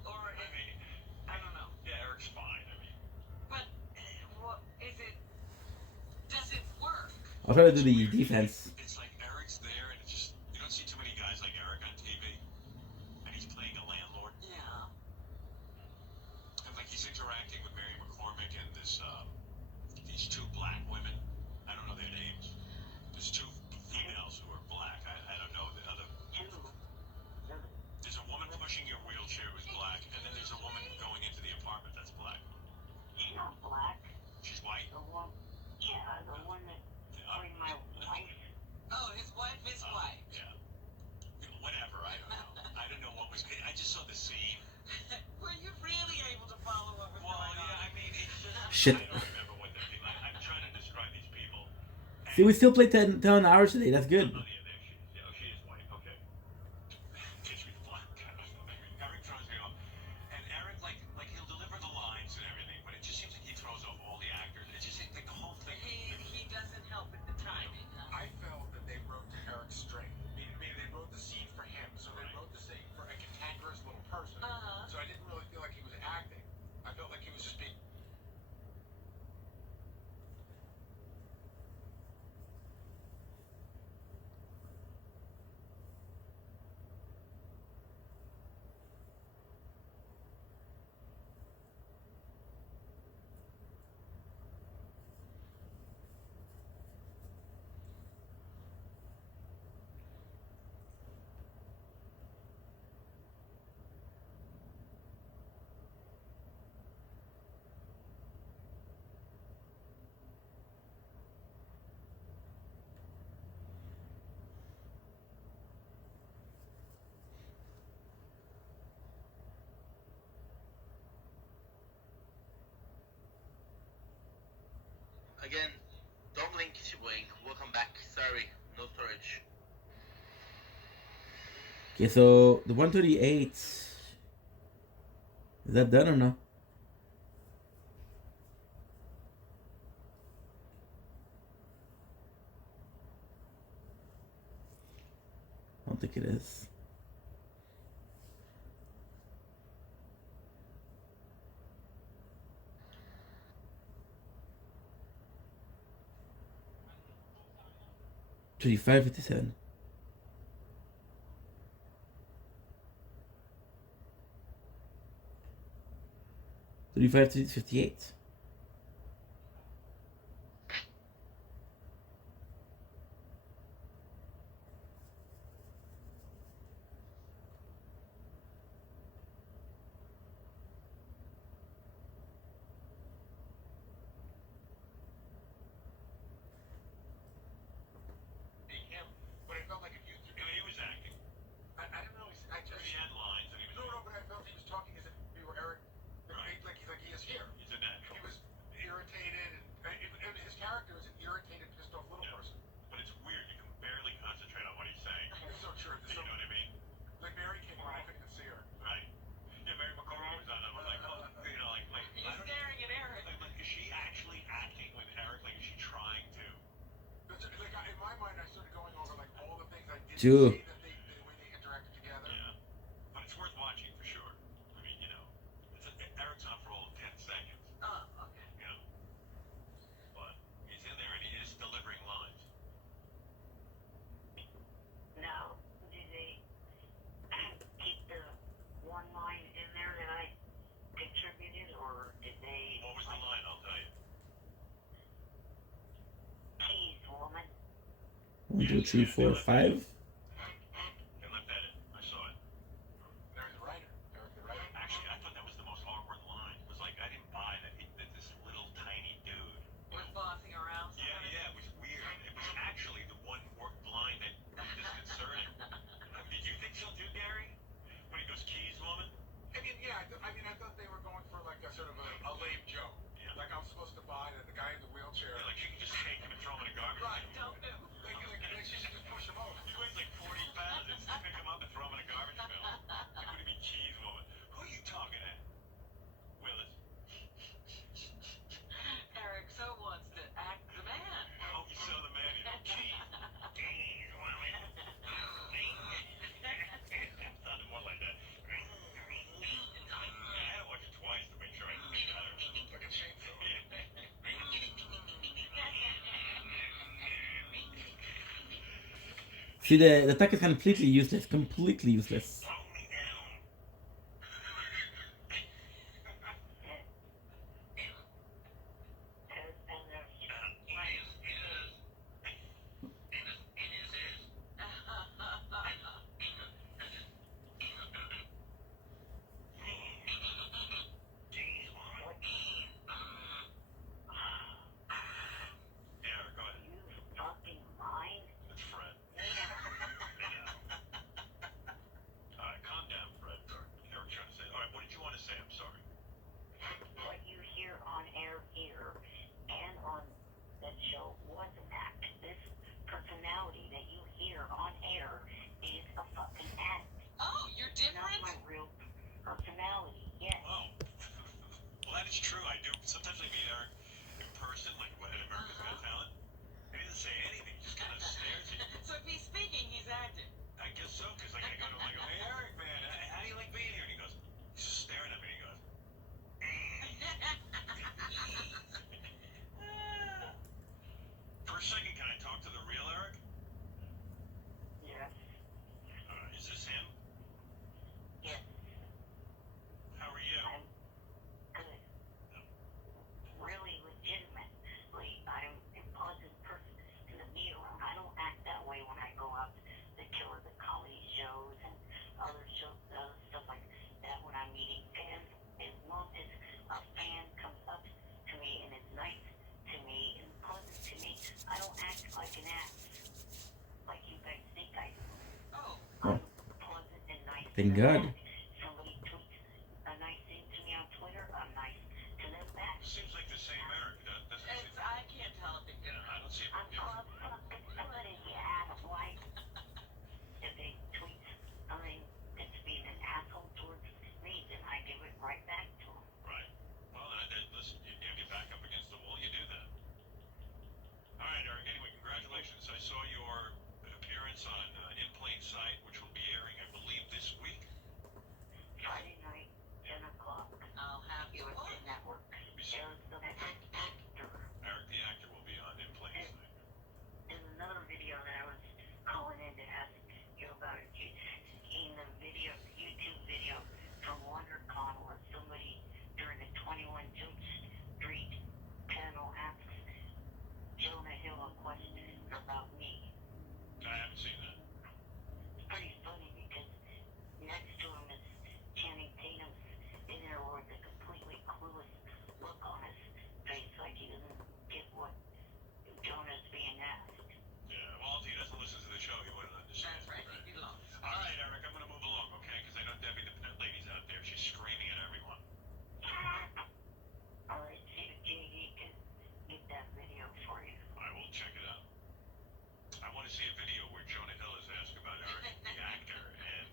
Or I is mean, I don't know. yeah, Eric's fine. I mean, But what is it? Does it work? I'll try to do the defense. it's like Eric's there, and it's just, you don't see too many guys like Eric on Shit. I don't remember what the thing. I'm trying to describe these people. See, we still played 10 hours today. That's good. Oh, yeah, there she is. Yeah, oh, she is white. Okay. Takes me flat. Eric throws me off. And Eric, like he'll deliver the lines and everything, but it just seems like he throws off all the actors. It just seems like the whole thing. He doesn't help with the timing, huh? I felt that they wrote to Eric's strength. Meaning they wrote the scene for him, so they wrote the scene for a cantankerous little person. Uh-huh. So I didn't really feel like he was acting. I felt like he was just being. Again, don't link Shibwing. Welcome back. Sorry, no storage. Okay, so the 138. Is that done or no? I don't think it is. $35.57. 35.58. Him, but I felt like if you. He was acting. I don't know. I just. He had lines, and he was. No, but I felt he was talking as if we were Eric. Right. Like he is here. He's a natural. He was irritated, and his character is an irritated, pissed off little person. But it's weird. You can barely concentrate on what he's saying. It's so true. You know what I mean? Like Mary came on, I couldn't even see her. Right. Yeah, Mary McCormick was on. I was like, well, you know, like He's I don't- staring at Eric. like, is she actually acting with Eric? Like, is she trying to? Like in my mind, I started going over like all the things I didn't True. see that the way they interacted together. Yeah. But it's worth watching for sure. I mean, you know, Eric's on for all of 10 seconds. Oh, okay. You know. But he's in there and he is delivering lines. Now, did they keep the one line in there that I contributed, or did they? What was the line? I'll tell you. Please, woman. 1, 2, 3, 4, 5. They left that in. I saw it. There's the writer, Eric the writer. Actually, I thought that was the most awkward line. It was like, I didn't buy that this little tiny dude. Was bossing around. Yeah, it was weird. It was actually the one line that was disconcerting. Did you think she'll do Gary? When he goes, keys, woman? I mean, yeah, I thought they were going for like a sort of a lame joke. Yeah. Like I'm supposed to buy that the guy in the wheelchair. Yeah, like you can just take him and throw him in a garbage Right. can. Don't move. Like she should just push him over. He weighs like 40 pounds. Just pick him up and throw him in a garbage bin. Like, what do you mean, keys, woman? Who are you talking at? Willis. Eric so wants to act the man. Oh, you saw the man. He goes, keys. Keys, woman. It sounded more like that. I had to watch it twice to make sure I got it. Like a chainsaw. See, the attack is completely useless. Completely useless. And there's Yeah, go ahead. you fucking mind. It's Fred. Thank God. Somebody tweets a nice thing to me on Twitter, I'm nice to them back. Seems like the same Eric. Doesn't seem. I can't tell if it I don't see. I'm called fucking somebody, you asswipe. If they tweet something that's being an asshole towards me, then I give it right back to them. Right. Well, listen, you get back up against the wall, you do that. All right, Eric. Anyway, congratulations. I saw your appearance on In Plain Sight, which will be airing, I believe, this week. Friday night, 10 o'clock. I'll have you USA Network. There's the actor. Eric the actor will be on In Plain Sight. There's another video that I was calling in to ask you about. You seen the video, YouTube video from WonderCon where somebody during the 21 Jump Street panel asks Jonah Hill a question about me. I haven't seen that. It's pretty funny because next to him is Channing Tatum's in there with a completely clueless look on his face, like he doesn't get what Jonah's being asked. Yeah, well, if he doesn't listen to the show, he wouldn't understand. That's right, he belongs. All right, Eric, I'm going to move along, okay? Because I know Debbie, that lady's out there. She's screaming at everyone. Alright, see if JD can get that video for you. I will check it out. I want to see a video where Jonah Hill is asked about Eric, the actor, and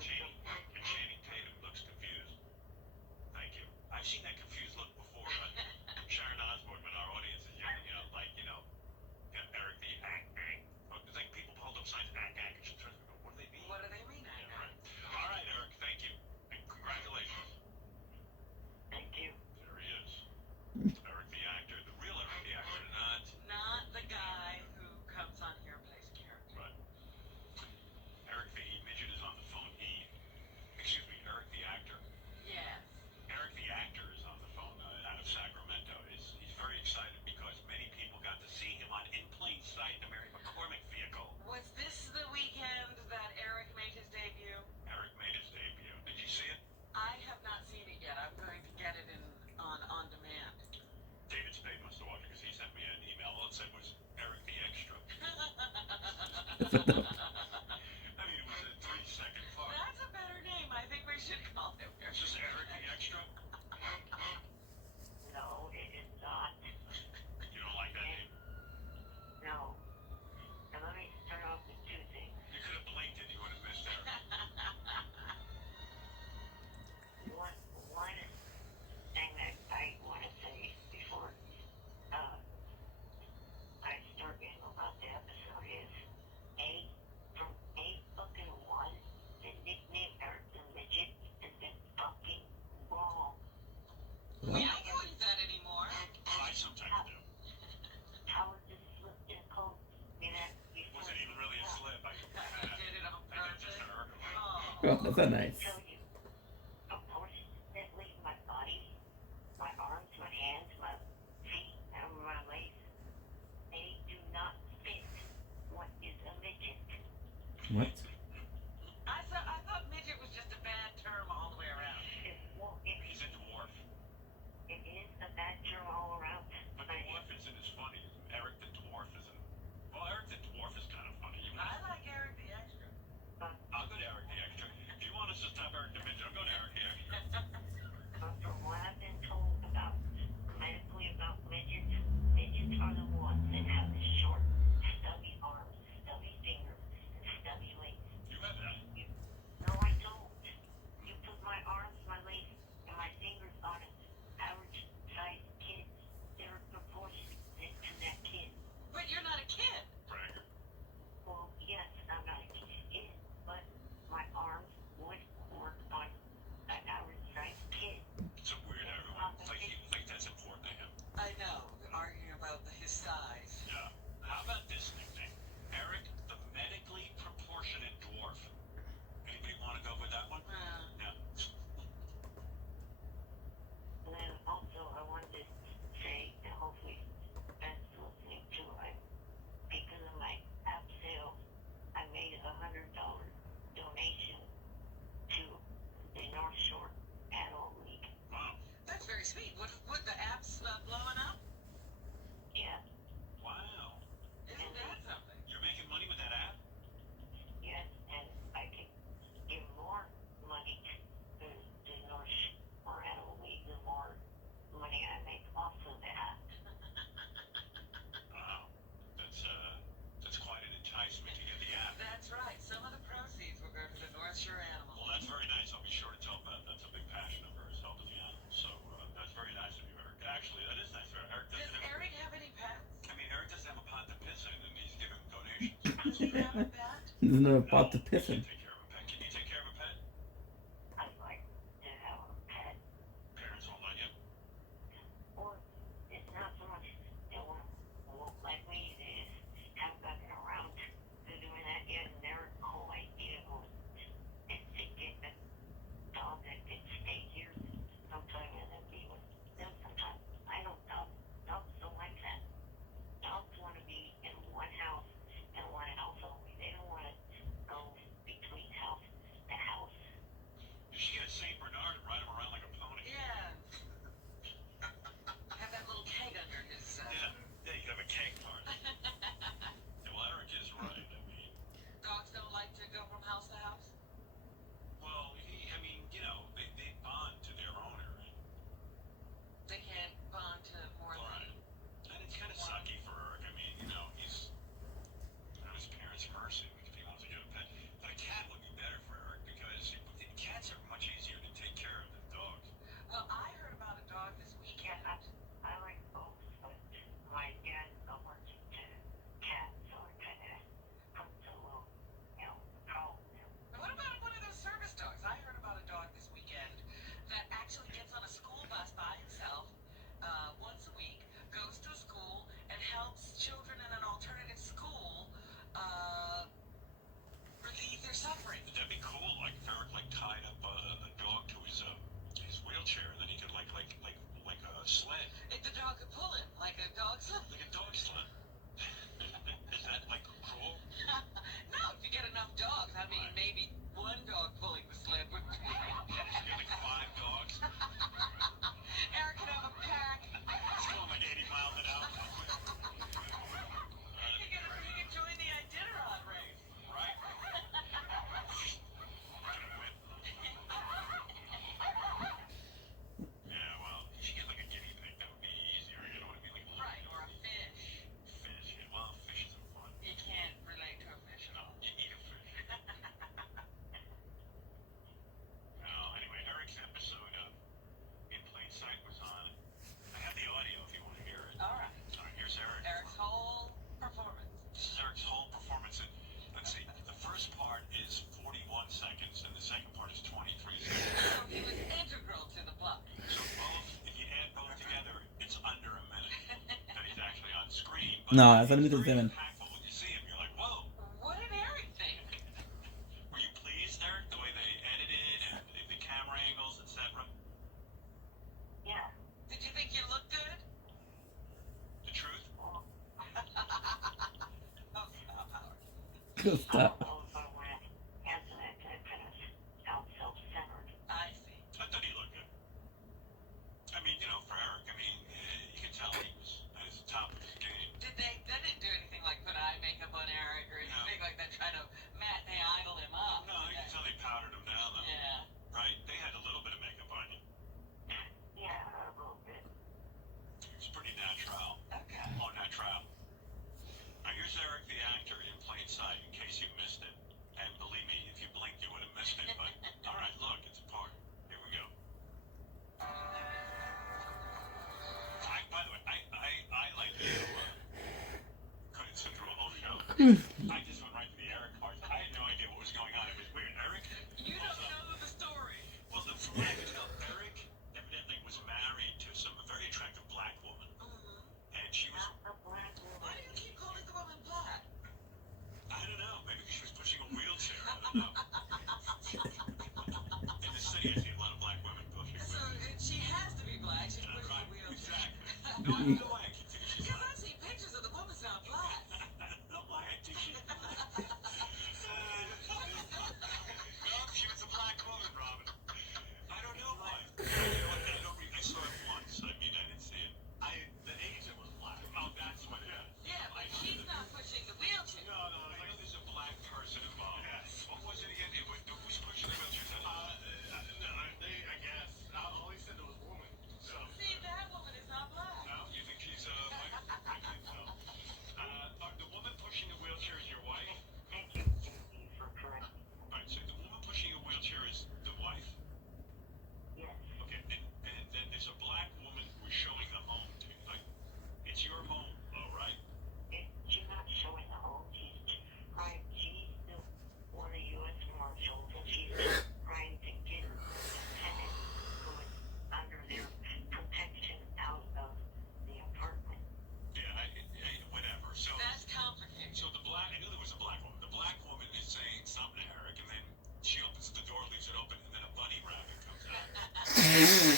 Channing Tatum looks confused. Thank you. I've seen that confused look before, but Sharon Osbourne, when our audience is yelling, Eric the actor. It's like people hold up signs, actor. She turns and go, what do they mean? What do they mean? Yeah, right. All right, Eric, thank you. And congratulations. Thank you. There he is. Eric the actor, the real Eric the actor, Not the guy who comes on here and plays a character. Right. Eric the midget is on the phone. Eric the actor. Yes. Eric the actor is on the phone out of Sacramento. He's very excited because many people got to see him on In Plain Sight, the Mary McCormick vehicle. Was this the weekend that Eric made his debut? Eric made his debut. Did you see it? I have not seen it yet. I'm going to get it on demand. David Spade must have watched it because he sent me an email. All it said was Eric the extra. I mean, it was a 3-second part. That's a better name. I think we should call him. It's just Eric the extra. No, it is not. You don't like that name? No. Now let me start off with two things. You could have blinked and you would have missed Eric. One thing that I want to say before I start getting about the episode is from fucking 1, the nickname Eric the Midget has been fucking wrong. We don't use that anymore. I sometimes do. How is this slip in code? Me that before Wasn't even really a slip. I did it on I did just purpose. an Eric. Oh. Oh, that's not nice. tell you, unfortunately, my body, my arms, my hands, my feet, and my legs, they do not fit what is a midget. What? I thought midget was just a bad term all the way around. He's a dwarf. It is a bad term all around. But the dwarf isn't as funny. Eric the dwarf isn't. Well, Eric the dwarf is kind of funny. I like Eric the extra. I'll go to Eric the extra. If you want us to stop There's another pot to piss in. Take care of a pet. Can you take care of a pet? I'd like to have a pet. Parents won't let you. Or it's not so much they won't let me, they just haven't gotten around to doing that yet, and their whole idea was to get a dog that could stay here sometime and then be with them sometime. I don't know. Dogs don't like that. Dogs want to be in one house and one house only. They don't want to go between house to house. You should get a Saint Bernard and ride him around like a pony. Yeah. Have that little keg under his. Yeah, you can have a keg party. Yeah, well, Eric is right. I mean, Dogs don't like to go from house to house. well, they bond to their owner. They can't bond to more Right. than. And it's kind of sucky for Eric. I mean, he's his parents' mercy if he wants to get a pet. But a cat would be better for Eric because cats are much easier to take care of than dogs. Well, I heard about a dog this weekend. I like both, but my dad allergic to cats, so it kind of comes to a little, problem. What about one of those service dogs? I heard about a dog this weekend that actually gets on a school bus by himself once a week, goes to a school, and helps children in an alternative school relieve their suffering. That'd be cool. Like if Eric tied up a dog to his wheelchair, and then he could like a sled, If the dog could pull him like a dog sled. like a dog sled. Is that cruel? No, if you get enough dogs, I mean, maybe one dog pulling the sled would be. You get 5 dogs. Eric could have a pack. It's going 80 miles an hour. You could join the Iditarod race. Right? Yeah, well, you should get a guinea pig. That would be easier. You know what I mean? Right, or a fish. Fish. Yeah, well, fish isn't fun. You can't relate to a fish at No, all. you eat a fish. Anyway, Eric's episode of In Plain Sight was on. I have the audio if you want to hear it. All right. All right, here's Eric. Eric's whole performance. This is Eric's whole performance. And let's see, the first part is 41 seconds, and the second part is 23 seconds. So he was integral to the plot. So both, if you add both together, it's under a minute that he's actually on screen. But No, it's very 1:07. impactful when you see him. You're like, whoa. What did Eric think? Were you pleased, Eric, the way they edited and the camera angles, etc.? Yeah. Did you think you looked good? The truth? Oh, stop, Howard. Stop. I don't know if I want to answer that, that kind of sounds self-centered. I see. I thought he looked good. I mean, for Eric, you can tell he was at the top of his game. They didn't do anything like put eye makeup on Eric or anything like that, try to matinee idol him up. No, you can tell they powdered him down, though. Yeah. Right? They had a little bit of makeup on you. Yeah, a little bit. It's pretty natural. Okay. Oh, natural. Now, here's Eric, the actor, in plain sight, in case you missed it. And believe me, if you blinked, you would have missed it. But, all right, look, it's a part. Here we go. By the way, I like you. Couldn't sit through a whole show. I just went right to the Eric part. I had no idea what was going on. It was weird. Eric? You don't know the story. Well, from what I could tell, Eric evidently was married to some very attractive black woman. And she was, Not a black Why woman. do you keep calling the woman black? I don't know, maybe because she was pushing a wheelchair. I don't know. In the city, I see a lot of black women pushing So wheelchairs. she has to be black. She's pushing Right, a wheelchair. exactly. No, I don't know why I keep thinking she's Because black. I see pictures of the woman's not black. I don't know why I think she's black. No, she was a black woman, Robin. I don't know why. I saw it once. I didn't see it. The agent was black. Oh, that's what it is. Yeah, but she's not pushing the wheelchair. No, I know there's a black person involved. Yes. What was it again? Who's pushing the wheelchair? I guess. All he said was woman. So. See, that woman is not black. No, you think she's Anyway,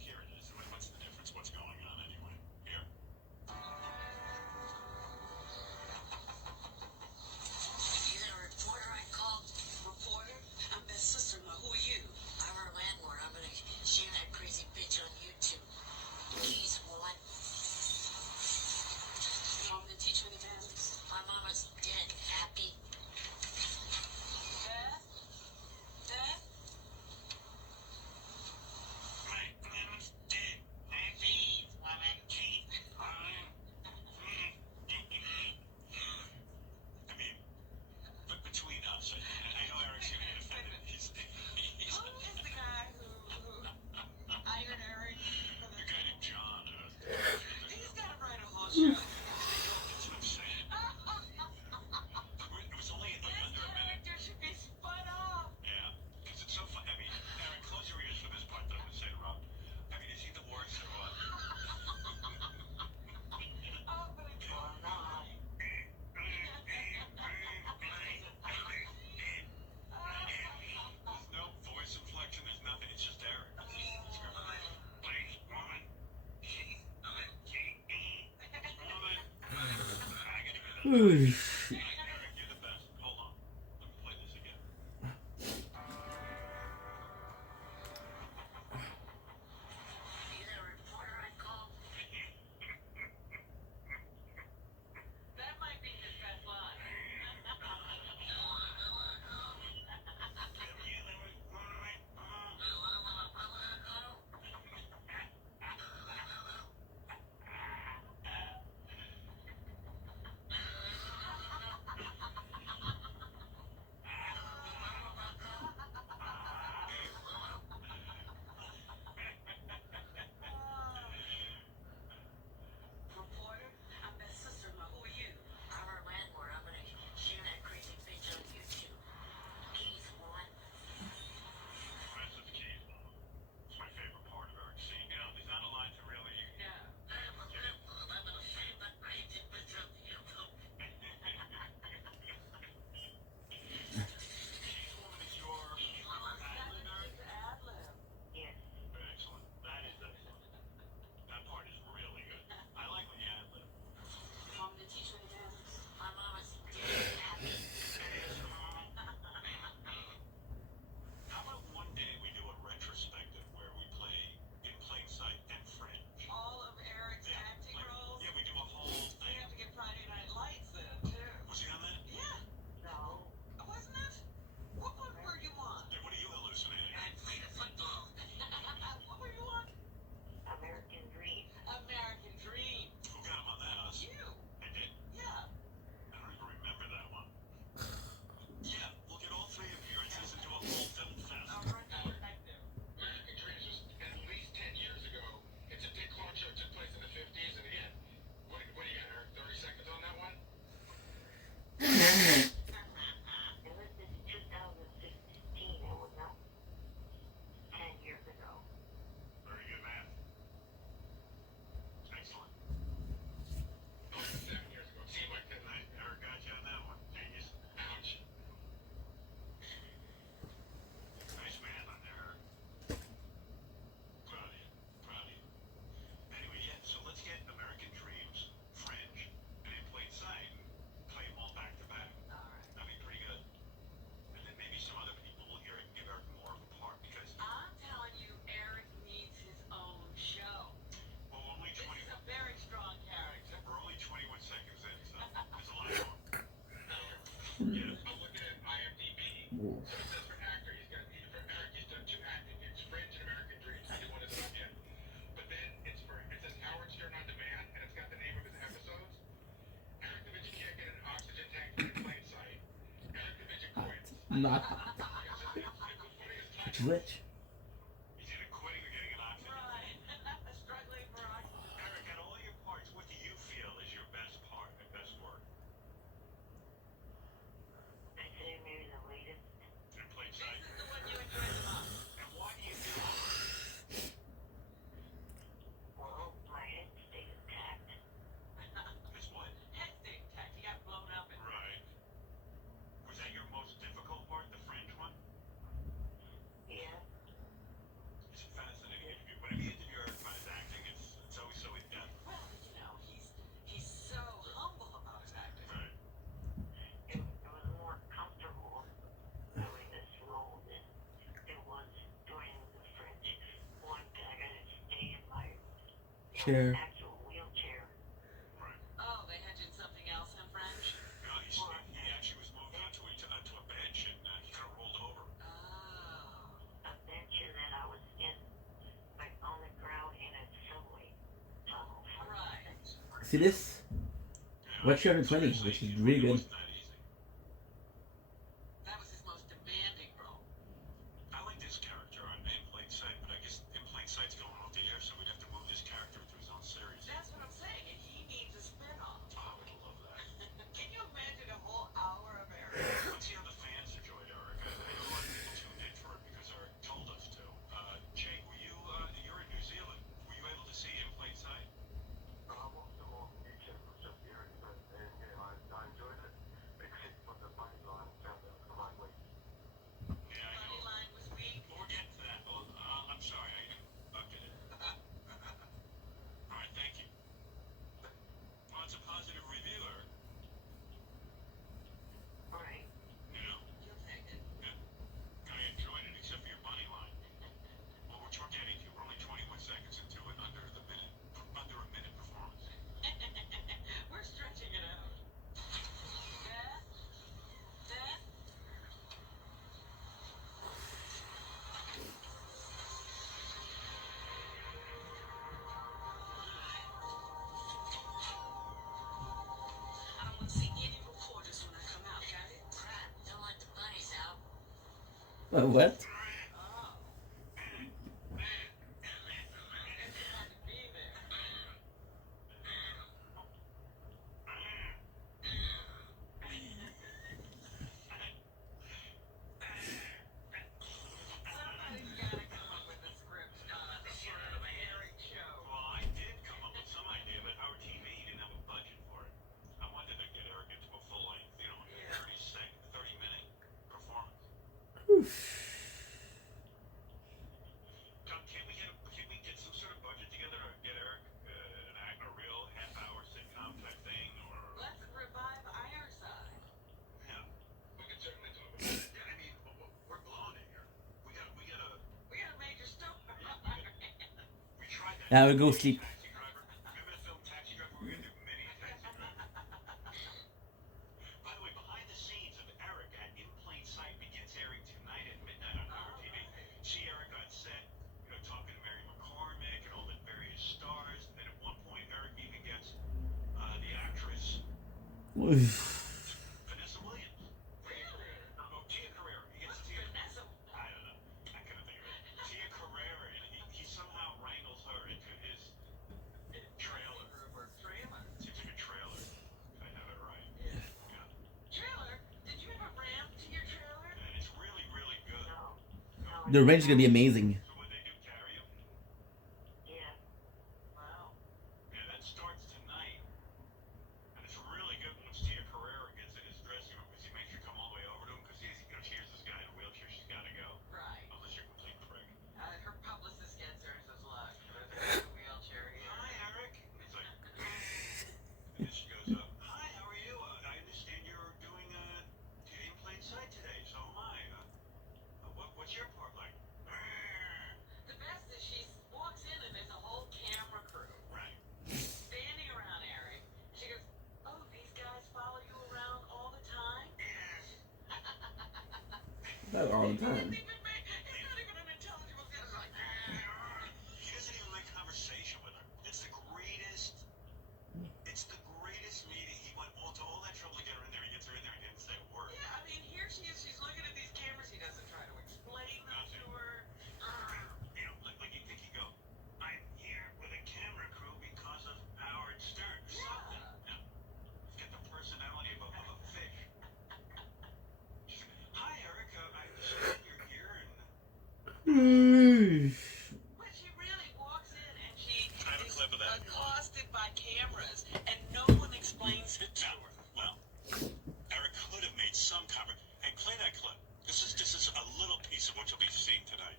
here it is. What's the difference? What's going on anyway? Here. You that reporter I called? Reporter? I'm Beth's sister-in-law. Who are you? I'm her landlord. I'm gonna share that crazy bitch on YouTube. Keys one. Mom didn't teach you any manners. My mama's dead. Happy. Beth? Beth? My mama's dead. Please, woman, please. I mean, but between us, I know Eric's gonna get offended. He's Who is the guy who hired Eric for the guy named John. He's gotta write a whole show. That's what I'm saying. It was only like His under a minute. character should be spun off. Yeah, because it's so fun. I mean, Eric, close your ears for this part that I'm gonna say to Rob. I mean, is he the worst or what? Oh, but it's all right. There's no voice inflection. There's nothing. It's just Eric. It's great. Please, woman. I gotta get that. Eric, you're the best. Hold on. Let me play this again. You that reporter I called? That might be his best line. Reporter, I'm Beth's sister-in-law. Who are you? I'm her landlord. I'm gonna share that crazy bitch on YouTube. Keys one. Massive keys, Mom. It's my favorite part of Eric's scene. You know, there's not a line to really. No. Keys woman is your ad-lib, Eric? Ad-lib. Yes. Excellent. That is excellent. That part is really good. I like when you ad-lib. Mom didn't teach you any manners. My mama's dead. Happy. How about one day we do a retrospective where we play In Plain Sight and Fringe? All of Eric's acting roles. Yeah, we do a whole We thing. have to get Friday Night Lights then, too. Was he on that? Yeah. No. Wasn't it? What one were you on? Hey, what are you hallucinating? I played a football. What were you on? American Dream. American Dream. Who got him on that? Us? You. I did. Yeah. I don't even remember that one. Yeah, we'll get all three appearances and do a full film fest. A retrospective. American Dreams was at least 10 years ago. It's a big clone show. It took place in the 50s. And again, what do you got, Eric? 30 seconds on that one? Now this is 2016. It was not 10 years ago. Very good math. Excellent. Oh, 7 years ago. It seemed like 10 Nice. Eric got you on that one. Genius. Ouch. Nice man on there, Eric. Proud of you. Proud of you. Anyway, yeah, so let's get American Dreams, Fringe, and In Plain Sight and play them all back to back. All right. That'd be pretty good. And then maybe some other people will hear it and give Eric more of a part because, I'm telling you, Eric needs his own show. well, only This 20. is a very strong character. We're only 21 seconds in, so there's a lot more. Yeah, I'm looking at IMDb. So it says for actor, for Eric, he's done 2 acting gigs, Fringe and American Dreams. Either one isn't up yet. But then it says Howard Stern on Demand, and it's got the name of his episodes. Eric the Midget can't get an oxygen tank in plain sight. Eric the Midget quits. Not It's glitch. He's either quitting or getting an oxygen. Right. Struggling for oxygen. Eric, out of all your parts, what do you feel is your best part and best work? I'd say maybe the latest. In Plain This Sight. is the one you enjoyed the most. And why do you do it? Well, my head stayed intact. It's what? Head stayed intact. He got blown up and Right. Was that your most difficult part, the Fringe one? Yeah. chair. actual wheelchair. Oh, they had you in something else in French? No, he actually was moved onto a bench and he kind of rolled over. Oh. A bench that I was in, like on the ground in a subway tunnel. Right. See this? Watch 220, which is really good. It wasn't that easy. That was his most demanding role. I like this character on In Plain Sight, but I guess In Plain Sight's going off the air, so we'd have to move this character into his own series. That's what I'm saying, and he needs a spin-off. I would love that. Can you imagine a whole hour of Eric? Let's see how the fans enjoyed Eric. I know a lot of people tuned in for it because Eric told us to. Jake, you're in New Zealand. Were you able to see In Plain Sight? I watched them on YouTube, just hearing it, and I enjoyed it, except for the money line found out the right way. Yeah, I Money know. line was weak. We'll get to that. Oh, I'm sorry, I bucked it. All right, thank you. Well, it's a positive review, Eric. Right. You know, You'll take it. I enjoyed it, except for your money line. Well, which we're getting to. We're only 21 seconds into it, under a minute performance. We're stretching it out. Dad? Dad? I don't want to see any reporters when I come out, got it? Crap, don't let the bunnies out. What? Oh. It's had to be there. Somebody's gotta come up with a script for an Eric show. Well, I did come up with some idea, but our TV didn't have a budget for it. I wanted to get Eric into a full-length, 30-minute performance. Can we get some sort of budget together to get Eric a real half-hour sitcom type thing, or? Let's revive Ironside. Yeah, we could certainly do it. Yeah, I mean, we're blowing it here. We got a We got a major star. We tried that. I will go sleep. Taxi Driver. Remember the film Taxi Driver? We're gonna do mini Taxi Driver. By the way, behind the scenes of Eric at In Plain Sight begins airing tonight at midnight on Power TV. See Eric on set, talking to Mary McCormick and all the various stars. And then at one point, Eric even gets the actress Vanessa Williams. Really? Oh, Tia Carrere. He gets Tia. Vanessa? I don't know. I couldn't think of it. Tia Carrere, and he somehow wrangles her into his trailer. Or trailer. Seems like a trailer, if I have it right. Yeah. Trailer? Did you ever ramp to your trailer? And it's really, really good. No. The range is gonna be amazing. So when they do karaoke, Yeah. Wow. yeah, that starts tonight. And it's really good once Tia Carrere gets in his dressing room, because he makes her come all the way over to him, because she hears this guy in a wheelchair, she's got to go. Right. Unless you're a complete prick. Her publicist gets her and says, look, there's a wheelchair here. Hi, Eric. He's like, and then she goes up, hi, how are you? I understand you're doing In Plain Sight today, so am I. What's your part like? The best is she walks in and there's a whole camera crew Right. standing around Eric. She goes, oh, these guys follow you around all the time? Not all the time. He's not even an intelligible guy. He's like, He doesn't even make conversation with her. It's the greatest meeting. He went to all that trouble to get her in there. He gets her in there and didn't say a word. yeah, I mean, here she is. She's looking at these cameras. He doesn't try to explain them to her. Like you think he'd go, I'm here with a camera crew because of Howard Stern. Something. Yeah. He's got the personality of a fish. She's like, hi, Eric. I understand you're here and... But she really walks in and she I have a is clip of that. accosted by cameras and no one explains it to her. Well, Eric could have made some comment. Hey, play that clip. This is a little piece of what you'll be seeing tonight.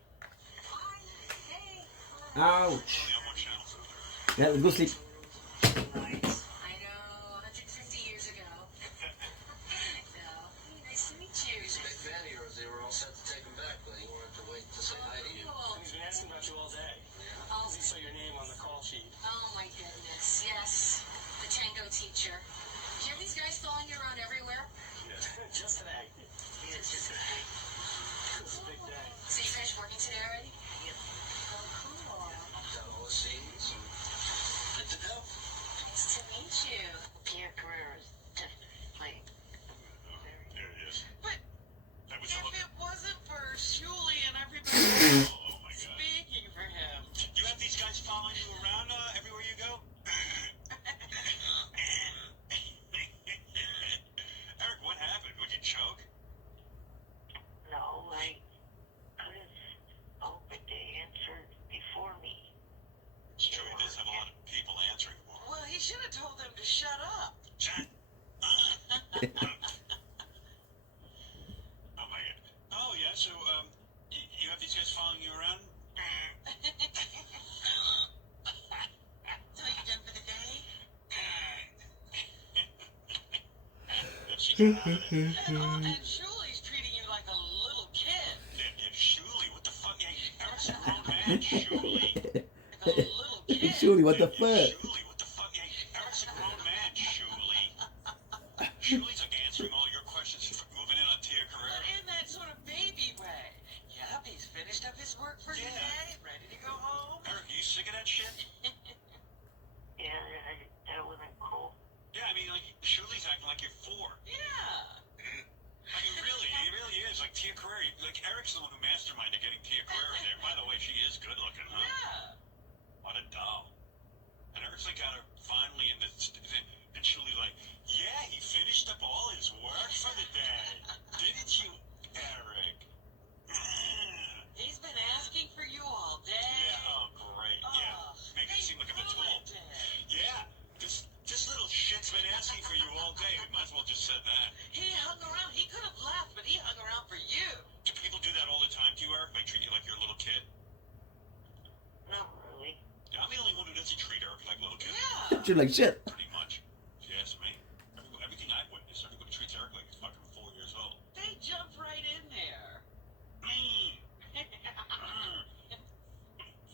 Ouch. Only on one channel. Yeah, let's go sleep. I know, 150 years ago. No. Nice to meet you. He's a big fan of yours. They were all set to take him back, but he wanted to wait to say hi to you. Cool. He's been asking about you all day. Oh, He saw your name on the call sheet. oh my And Shuli's treating you like a little kid. Yeah, Shuli, what the fuck? Yeah, Eric's a grown man, Shuli. Like a little kid. Shuli, what the fuck? Shuli, what the fuck? Yeah, Eric's a grown man, Shuli. Shuli's like answering all your questions for moving in on Tia But Carrera. in that sort of baby way. Yep, he's finished up his work for Yeah. today, ready to go home. Eric, are you sick of that shit? Yeah, that wasn't cool. Yeah, I mean, like, Shuli's acting like you're 4. Yeah. I mean, really, he really is. Like, Tia Carrera, like, Eric's the one who masterminded getting Tia Carrera there. By the way, she is good looking, huh? Yeah. What a doll. And Eric's like got her finally in the, and Shuli like, yeah, he finished up all his work for the day. Didn't you, Eric? He's been asking for you all day. Yeah, oh, great, yeah. Oh, Make it he seem like I'm a tool. ruined it. Yeah, this little shit's been asking for you all day. We might as well just said that. He hung around. He could have left, but he hung around for you. Do people do that all the time to you, Eric? Like treat you like you're a little kid? Not really. Yeah, I'm the only one who doesn't treat Eric like a little kid. Yeah. You're like shit. Pretty much. If you ask me. Everything I've witnessed, everybody treats Eric like he's fucking 4 years old. They jumped right in there.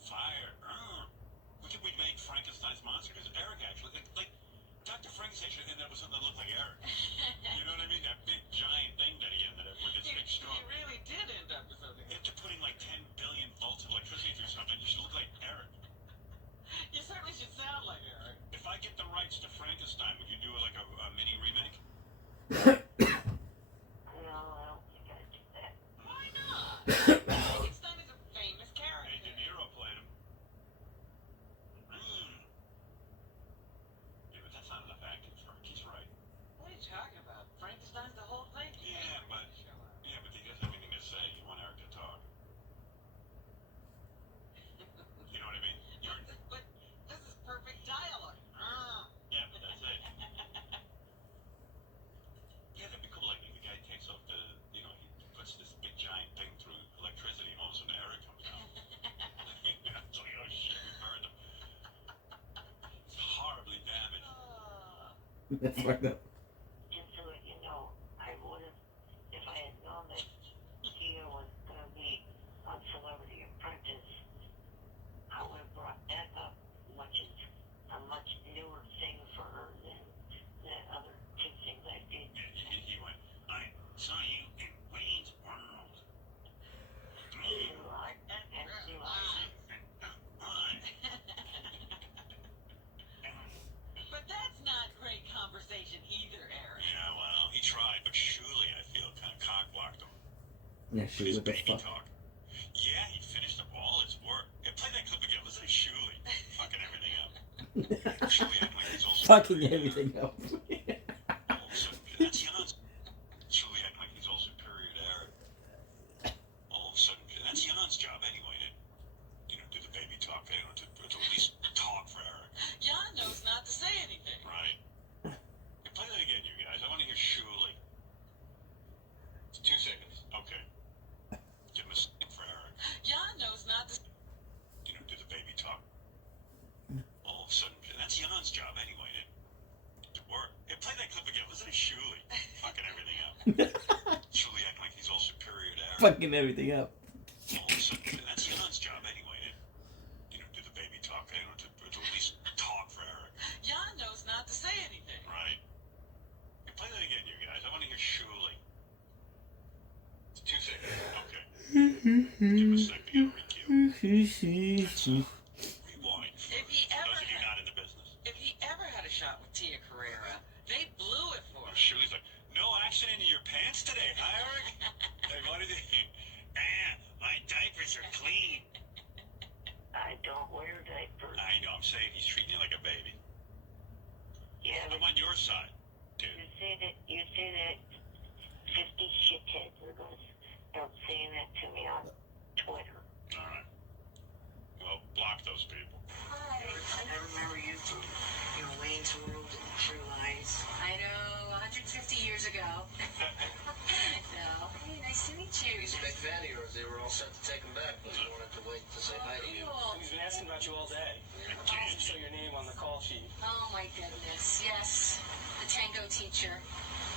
Fire. We made Frankenstein's monster because Eric actually, like Dr. Frankenstein ended up with something that looked like Eric. You know what I mean? That big giant thing that he ended up with, this big strong. He really did end up with something. After putting like 10 billion volts of electricity through something, you should look like Eric. You certainly should sound like Eric. If I get the rights to Frankenstein, would you do like a mini remake? No, I don't think I'd do that. Why not? Frankenstein is a famous Hey, character. De Niro played him. Yeah, but that's not enough acting for him. He's right. What are you talking about? Frankenstein's the whole thing? Yeah, but he doesn't have anything to say. You want Eric to talk. You know what I mean? But this is perfect dialogue. Yeah, but that's it. Yeah, that'd be cool. Like the guy takes off the, he puts this big giant thing through electricity, and all of a sudden Eric comes out. It's like, oh shit, we burned him. It's horribly damaged. That's fucked up. Just so that you know, I would have, if I had known that Tia was going to be on Celebrity Apprentice, I would have brought that up a much newer thing for her than the other 2 things I did. Yeah, he went, I saw you in Wayne's World. But that's not great conversation either, Eric. Yeah, well, he tried, but Shuli, I feel, kind of cock-blocked him. Yeah, With Shuli, his what the baby fuck? talk. Yeah, he finished up all his work. Yeah, play that clip again. Listen to Shuli fucking everything up. Shuli acting like he's also Fucking everything up. all of a sudden, that's Jan's. Shuli acting like he's all superior to Eric. All of a sudden, that's Jan's job anyway to, do the baby talk, to at least talk for Eric. Jan knows not to say anything. Right. Yeah, play that again, you guys. I want to hear Shuli. It's 2 seconds. Okay. Give him a stick for Eric. Jan knows not to. Do the baby talk. All of a sudden, that's Jan's job anyway to work. Yeah, play that clip again. Listen to Shuli fucking everything up. Shuli acting like he's all superior to Eric. Fucking everything up. All of a sudden, that's Jan's job anyway to, do the baby talk. To at least talk for Eric. Jan knows not to say anything. Right. Yeah, play that again, you guys. I want to hear Shuli. It's 2 seconds. Okay. Give him a second to get a recue. Rewind. If he ever Those of you had, not in the business. if he ever had a shot with Tia Carrera, they blew it for him. Shuli's like, no accident in your pants today, huh, Eric? Hey, what is it? My diapers are clean. I don't wear diapers. I know, I'm saying he's treating you like a baby. Yeah, I'm on your side, dude. you say that 50 shitheads are going to start saying that to me on Twitter. All right. Well, block those people. Hi. I remember you from, Wayne's World and True Lies. I know, 150 years ago. No. Hey, nice to meet you. He's a big fan of yours. They were all set to take him back, but he wanted to wait to say hi to you. Cool. He's been asking about you all day. I show your name on the call sheet. Oh my goodness, yes. The tango teacher.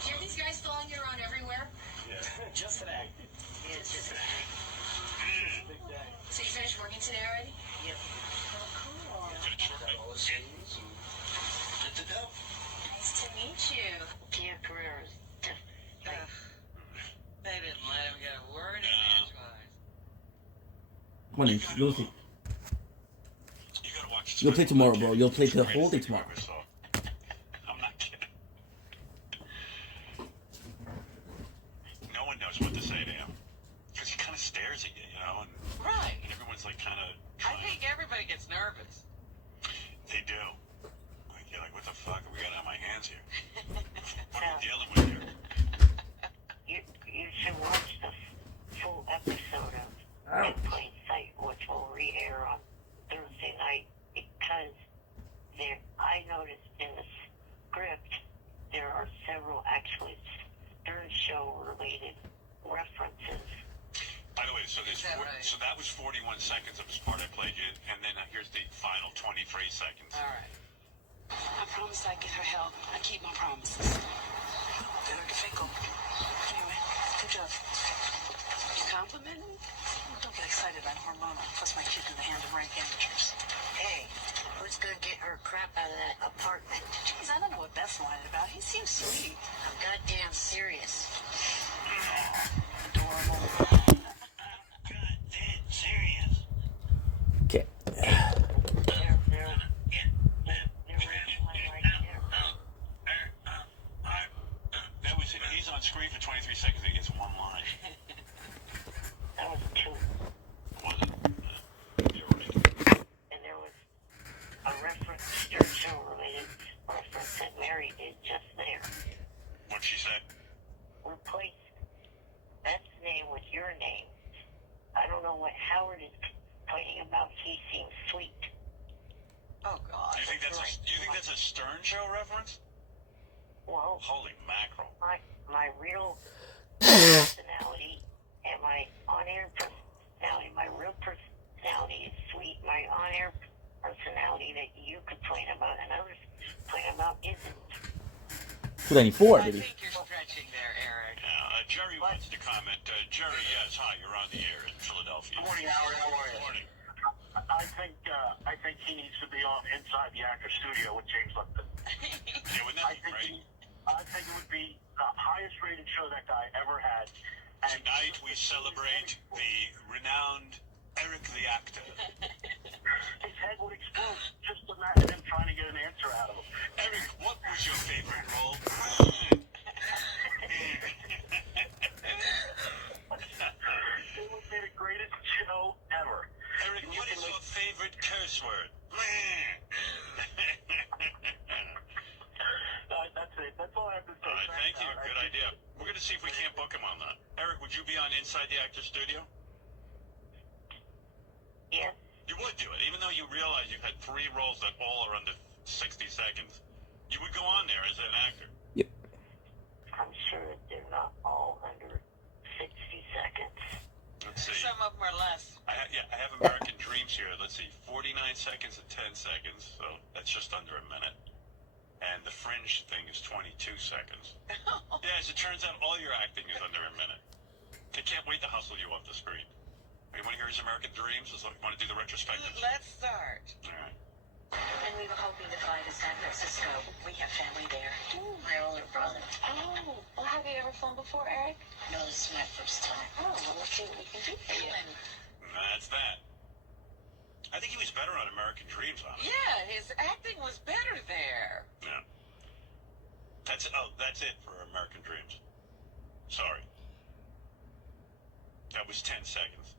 hear these guys following you around everywhere? Yeah. Just an act. Yeah, it's just an act. Big day. So you finished working today already? Yep. Oh, cool. Good to go. Nice to meet you. Tia Carrera's just like, They didn't let him get a word in edgewise. Come on, Inch. You'll see. You gotta watch. You'll play tomorrow, bro. You'll play the whole day tomorrow. I'm not kidding. No one knows what to say to him because he kind of stares at you, you know, and Right. everyone's like kind of. I think everybody gets nervous. They do. Like you're like, what the fuck? We got on my hands here. What are we dealing with here? you should watch the full episode of In Plain Sight, which will re-air on Thursday night, because I noticed in the script there are several actually Stern Show related references. By the way, so there's Is that right? so that was 41 seconds of his part I played you, and then here's the final 23 seconds. All right. I promised I'd get her help. I keep my promises. Erica Finkel. Anyway, good job. You complimenting me? Don't get excited. I'm hormonal. Plus my kid in the hand of rank amateurs. Hey, who's gonna get her crap out of that apartment? Jeez, I don't know what Beth's whining about. He seems sweet. I'm goddamn serious. Adorable. Goddamn serious. Okay. That was he's on screen for 23 seconds. He gets one line. That was two. Was it? You're right. And there was a reference, Stern Show related reference that Mary did just there. What'd she say? Replace Beth's name with your name. I don't know what Howard is complaining about. He seems sweet. Oh, God. You think that's a Stern Show reference? Well, Holy mackerel! my real personality and my on-air personality. My real personality is sweet. My on-air personality that you complain about and others complain about isn't. 294, I baby. think you're stretching there, Eric. Jerry wants to comment. Jerry, yes, hi, you're on the air in Philadelphia. Good morning, Howard. How are you? Morning. I think he needs to be on inside the actor studio with James Lipton. Yeah, wouldn't that be great? I think it would be the highest rated show that guy ever had. And Tonight we celebrate the renowned Eric the actor. his head would explode. Just imagine him trying to get an answer out of him. Eric, what was your favorite role? It would be the greatest show ever. Eric, what is your favorite curse word? That's it. That's all I have to say. All right, thank you. Good idea. We're going to see if we can't book him on that. Eric, would you be on Inside the Actor Studio? Yes. You would do it, even though you realize you've had 3 roles that all are under 60 seconds. You would go on there as an actor. I'm sure that they're not all under 60 seconds. Let's see. Some of them are less. I have American Dreams here. Let's see, 49 seconds and 10 seconds, so that's just under a minute. And the Fringe thing is 22 seconds. Yeah, as it turns out, all your acting is under a minute. They can't wait to hustle you off the screen. You want to hear his American Dreams? You want to do the retrospective? Let's start. All right. And we were hoping to fly to San Francisco. We have family there. Ooh, my older brother. Oh, well, have you ever flown before, Eric? No, this is my first time. Oh, well, let's see what we can do for you. That's that. I think he was better on American Dreams, honestly. Yeah, his acting was better there. Yeah. That's it for American Dreams. Sorry. That was 10 seconds.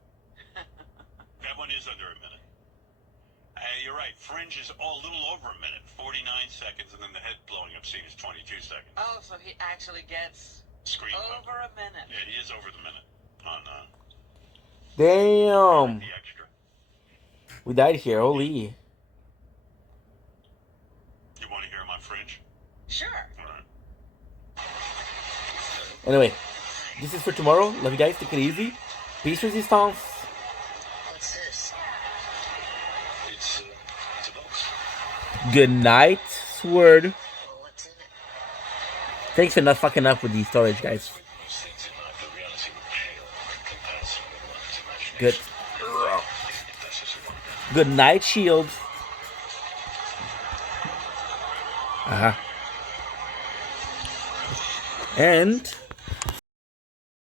That one is under a minute. You're right. Fringe is a little over a minute, 49 seconds, and then the head blowing up scene is 22 seconds. Oh, so he actually gets Screen over a minute. Yeah, he is over the minute on Damn. the extra. We died here. Holy. You want to hear him on Fringe? Sure. All right. Anyway, this is for tomorrow. Love you guys. Take it easy. Peace, resistance. What's this? It's a box. Good night, Sword. Well, what's in it? Thanks for not fucking up with the storage, guys. Good. Good night, Shield. And